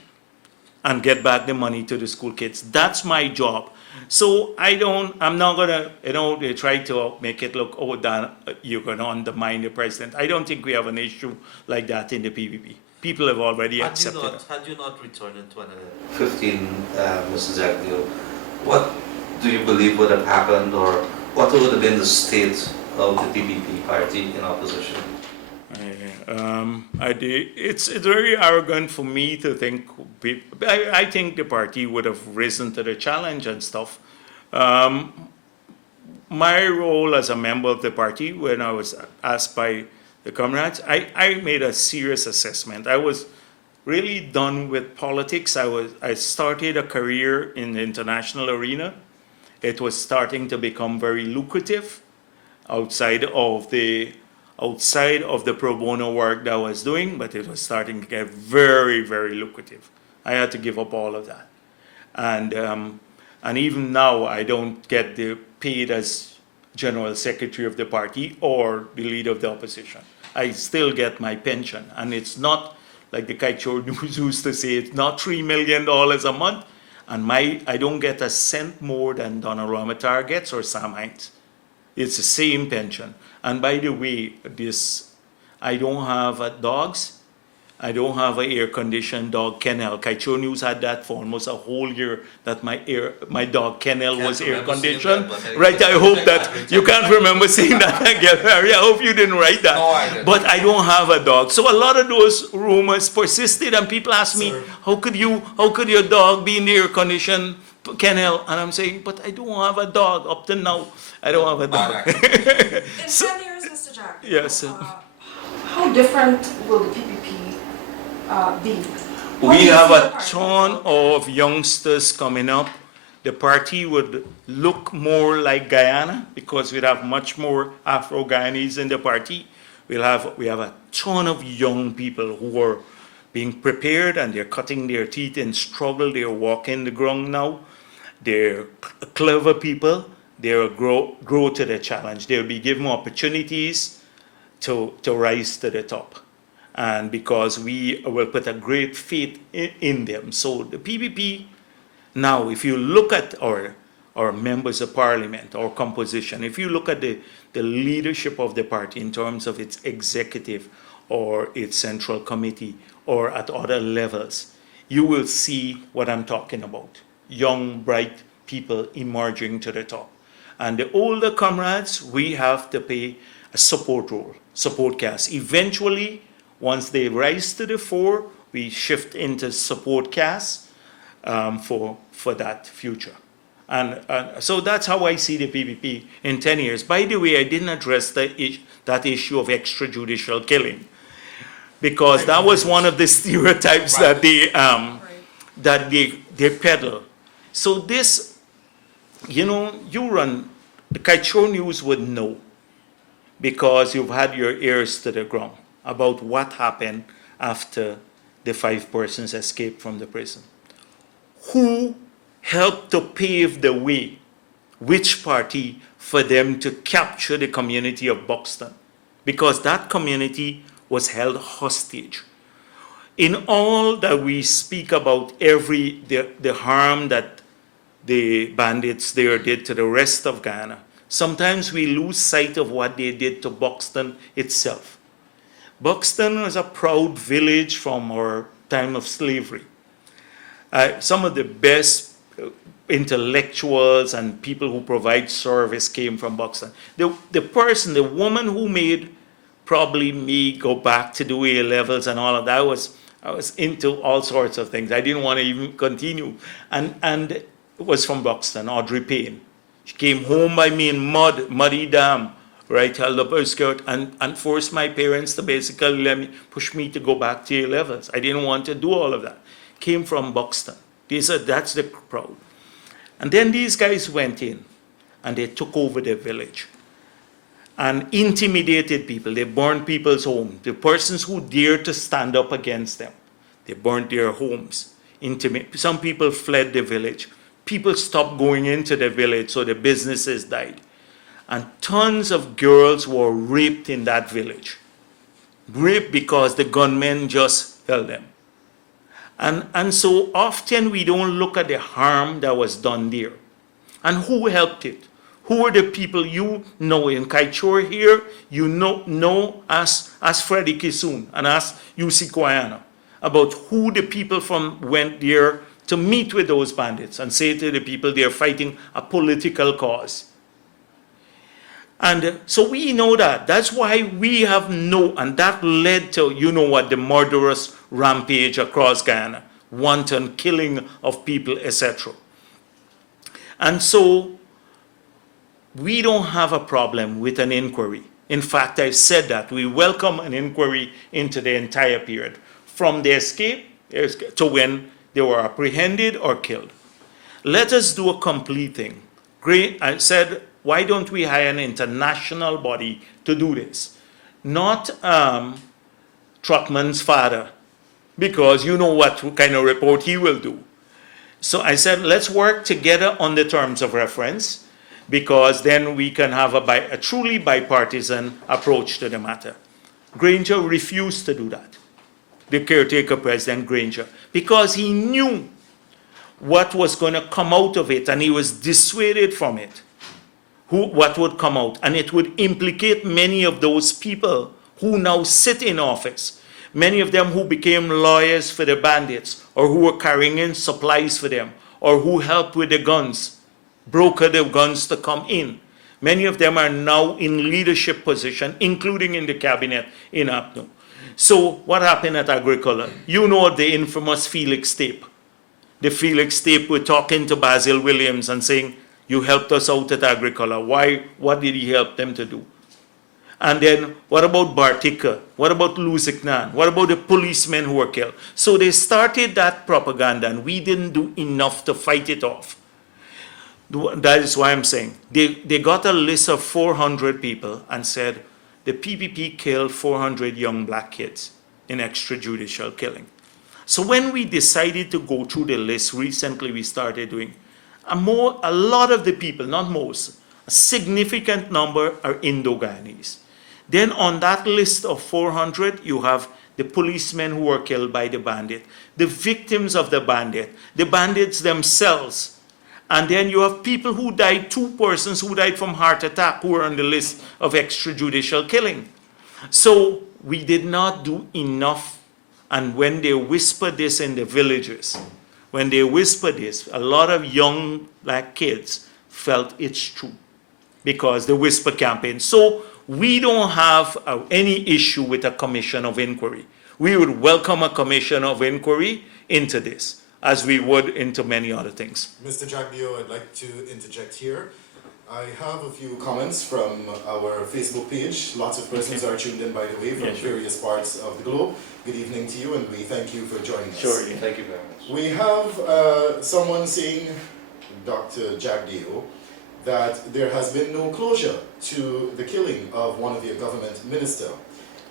and get back the money to the school kids. That's my job. So I'm not gonna, they try to make it look, Dan, you're gonna undermine the president. I don't think we have an issue like that in the PPP. people have already accepted it. Had you not returned in 2015, Mr. Jagdeo, what do you believe would have happened, or what would have been the state of the PPP party in opposition? It's very arrogant for me to think. I think the party would have risen to the challenge and stuff. My role as a member of the party, when I was asked by the comrades, I made a serious assessment. I was really done with politics. I started a career in the international arena. It was starting to become very lucrative outside of the pro bono work that I was doing, but it was starting to get very, very lucrative. I had to give up all of that. And even now, I don't get paid as general secretary of the party or the leader of the opposition. I still get my pension, and it's not like the Kaieteur News used to say, it's not $3 million a month, and I don't get a cent more than Donna Ramatar gets or Sam Hines. It's the same pension. And by the way, I don't have dogs. I don't have an air-conditioned dog kennel. Kaieteur News had that for almost a whole year, that my dog kennel was air-conditioned. Right, I hope that, you can't remember saying that again, Harry. I hope you didn't write that. No, I didn't. But I don't have a dog. So a lot of those rumors persisted, and people ask me, how could your dog be in the air-conditioned kennel? And I'm saying, but I don't have a dog. Up to now, I don't have a dog. In 10 years, Mr. Jack, Yes. how different will the PPP be? We have a ton of youngsters coming up. The party would look more like Guyana because we'd have much more Afro-Guyanese in the party. We have a ton of young people who are being prepared, and they're cutting their teeth in struggle. They're walking the ground now. They're clever people. They'll grow to the challenge. They'll be given opportunities to rise to the top. And because we will put a great faith in them. So the PPP, now if you look at our members of parliament, our composition, if you look at the leadership of the party in terms of its executive or its central committee or at other levels, you will see what I'm talking about. Young, bright people emerging to the top. And the older comrades, we have to play a support role, support cast. Eventually, once they rise to the fore, we shift into support cast for that future. And so that's how I see the PPP in 10 years. By the way, I didn't address that issue of extrajudicial killing, because that was one of the stereotypes that they peddle. So this, the Kaieteur News would know, because you've had your ears to the ground about what happened after the 5 persons escaped from the prison. Who helped to pave the way, which party, for them to capture the community of Buxton? Because that community was held hostage. In all that we speak about, the harm that the bandits there did to the rest of Guyana, sometimes we lose sight of what they did to Buxton itself. Buxton was a proud village from our time of slavery. Some of the best intellectuals and people who provide service came from Buxton. The woman who made probably me go back to do A levels and all of that, I was into all sorts of things. I didn't want to even continue. And it was from Buxton, Audrey Payne. She came home by me in muddy dam, right, held up her skirt and forced my parents to basically push me to go back to A levels. I didn't want to do all of that. Came from Buxton. They said, that's the crowd. And then these guys went in and they took over the village and intimidated people. They burned people's homes. The persons who dared to stand up against them, they burned their homes. Some people fled the village. People stopped going into the village, so the businesses died. And tons of girls were raped in that village. Raped because the gunmen just held them. And so often we don't look at the harm that was done there. And who helped it? Who are the people in Kaieteur here? As Freddie Kisoon and as UC Kwayana. about who the people from went there to meet with those bandits and say to the people they're fighting a political cause. And so we know that. That's why we have and that led to, the murderous rampage across Guyana, wanton killing of people, etc. And so we don't have a problem with an inquiry. In fact, I said that we welcome an inquiry into the entire period, from the escape to when they were apprehended or killed. Let us do a complete thing. I said, why don't we hire an international body to do this? Not Truckman's father, because you know what kind of report he will do. So I said, let's work together on the terms of reference, because then we can have a truly bipartisan approach to the matter. Granger refused to do that, the caretaker president Granger, because he knew what was going to come out of it, and he was dissuaded from it, what would come out. And it would implicate many of those people who now sit in office, many of them who became lawyers for the bandits, or who were carrying in supplies for them, or who helped with the guns, broker the guns to come in. Many of them are now in leadership position, including in the cabinet in APNU. So what happened at Agricola? You know the infamous Felix tape. The Felix tape, we're talking to Basil Williams and saying, you helped us out at Agricola. Why? What did he help them to do? And then what about Bartica? What about Luziknan? What about the policemen who were killed? So they started that propaganda, and we didn't do enough to fight it off. That is why I'm saying they got a list of 400 people and said the PPP killed 400 young black kids in extrajudicial killing. So when we decided to go through the list recently, we started doing a lot of the people, not most, a significant number are Indo-Guyanese. Then on that list of 400, you have the policemen who were killed by the bandit, the victims of the bandits themselves. And then you have people who died, 2 persons who died from heart attack, who were on the list of extrajudicial killing. So we did not do enough. And when they whispered this in the villages, when they whispered this, a lot of young black kids felt it's true because the whisper campaign. So we don't have any issue with a commission of inquiry. We would welcome a commission of inquiry into this, as we would into many other things. Mr. Jagdeo, I'd like to interject here. I have a few comments from our Facebook page. Lots of persons are tuned in, by the way, from various parts of the globe. Good evening to you, and we thank you for joining us. Sure, thank you very much. We have someone saying, Dr. Jagdeo, that there has been no closure to the killing of one of your government minister.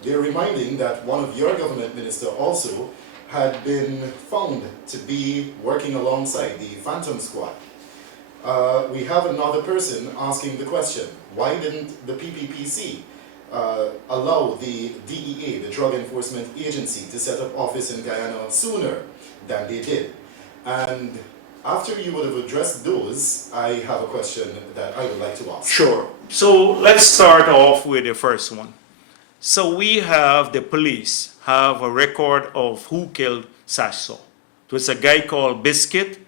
They're reminding that one of your government minister also had been found to be working alongside the Phantom Squad. We have another person asking the question, why didn't the PPPC allow the DEA, the Drug Enforcement Agency, to set up office in Guyana sooner than they did? And after you would have addressed those, I have a question that I would like to ask. Sure. So let's start off with the first one. So we have the police have a record of who killed Sashso. It was a guy called Biscuit.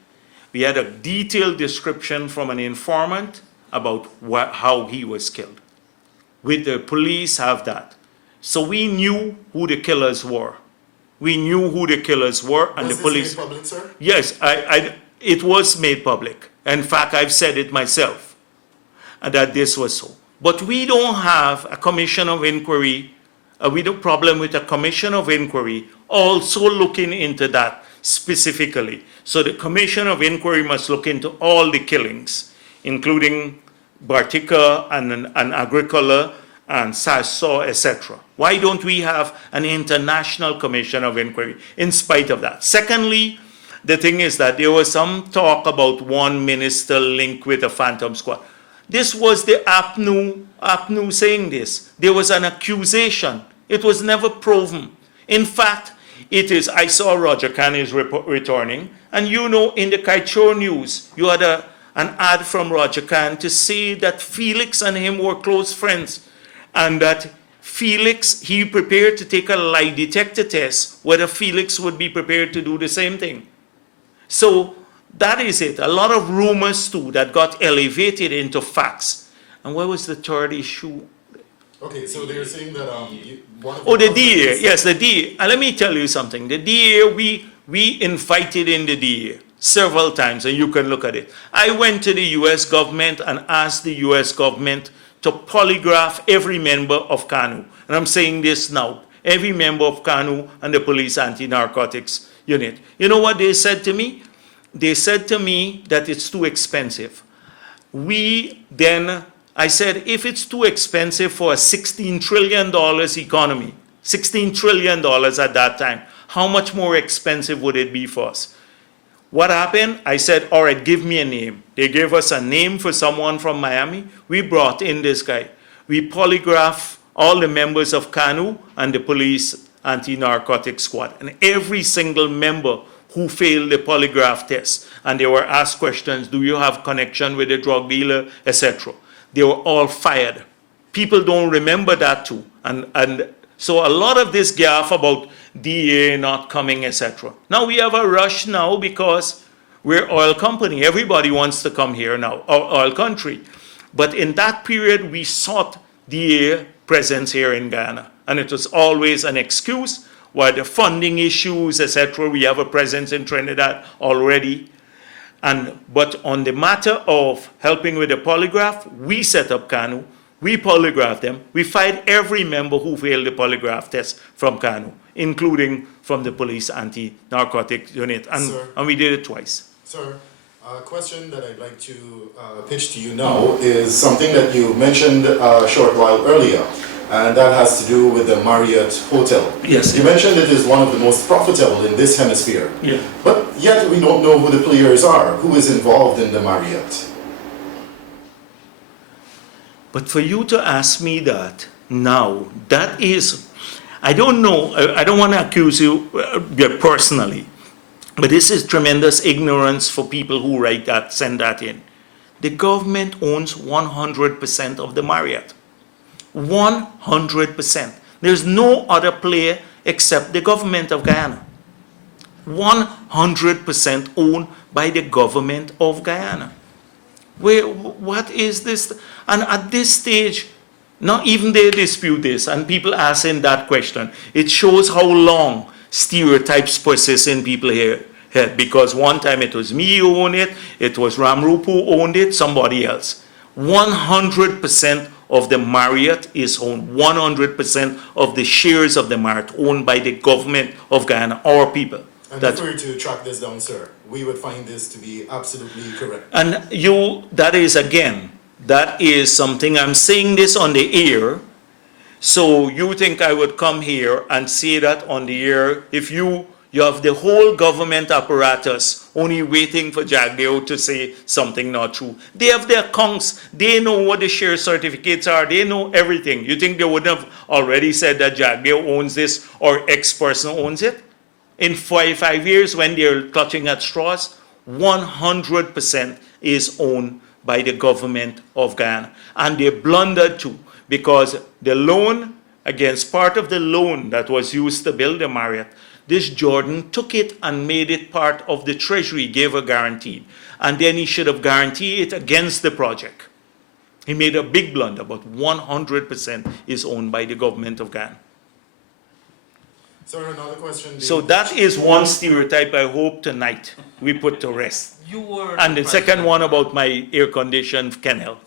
We had a detailed description from an informant about how he was killed. With the police have that. So we knew who the killers were. We knew who the killers were, and Was the police. this made public, sir? Yes, it was made public. In fact, I've said it myself, that this was so. But we don't have a commission of inquiry. We don't problem with a commission of inquiry also looking into that specifically. So the commission of inquiry must look into all the killings, including Bartica and Agricola and Sashso, etc. Why don't we have an international commission of inquiry in spite of that? Secondly, the thing is that there was some talk about one minister linked with the Phantom Squad. This was the APNU saying this. There was an accusation. It was never proven. In fact, it is, I saw Roger Cannes returning, and you know in the Kaieteur news, you had an ad from Roger Cannes to say that Felix and him were close friends, and that Felix, he prepared to take a lie detector test, whether Felix would be prepared to do the same thing. So that is it. A lot of rumors too that got elevated into facts. And what was the third issue? Okay, so they're saying that one of Oh, the government DA. is- Yes, the DA. And let me tell you something. The DA, we invited in the DA several times, and you can look at it. I went to the U.S. government and asked the U.S. government to polygraph every member of CANU. And I'm saying this now. Every member of CANU and the police anti-narcotics unit. You know what they said to me? They said to me that it's too expensive. I said, if it's too expensive for a $16 trillion economy, $16 trillion at that time, how much more expensive would it be for us? What happened? I said, all right, give me a name. They gave us a name for someone from Miami. We brought in this guy. We polygraphed all the members of CANU and the police anti-narcotic squad. And every single member who failed the polygraph test, and they were asked questions, do you have connection with a drug dealer, etc. They were all fired. People don't remember that too. And so a lot of this gaffe about DA not coming, etc. Now we have a rush now because we're oil company. Everybody wants to come here now, or oil country. But in that period, we sought DA presence here in Guyana. And it was always an excuse why the funding issues, etc. We have a presence in Trinidad already. But on the matter of helping with the polygraph, we set up CANU. We polygraphed them. We fired every member who failed the polygraph test from CANU, including from the police anti-narcotic unit. And we did it twice. Sir, a question that I'd like to pitch to you now is something that you mentioned a short while earlier, and that has to do with the Marriott Hotel. Yes. You mentioned it is one of the most profitable in this hemisphere. Yeah. But yet we don't know who the players are, who is involved in the Marriott. But for you to ask me that now, that is, I don't know, I don't want to accuse you personally, but this is tremendous ignorance for people who write that, send that in. The government owns 100% of the Marriott. 100%. There's no other player except the government of Guyana. 100% owned by the government of Guyana. What is this? And at this stage, not even they dispute this, and people asking that question. It shows how long stereotypes persist in people here. Because one time it was me who owned it, it was Ramrup who owned it, somebody else. 100% of the Marriott is owned. 100% of the shares of the Marriott owned by the government of Guyana, our people. And if we were to track this down, sir, we would find this to be absolutely correct. And that is something, I'm saying this on the air, so you think I would come here and say that on the air if you have the whole government apparatus only waiting for Jagdeo to say something not true. They have their accounts, they know what the share certificates are, they know everything. You think they wouldn't have already said that Jagdeo owns this or X person owns it? In 5 years when they're clutching at straws, 100% is owned by the government of Guyana. And they blundered too, because the loan, against part of the loan that was used to build the Marriott, this Jordan took it and made it part of the treasury, gave a guarantee. And then he should have guaranteed it against the project. He made a big blunder, but 100% is owned by the government of Guyana. Sir, another question. So that is one stereotype I hope tonight we put to rest. And the second one about my air-conditioned kennel.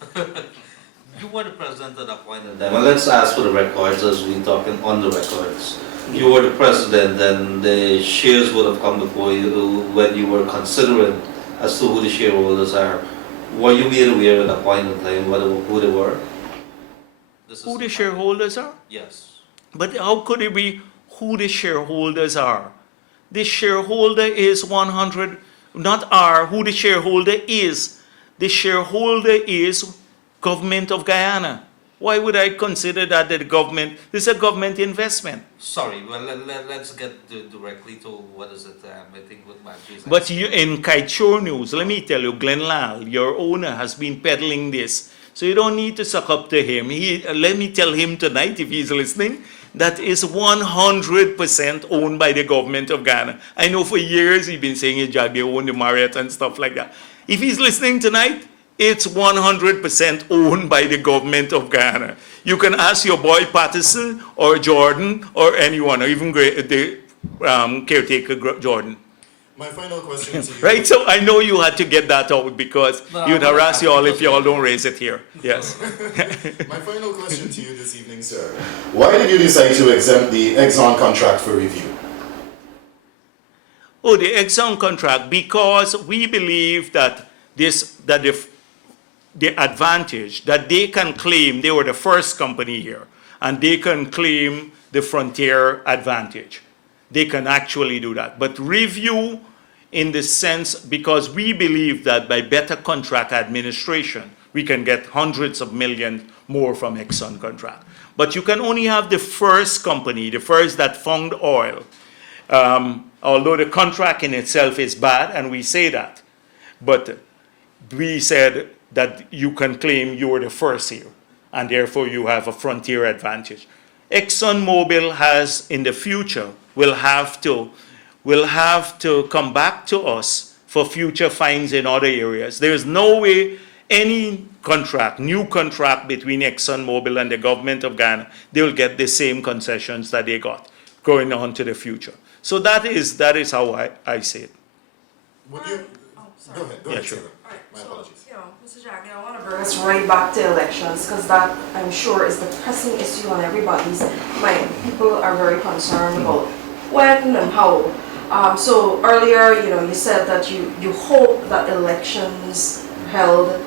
You were the president at that point in time. Well, let's ask for the records as we're talking on the records. You were the president, and the shares would have come before you when you were considering as to who the shareholders are. Were you made aware at that point in time who they were? Who the shareholders are? Yes. But how could it be who the shareholders are? The shareholder is 100, not are, who the shareholder is. The shareholder is government of Guyana. Why would I consider that the government, this is a government investment? Sorry, well, let's get directly to what is it, I think with my case. But you, in Kaieteur news, let me tell you, Glenn Lal, your owner, has been peddling this So you don't need to suck up to him. Let me tell him tonight, if he's listening, that is 100% owned by the government of Ghana. I know for years he's been saying they own the Marriott and stuff like that. If he's listening tonight, it's 100% owned by the government of Ghana. You can ask your boy Patterson or Jordan or anyone, or even the caretaker Jordan. My final question to you. Right, so I know you had to get that out because you'd harass you all if you all don't raise it here. Yes. My final question to you this evening, sir. Why did you decide to exempt the Exxon contract for review? Oh, the Exxon contract, because we believe that the advantage that they can claim, they were the first company here, and they can claim the frontier advantage. They can actually do that. But review in the sense, because we believe that by better contract administration, we can get hundreds of millions more from Exxon contract. But you can only have the first company, the first that found oil, although the contract in itself is bad, and we say that. But we said that you can claim you were the first here, and therefore you have a frontier advantage. Exxon Mobil has, in the future, will have to come back to us for future fines in other areas. There is no way any contract, new contract between Exxon Mobil and the government of Ghana, they will get the same concessions that they got going on to the future. So that is how I see it. Would you? Sorry. Go ahead. Yeah, sure. All right, My so, apologies. Mr. Jagdeo, I want to bring us right back to elections because that, I'm sure, is the pressing issue on everybody's mind. People are very concerned about when and how. So earlier, you said that you hope that elections held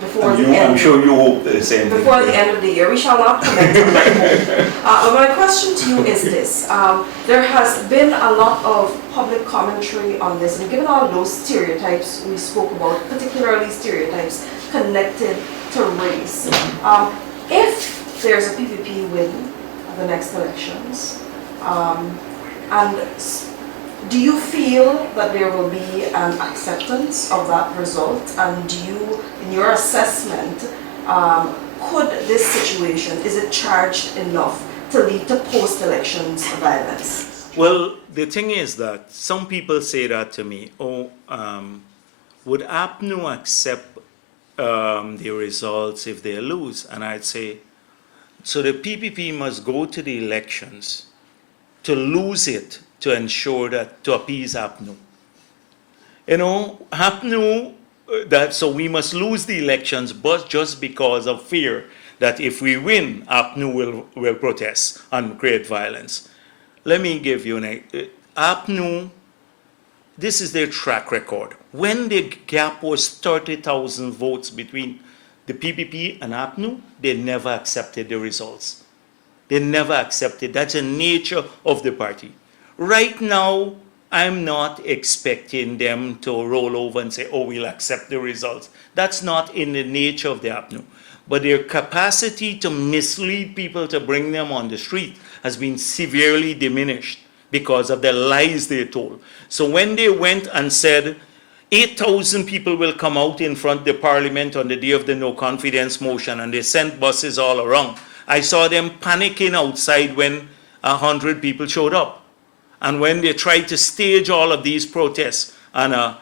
before the end. I'm sure you hope the same thing. Before the end of the year. We shall not comment on that. But my question to you is this. There has been a lot of public commentary on this, and given all those stereotypes we spoke about, particularly stereotypes connected to race, if there's a PPP win at the next elections, and do you feel that there will be an acceptance of that result? And do you, in your assessment, could this situation, is it charged enough to lead to post-elections violence? Well, the thing is that some people say that to me, would APNU accept the results if they lose? And I'd say, so the PPP must go to the elections to lose it to ensure that, to appease APNU. APNU, so we must lose the elections, but just because of fear that if we win, APNU will protest and create violence. Let me give you APNU, this is their track record. When the gap was 30,000 votes between the PPP and APNU, they never accepted the results. They never accepted. That's the nature of the party. Right now, I'm not expecting them to roll over and say, oh, we'll accept the results. That's not in the nature of the APNU. But their capacity to mislead people to bring them on the street has been severely diminished because of the lies they told. So when they went and said 8,000 people will come out in front of the parliament on the day of the no confidence motion, and they sent buses all around, I saw them panicking outside when 100 people showed up. And when they tried to stage all of these protests and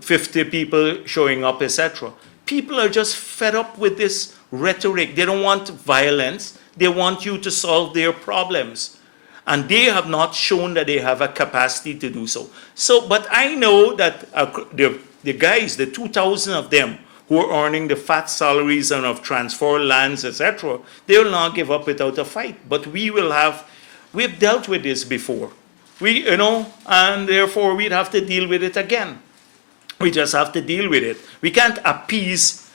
50 people showing up, etc., people are just fed up with this rhetoric. They don't want violence. They want you to solve their problems. And they have not shown that they have a capacity to do so. But I know that the guys, the 2,000 of them who are earning the fat salaries and of transfer lands, etc., they will not give up without a fight. But we've dealt with this before. And therefore we'd have to deal with it again. We just have to deal with it. We can't appease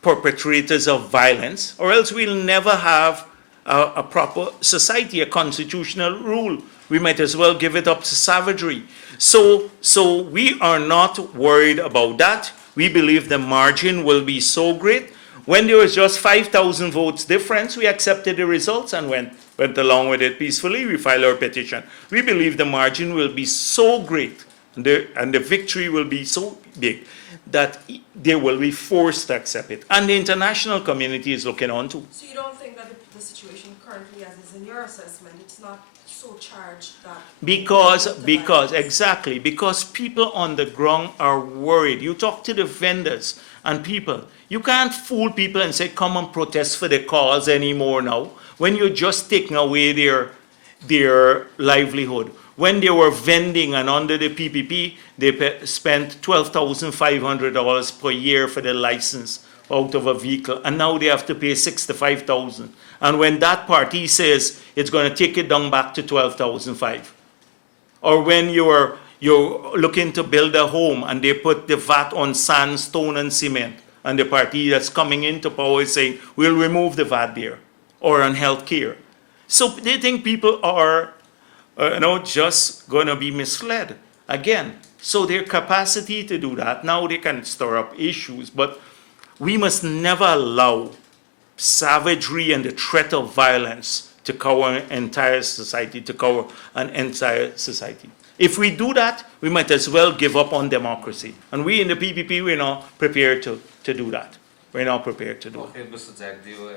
perpetrators of violence, or else we'll never have a proper society, a constitutional rule. We might as well give it up to savagery. So we are not worried about that. We believe the margin will be so great. When there was just 5,000 votes difference, we accepted the results and went along with it peacefully. We filed our petition. We believe the margin will be so great And the victory will be so big that they will be forced to accept it. And the international community is looking on too. So you don't think that the situation currently as is in your assessment, it's not so charged that... Because people on the ground are worried. You talk to the vendors and people. You can't fool people and say, come and protest for the cause anymore now, when you're just taking away their livelihood. When they were vending and under the PPP, they spent $12,500 per year for the license out of a vehicle, and now they have to pay $65,000. And when that party says it's going to take it down back to $12,500, or when you're looking to build a home and they put the VAT on sand, stone, and cement, and the party that's coming into power is saying we'll remove the VAT there, or on health care. So they think people are just going to be misled again. So their capacity to do that, now they can stir up issues, but we must never allow savagery and the threat of violence to cover an entire society, If we do that, we might as well give up on democracy. And we in the PPP, we're not prepared to do that. We're not prepared to do it. Okay, Mr. Jagdeo,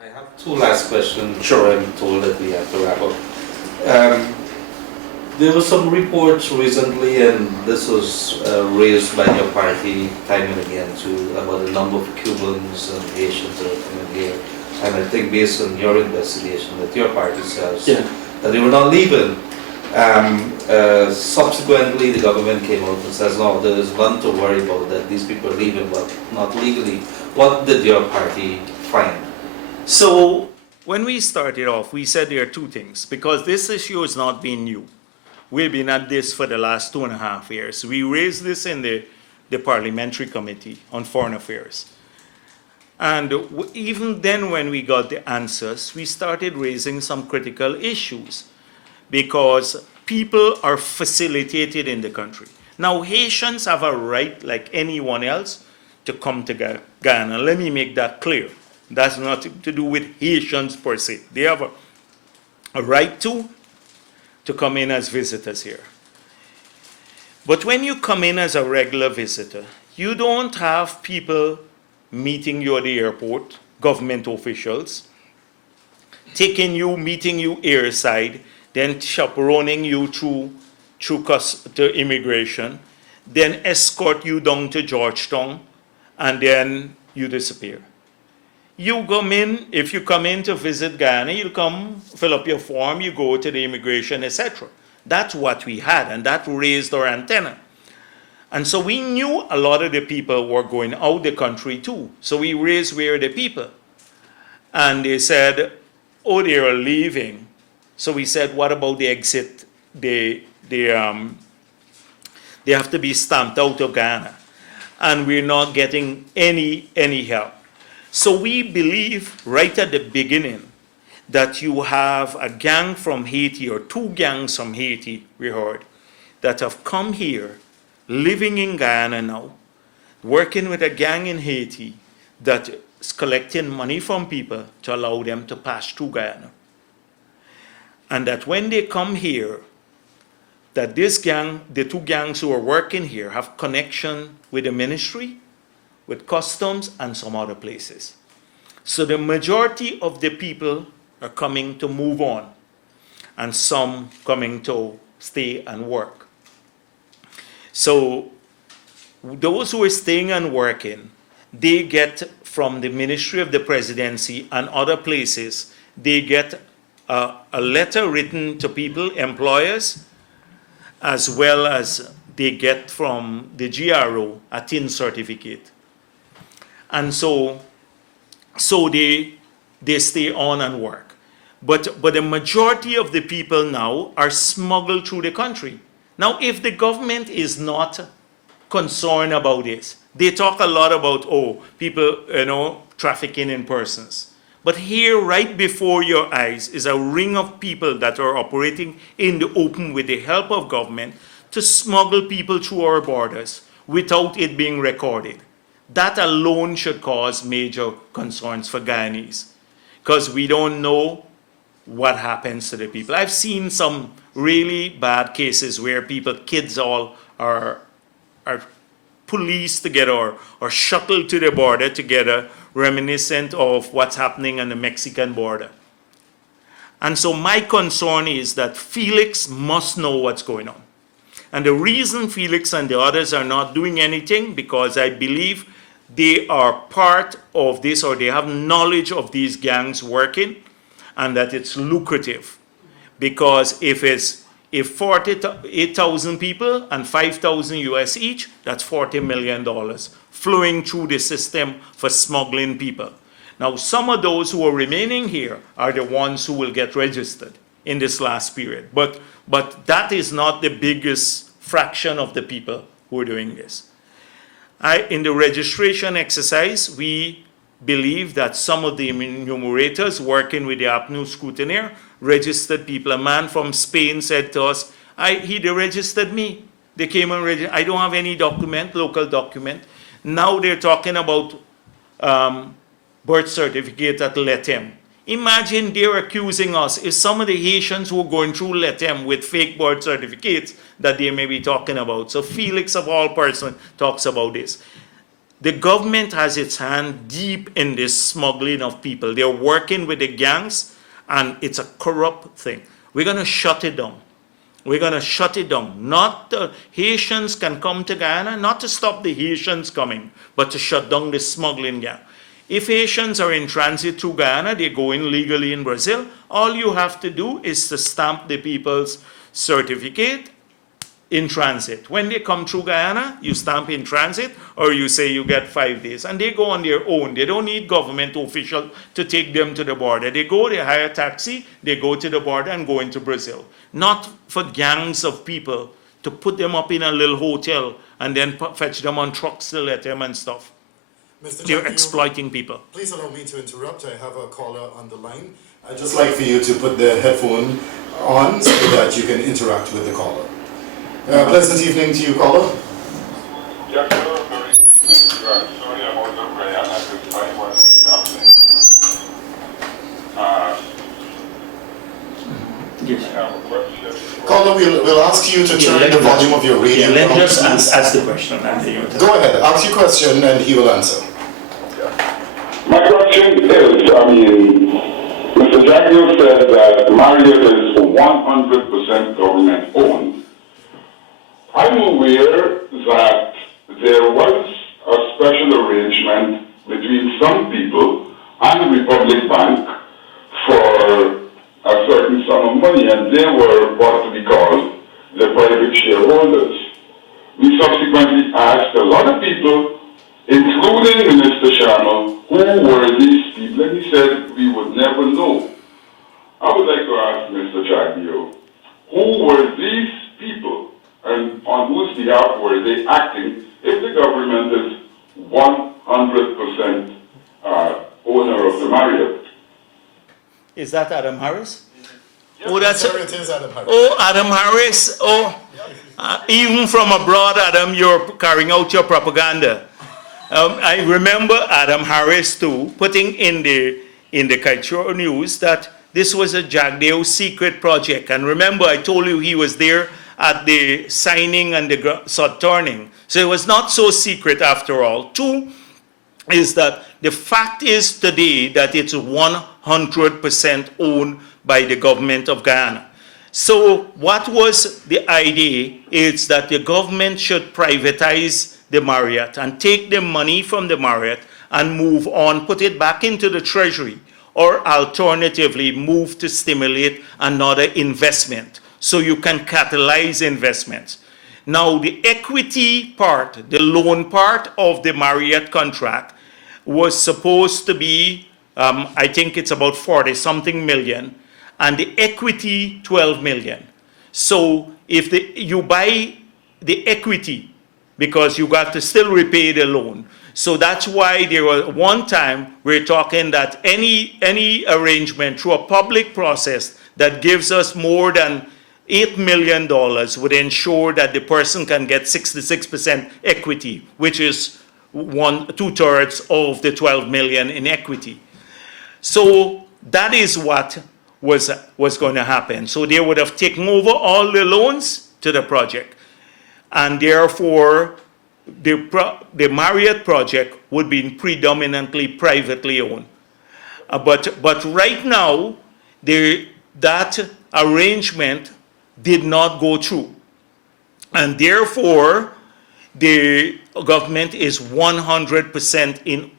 I have two last questions. Sure, I'm told that we have to wrap up. There were some reports recently, and this was raised by your party time and again too, about the number of Cubans and Haitians that are coming here. And I think based on your investigation that your party says that they were not leaving. Subsequently, the government came out and says, no, there is one to worry about, that these people are leaving, but not legally. What did your party find? So when we started off, we said there are two things, because this issue has not been new. We've been at this for the last 2.5 years. We raised this in the Parliamentary Committee on Foreign Affairs. And even then when we got the answers, we started raising some critical issues, because people are facilitated in the country. Now, Haitians have a right, like anyone else, to come to Ghana. Let me make that clear. That's nothing to do with Haitians per se. They have a right to come in as visitors here. But when you come in as a regular visitor, you don't have people meeting you at the airport, government officials, meeting you airside, then chaperoning you through to immigration, then escort you down to Georgetown, and then you disappear. You come in, if you come in to visit Ghana, you come, fill up your form, you go to the immigration, etc. That's what we had, and that raised our antenna. And so we knew a lot of the people were going out the country too. So we raised, where are the people? And they said, oh, they are leaving. So we said, what about the exit? They have to be stamped out of Ghana. And we're not getting any help. So we believe right at the beginning that you have a gang from Haiti, or two gangs from Haiti, we heard, that have come here, living in Ghana now, working with a gang in Haiti that is collecting money from people to allow them to pass through Ghana. And that when they come here, that this gang, the two gangs who are working here, have connection with the ministry, with customs, and some other places. So the majority of the people are coming to move on, and some coming to stay and work. So those who are staying and working, they get from the Ministry of the Presidency and other places, they get a letter written to people, employers, as well as they get from the GRO a TIN certificate. And so they stay on and work. But the majority of the people now are smuggled through the country. Now, if the government is not concerned about this, they talk a lot about, people, trafficking in persons. But here, right before your eyes, is a ring of people that are operating in the open with the help of government to smuggle people through our borders without it being recorded. That alone should cause major concerns for Guyanese, because we don't know what happens to the people. I've seen some really bad cases where kids all our police together or shuttled to the border together, reminiscent of what's happening on the Mexican border. And so my concern is that Felix must know what's going on. And the reason Felix and the others are not doing anything, because I believe they are part of this, or they have knowledge of these gangs working, and that it's lucrative. Because if 48,000 people and 5,000 US each, that's $40 million flowing through the system for smuggling people. Now, some of those who are remaining here are the ones who will get registered in this last period. But that is not the biggest fraction of the people who are doing this. In the registration exercise, we believe that some of the enumerators working with the APNU scrutineer registered people. A man from Spain said to us, they registered me. They came and registered. I don't have any document, local document. Now they're talking about birth certificate at Letem. Imagine they're accusing us if some of the Haitians who are going through Letem with fake birth certificates that they may be talking about. So Felix, of all persons, talks about this. The government has its hand deep in this smuggling of people. They're working with the gangs, and it's a corrupt thing. We're going to shut it down. We're going to shut it down. Not the Haitians can come to Guyana, not to stop the Haitians coming, but to shut down the smuggling gang. If Haitians are in transit through Guyana, they go in legally in Brazil, all you have to do is to stamp the people's certificate in transit. When they come through Guyana, you stamp in transit, or you say you get 5 days, and they go on their own. They don't need government official to take them to the border. They go, they hire a taxi, they go to the border and go into Brazil. Not for gangs of people to put them up in a little hotel and then fetch them on trucks to let them and stuff. Mr. They're Jagdeo, exploiting people. please allow me to interrupt. I have a caller on the line. I'd just like for you to put the headphone on so that you can interact with the caller. Pleasant evening to you, caller. Yes, sir. Very sorry about the prayer at this time was happening. Yes. I have a question. Caller, we'll ask you to turn the volume of your radio Let down, just please. ask the question. And then you Go ahead, ask your question and he will answer. My question is, Mr. Jagdeo said that Marriott is 100% government owned. I'm aware that there was a special arrangement between some people and the Republic Bank for a certain sum of money, and they were what to be called the private shareholders. We subsequently asked a lot of people, including Minister Sharma, who were these people, and he said we would never know. I would like to ask Mr. Jagdeo, who were these people and on whose behalf were they acting if the government is 100% owner of the Marriott? Is that Adam Harris? Yes, Oh, that's Sir, it is Adam Harris. Oh, Adam Harris. Oh, even from abroad, Adam, you're carrying out your propaganda. I remember Adam Harris too putting in the Kaieteur news that this was a Jagdeo secret project. And remember, I told you he was there at the signing and the sod turning. So it was not so secret after all. Two is that the fact is today that it's 100% owned by the government of Guyana. So what was the idea is that the government should privatize the Marriott and take the money from the Marriott and move on, put it back into the treasury, or alternatively move to stimulate another investment so you can catalyze investments. Now the equity part, the loan part of the Marriott contract was supposed to be, I think it's about 40-something million, and the equity 12 million. So if you buy the equity, because you got to still repay the loan. So that's why there was one time we're talking that any arrangement through a public process that gives us more than $8 million would ensure that the person can get 66% equity, which is 2/3 of the 12 million in equity. So that is what was going to happen. So they would have taken over all the loans to the project. and therefore the Marriott project would be predominantly privately owned. But right now, that arrangement did not go through. And therefore, the government is 100%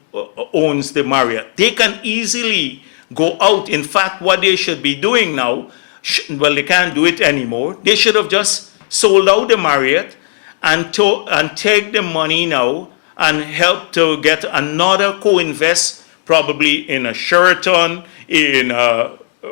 owns the Marriott. They can easily go out. In fact, what they should be doing now, well, they can't do it anymore. They should have just sold out the Marriott and take the money now and help to get another co-invest, probably in a Sheraton, in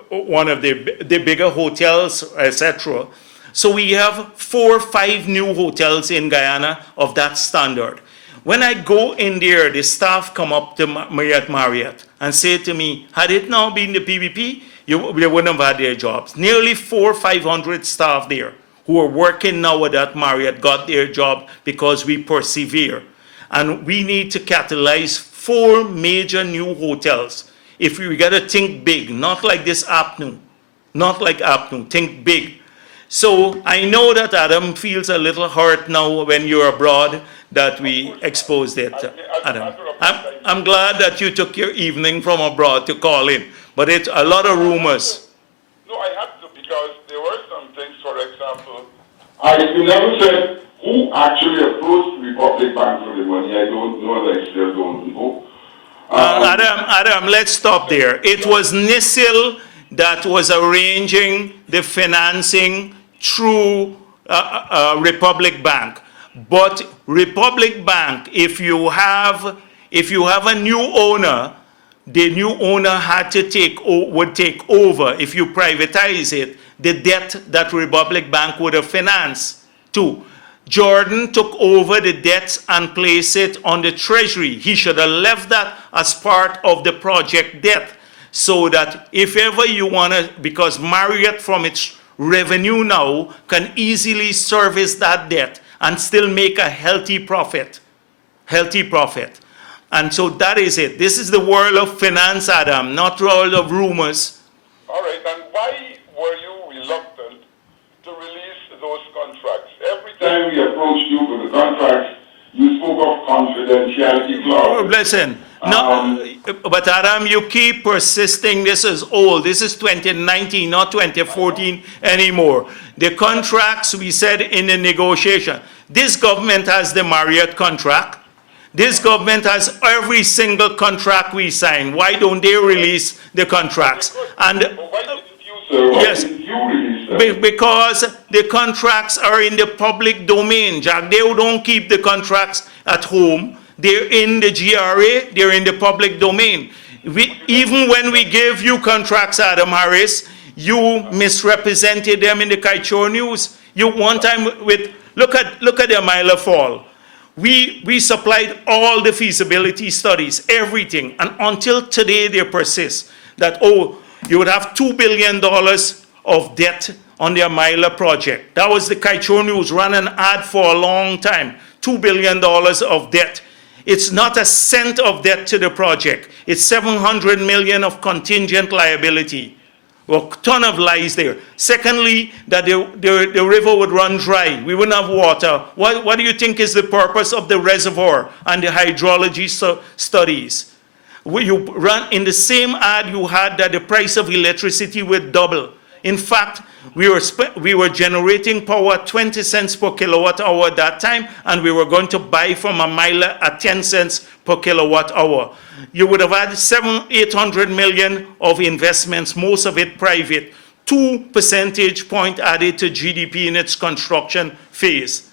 one of the bigger hotels, etc. So we have 4 or 5 new hotels in Guyana of that standard. When I go in there, the staff come up to Marriott and say to me, had it now been the PPP, they wouldn't have had their jobs. Nearly 400 or 500 staff there who are working now at that Marriott got their job because we persevere. And we need to catalyze 4 major new hotels. If we got to think big, not like this afternoon, not like afternoon, think big. So I know that Adam feels a little hurt now when you're abroad that we exposed it, Adam. I'm glad that you took your evening from abroad to call in, but it's a lot of rumors. No, I had to because there were some things, for example, you never said who actually approached Republic Bank for the money. I don't know, and I still don't know. Adam, let's stop there. It was Wrtsil that was arranging the financing through Republic Bank. But Republic Bank, if you have a new owner, the new owner would take over. If you privatize it, the debt that Republic Bank would have financed too. Jordan took over the debts and placed it on the treasury. He should have left that as part of the project debt, so that if ever you want to, because Marriott from its revenue now can easily service that debt and still make a healthy profit. And so that is it. This is the world of finance, Adam, not the world of rumors. All right, and why were you reluctant to release those contracts? Every time we approached you for the contracts, you spoke of confidentiality clause. Listen, no, but Adam, you keep persisting. This is old. This is 2019, not 2014 anymore. The contracts, we said in the negotiation, this government has the Marriott contract. This government has every single contract we sign. Why don't they release the contracts? And why didn't you, sir? Why yes, didn't you release them? because the contracts are in the public domain. Jagdeo don't keep the contracts at home. They're in the GRA. They're in the public domain. Even when we gave you contracts, Adam Harris, you misrepresented them in the Kaieteur news. You one time look at the Mila Fall. We supplied all the feasibility studies, everything, and until today they persist that, oh, you would have $2 billion of debt on the Amila project. That was the Kaieteur news, ran an ad for a long time, $2 billion of debt. It's not a cent of debt to the project. It's $700 million of contingent liability. Well, a ton of lies there. Secondly, that the river would run dry. We wouldn't have water. What do you think is the purpose of the reservoir and the hydrology studies? You run in the same ad you had that the price of electricity would double. In fact, we were generating power at 20 cents per kilowatt hour at that time, and we were going to buy from a mile at 10 cents per kilowatt hour. You would have had $800 million of investments, most of it private, 2 percentage points added to GDP in its construction phase.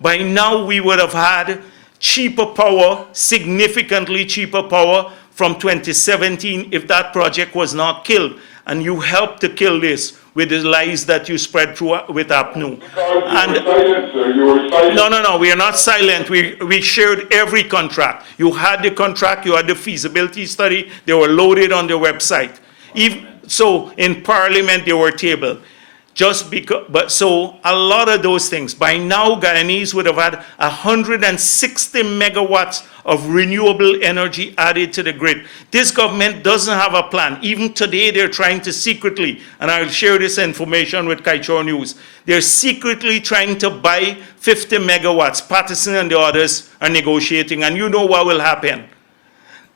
By now, we would have had cheaper power, significantly cheaper power from 2017 if that project was not killed. And you helped to kill this with the lies that you spread through with APNU. And you were silent, sir. You were silent. No, we are not silent. We shared every contract. You had the contract, you had the feasibility study, they were loaded on the website. So in Parliament, they were tabled. Just because, but so a lot of those things. By now, Guyanese would have had 160 megawatts of renewable energy added to the grid. This government doesn't have a plan. Even today, they're trying to secretly, and I'll share this information with Kaieteur News, they're secretly trying to buy 50 megawatts. Patterson and the others are negotiating, and you know what will happen.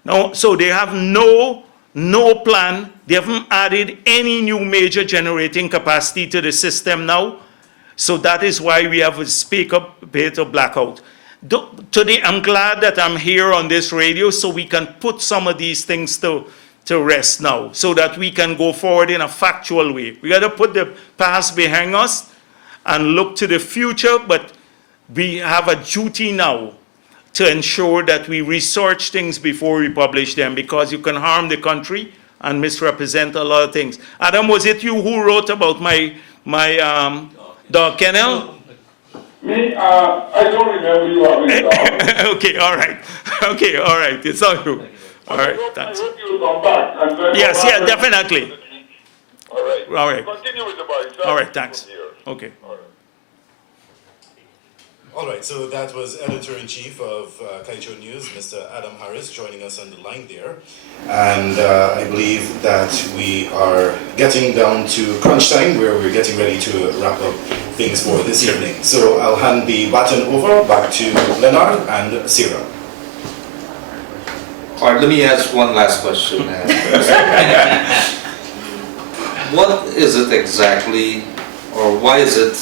Now, so they have no plan. They haven't added any new major generating capacity to the system now. So that is why we have a speak up beta blackout. Today, I'm glad that I'm here on this radio so we can put some of these things to rest now so that we can go forward in a factual way. We got to put the past behind us and look to the future, but we have a duty now to ensure that we research things before we publish them, because you can harm the country and misrepresent a lot of things. Adam, was it you who wrote about my dog kennel? Me, I don't remember you having that. Okay, all right. Okay, all right. It's all you. All right, thanks. I hope you'll come back and then Yes, come yeah, back. definitely. All right. All right. Continue with the voice. All right, thanks. Okay. All right. All right, so that was Editor-in-Chief of Kaieteur News, Mr. Adam Harris, joining us on the line there. And I believe that we are getting down to crunch time, where we're getting ready to wrap up things for this evening. So I'll hand the baton over back to Leonard and Sarah. All right, let me ask one last question. What is it exactly, or why is it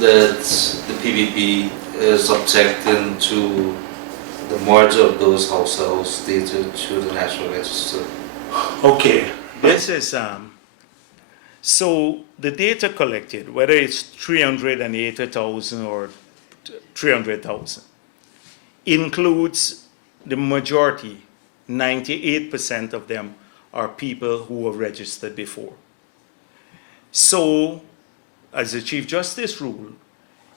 that the PPP is objecting to the merger of those households stated to the National Register? Okay, this is, so the data collected, whether it's 380,000 or 300,000, includes the majority, 98% of them are people who were registered before. So, as the Chief Justice ruled,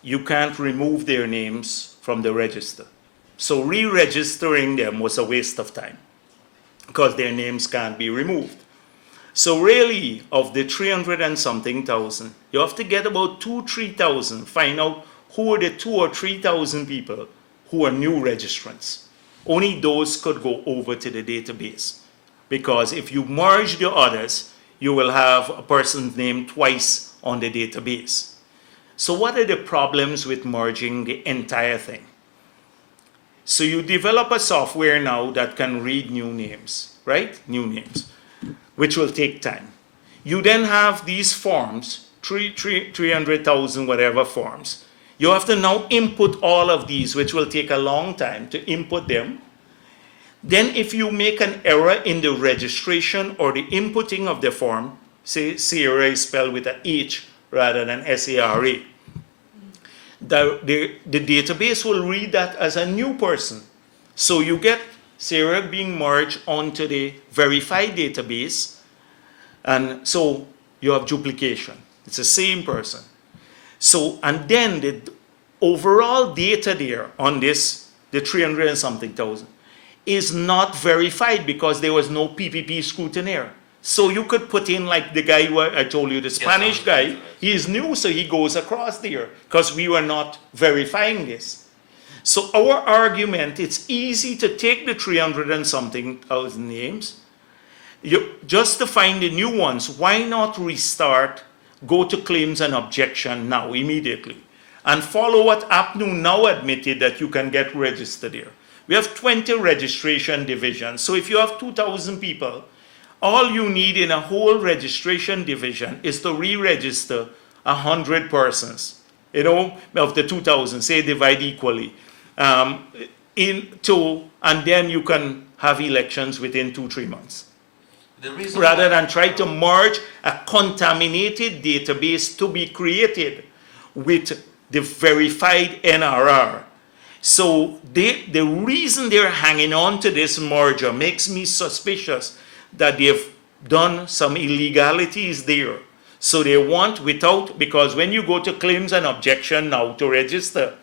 you can't remove their names from the register. So re-registering them was a waste of time because their names can't be removed. So really, of the 300 and something thousand, you have to get about 2,000-3,000, find out who are the 2,000 or 3,000 people who are new registrants. Only those could go over to the database, because if you merge the others, you will have a person's name twice on the database. So what are the problems with merging the entire thing? So you develop a software now that can read new names, right? New names, which will take time. You then have these forms, 300,000 whatever forms. You have to now input all of these, which will take a long time to input them. Then if you make an error in the registration or the inputting of the form, say Sarah is spelled with an H rather than S-A-R-A, the database will read that as a new person. So you get Sarah being merged onto the verified database, and so you have duplication. It's the same person. So, and then the overall data there on this, the 300 and something thousand, is not verified because there was no PPP scrutineer. So you could put in like the guy who I told you, the Spanish guy, he is new, so he goes across there because we were not verifying this. So our argument, it's easy to take the 300 and something thousand names, just to find the new ones. Why not restart, go to claims and objection now, immediately, and follow what APNU now admitted that you can get registered there. We have 20 registration divisions. So if you have 2,000 people, all you need in a whole registration division is to re-register 100 persons, you know, of the 2,000, say divide equally, and then you can have elections within 2-3 months. Rather than try to merge a contaminated database to be created with the verified NRR. So the reason they're hanging on to this merger makes me suspicious that they've done some illegalities there. So they want because when you go to claims and objection now to register,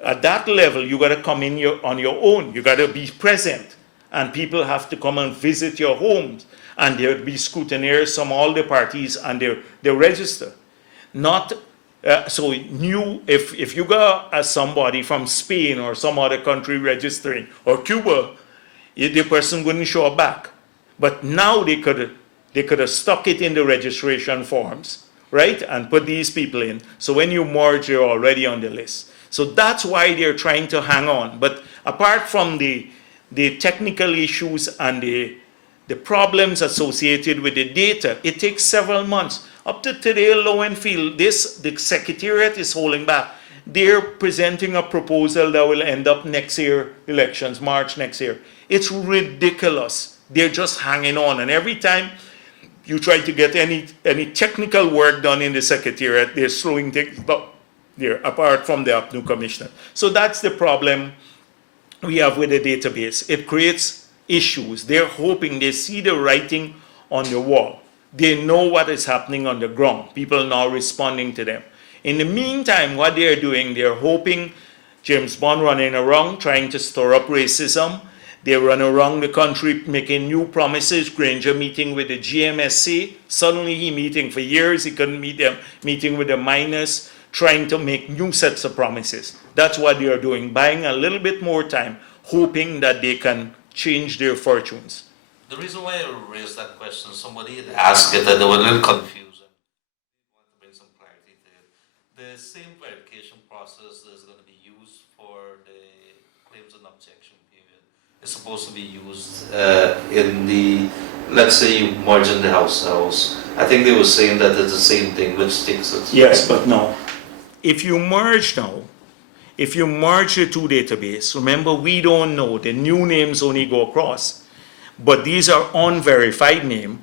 at that level, you got to come in on your own. You got to be present, and people have to come and visit your homes, and there'll be scrutineers from all the parties, and they register. not so new. If you go as somebody from Spain or some other country registering, or Cuba, the person wouldn't show up back. But now they could have stuck it in the registration forms, right, and put these people in. So when you merge, you're already on the list. So that's why they're trying to hang on. But apart from the technical issues and the problems associated with the data, it takes several months. Up to today, lo and feel, the Secretariat is holding back. They're presenting a proposal that will end up next year, elections, March next year. It's ridiculous. They're just hanging on. And every time you try to get any technical work done in the Secretariat, they're slowing things down there, apart from the new commissioner. So that's the problem we have with the database. It creates issues. They're hoping they see the writing on the wall. They know what is happening on the ground. People now responding to them. In the meantime, what they're doing, they're hoping James Bond running around trying to stir up racism. They run around the country making new promises. Granger meeting with the GMSC. Suddenly he meeting for years. He couldn't meet them. Meeting with the miners, trying to make new sets of promises. That's what they are doing, buying a little bit more time, hoping that they can change their fortunes. The reason why I raised that question, somebody had asked it and they were a little confused. I want to bring some clarity to it. The same verification process is going to be used for the claims and objection period. It's supposed to be used in the, let's say you merge in the house. I think they were saying that it's the same thing, which takes it. Yes, but no. If you merge now, if you merge the two databases, remember we don't know, the new names only go across. But these are unverified names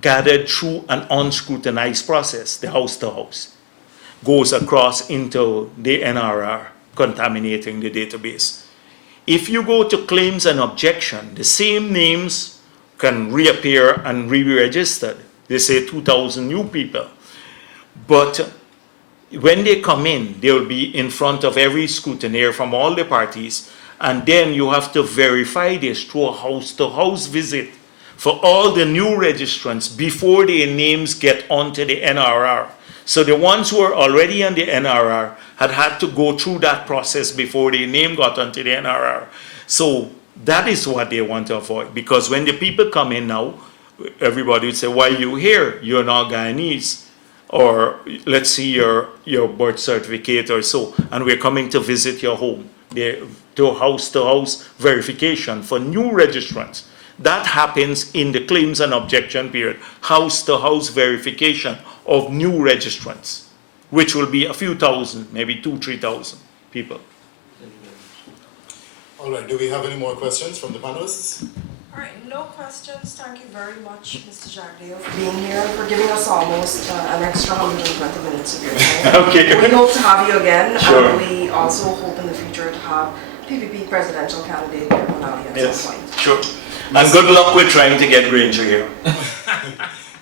gathered through an unscrutinized process, the house to house, goes across into the NRR, contaminating the database. If you go to claims and objection, the same names can reappear and re-registered. They say 2,000 new people. But when they come in, they will be in front of every scrutineer from all the parties, and then you have to verify this through a house-to-house visit for all the new registrants before their names get onto the NRR. So the ones who are already on the NRR had to go through that process before their name got onto the NRR. So that is what they want to avoid, because when the people come in now, everybody would say, why are you here? You're not Guyanese. Or let's see your birth certificate or so, and we're coming to visit your home. They do house-to-house verification for new registrants. That happens in the claims and objection period, house-to-house verification of new registrants, which will be a few thousand, maybe 2,000-3,000 people. All right, do we have any more questions from the panelists? All right, no questions. Thank you very much, Mr. Jagdeo, for being here and for giving us almost an extra 120 minutes of your time. Okay. We hope to have you again, Sure. and we also hope in the future to have PPP presidential candidate here in Manali at some point. Sure. And good luck with trying to get Granger here.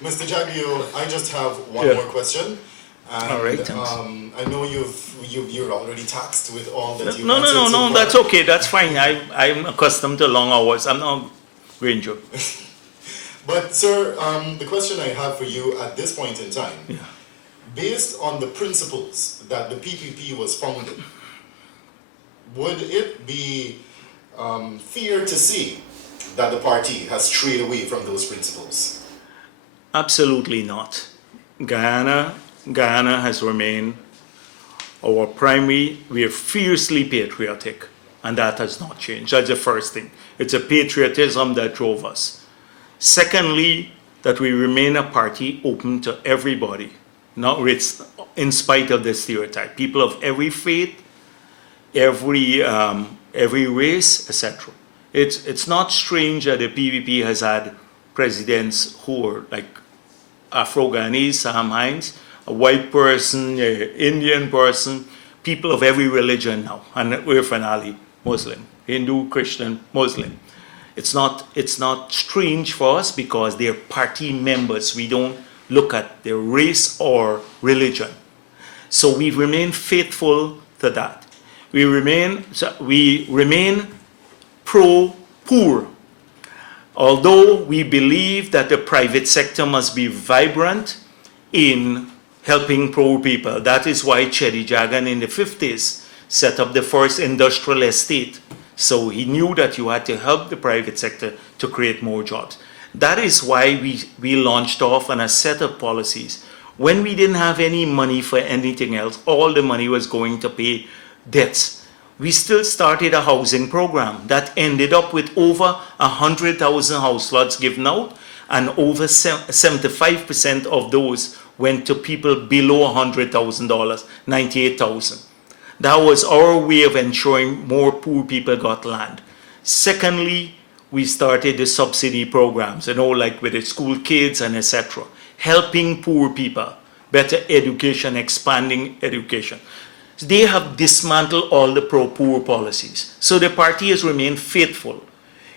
Mr. Jagdeo, I just have one more question. And, all right, thanks. I know you're already taxed with all that you've No, answered so far. that's okay, that's fine. I'm accustomed to long hours. I'm not Granger. But sir, the question I have for you at this point in time, based on the principles that the PPP was founded, would it be fair to say that the party has strayed away from those principles? Absolutely not. Guyana has remained our primary. We are fiercely patriotic, and that has not changed. That's the first thing. It's a patriotism that drove us. Secondly, that we remain a party open to everybody, in spite of the stereotype. People of every faith, every race, etc. It's not strange that the PPP has had presidents who are like Afro-Ghanese, Sam Hines, a white person, an Indian person, people of every religion now, and we're finally Muslim, Hindu, Christian, Muslim. It's not strange for us because they're party members. We don't look at their race or religion. So we remain faithful to that. We remain pro-poor. Although we believe that the private sector must be vibrant in helping poor people. That is why Cheddy Jagan in the 50s set up the first industrial estate. So he knew that you had to help the private sector to create more jobs. That is why we launched off on a set of policies. When we didn't have any money for anything else, all the money was going to pay debts. We still started a housing program that ended up with over 100,000 house lots given out, and over 75% of those went to people below $100,000, 98,000. That was our way of ensuring more poor people got land. Secondly, we started the subsidy programs, like with the school kids and etc., helping poor people, better education, expanding education. They have dismantled all the pro-poor policies. So the party has remained faithful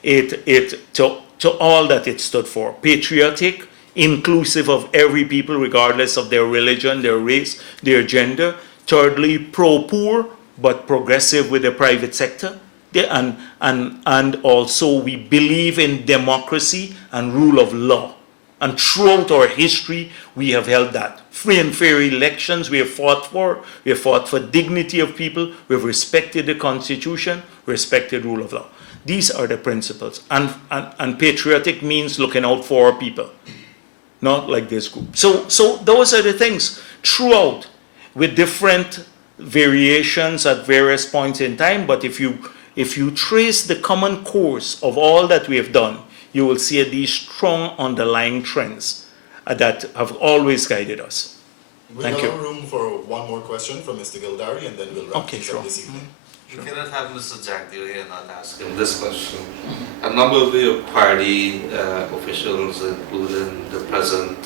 to all that it stood for. Patriotic, inclusive of every people regardless of their religion, their race, their gender. Thirdly, pro-poor, but progressive with the private sector. And also we believe in democracy and rule of law. And throughout our history, we have held that. Free and fair elections we have fought for. We have fought for dignity of people. We have respected the Constitution, respected rule of law. These are the principles. And patriotic means looking out for our people, not like this group. So those are the things throughout, with different variations at various points in time. But if you trace the common course of all that we have done, you will see these strong underlying trends that have always guided us. Thank you. We'll have room for one more question from Mr. Gildari, and then we'll wrap Okay, things sure. up this evening. You cannot have Mr. Jagdeo here and not ask him this question. A number of your party officials, including the present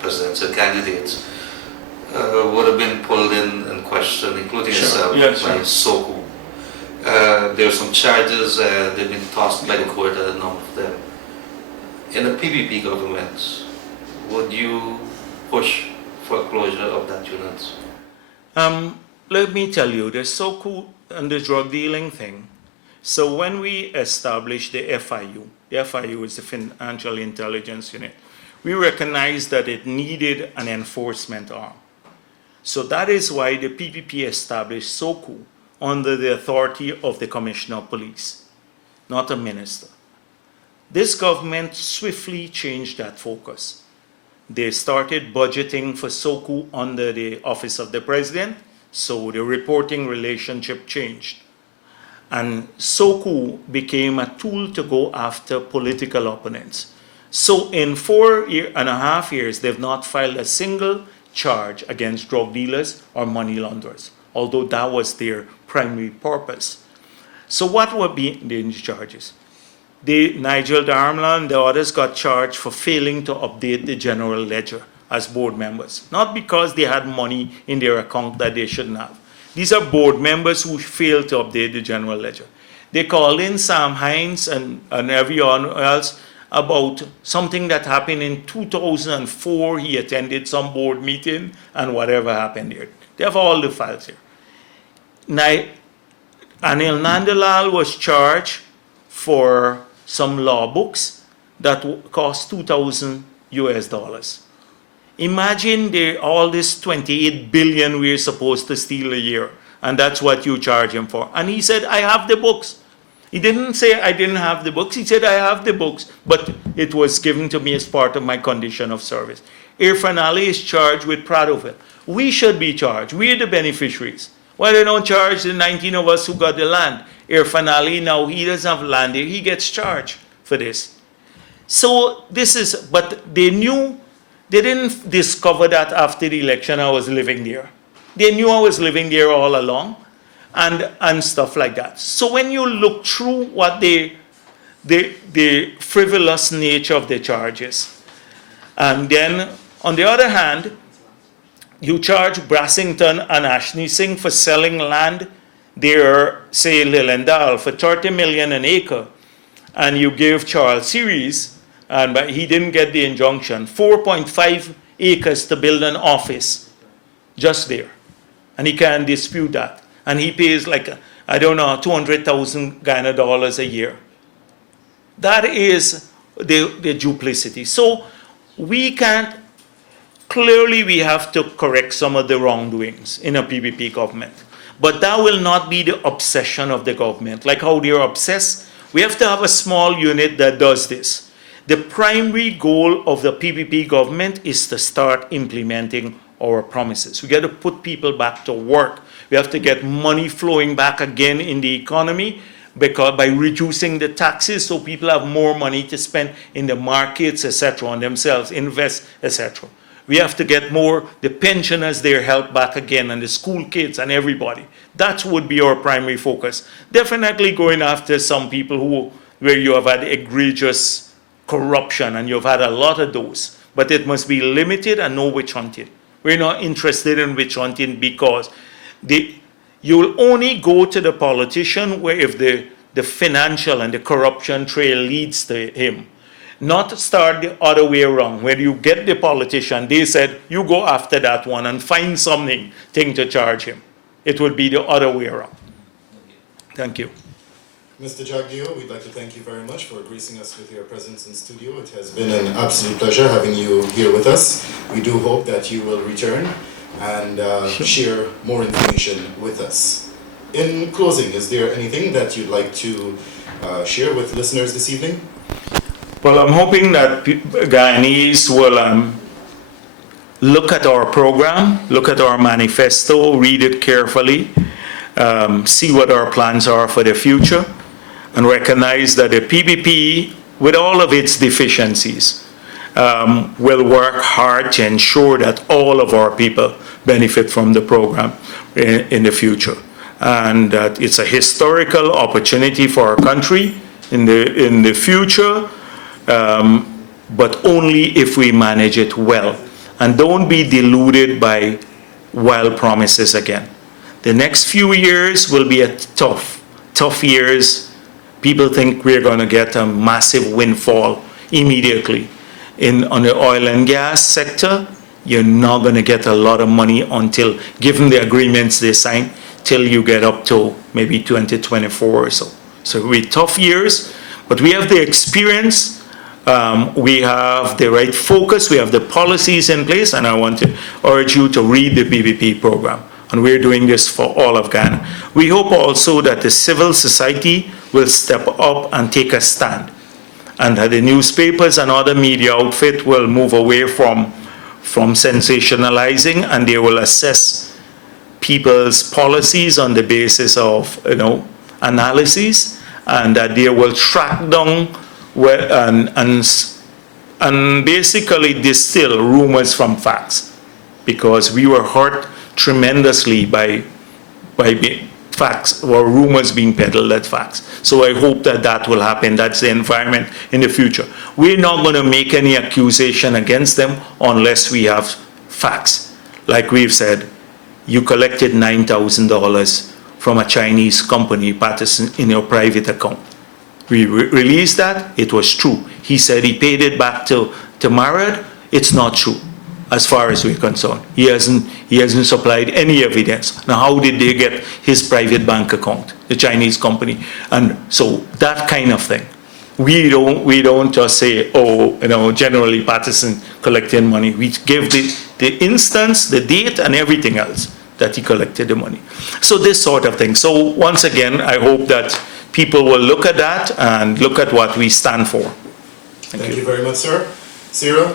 presidential candidates, would have been pulled in question, including yourself, by SOCO. There are some charges, they've been tossed by the court at a number of them. In a PPP government, would you push for closure of that unit? Let me tell you, the SOCO and the drug dealing thing. So when we established the FIU is the Financial Intelligence Unit, we recognized that it needed an enforcement arm. So that is why the PPP established SOCO under the authority of the Commissioner of Police, not a minister. This government swiftly changed that focus. They started budgeting for SOCO under the Office of the President, so the reporting relationship changed. And SOCO became a tool to go after political opponents. So in 4.5 years, they've not filed a single charge against drug dealers or money launderers, although that was their primary purpose. So what were being the charges? Nigel Darmla and the others got charged for failing to update the general ledger as board members, not because they had money in their account that they shouldn't have. These are board members who failed to update the general ledger. They called in Sam Hines and everyone else about something that happened in 2004. He attended some board meeting and whatever happened here. They have all the files here. Anil Nandalal was charged for some law books that cost $2,000 US. Imagine all this 28 billion we're supposed to steal a year, and that's what you charge him for. And he said, I have the books. He didn't say I didn't have the books. He said, I have the books, but it was given to me as part of my condition of service. Irfan Ali is charged with Pradoville. We should be charged. We're the beneficiaries. Why they don't charge the 19 of us who got the land? Irfan Ali, now he doesn't have land here. He gets charged for this. So this is, but they didn't discover that after the election I was living there. They knew I was living there all along and stuff like that. So when you look through what the frivolous nature of the charges, and then on the other hand, you charge Brassington and Ashney Singh for selling land there, say Lilendal, for 30 million an acre, and you gave Charles Series, but he didn't get the injunction, 4.5 acres to build an office just there. And he can't dispute that. And he pays like, I don't know, 200,000 Ghana dollars a year. That is the duplicity. So we can't, Clearly, we have to correct some of the wrongdoings in a PPP government. But that will not be the obsession of the government. Like how they're obsessed, we have to have a small unit that does this. The primary goal of the PPP government is to start implementing our promises. We got to put people back to work. We have to get money flowing back again in the economy because by reducing the taxes so people have more money to spend in the markets, etc., on themselves, invest, etc. We have to get more, the pensioners, their help back again, and the school kids and everybody. That would be our primary focus. Definitely going after some people where you have had egregious corruption, and you've had a lot of those. But it must be limited and no witch hunting. We're not interested in witch hunting because you will only go to the politician where if the financial and the corruption trail leads to him. Not start the other way around. When you get the politician, they said, you go after that one and find something to charge him. It would be the other way around. Thank you. Mr. Jagdeo, we'd like to thank you very much for gracing us with your presence in studio. It has been an absolute pleasure having you here with us. We do hope that you will return and share more information with us. In closing, is there anything that you'd like to share with listeners this evening? Well, I'm hoping that Guyanese will look at our program, look at our manifesto, read it carefully, see what our plans are for the future, and recognize that the PPP, with all of its deficiencies, will work hard to ensure that all of our people benefit from the program in the future. And that it's a historical opportunity for our country in the future, but only if we manage it well. And don't be deluded by wild promises again. The next few years will be tough years. People think we're going to get a massive windfall immediately. On the oil and gas sector, you're not going to get a lot of money until, given the agreements they sign, till you get up to maybe 2024 or so. So it'll be tough years, but we have the experience, we have the right focus, we have the policies in place, and I want to urge you to read the PPP program. And we're doing this for all of Ghana. We hope also that the civil society will step up and take a stand, and that the newspapers and other media outfit will move away from sensationalizing, and they will assess people's policies on the basis of analysis, and that they will track down and basically distill rumors from facts, because we were hurt tremendously by facts or rumors being peddled as facts. So I hope that will happen. That's the environment in the future. We're not going to make any accusation against them unless we have facts. Like we've said, you collected $9,000 from a Chinese company, Patterson, in your private account. We released that. It was true. He said he paid it back to Marriott. It's not true, as far as we're concerned. He hasn't supplied any evidence. Now, how did they get his private bank account, the Chinese company? And so that kind of thing. We don't just say, generally Patterson collecting money. We give the instance, the date, and everything else that he collected the money. So this sort of thing. So once again, I hope that people will look at that and look at what we stand for. Thank you very much, sir. Sarah,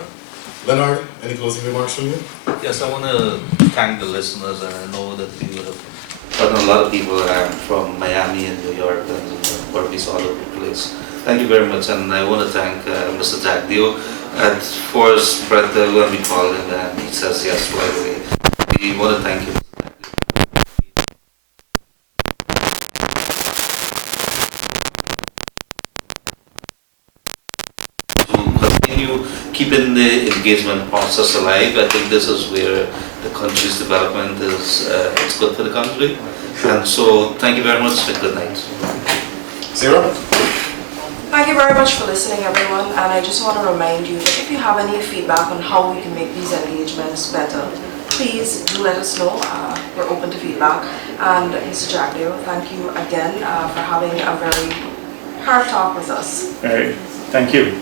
Leonard, any closing remarks from you? Yes, I want to thank the listeners, and I know that we would have gotten a lot of people from Miami and New York and Barbies all over the place. Thank you very much, and I want to thank Mr. Jagdeo. At first, Brett, when we called him, and he says yes right away. We want to thank you. Keeping the engagement process alive. I think this is where the country's development is it's good for the country. And so thank you very much and good night. Sarah? Thank you very much for listening, everyone, and I just want to remind you that if you have any feedback on how we can make these engagements better, please do let us know. We're open to feedback. And Mr. Jagdeo, thank you again for having a very hard talk with us. All right. Thank you.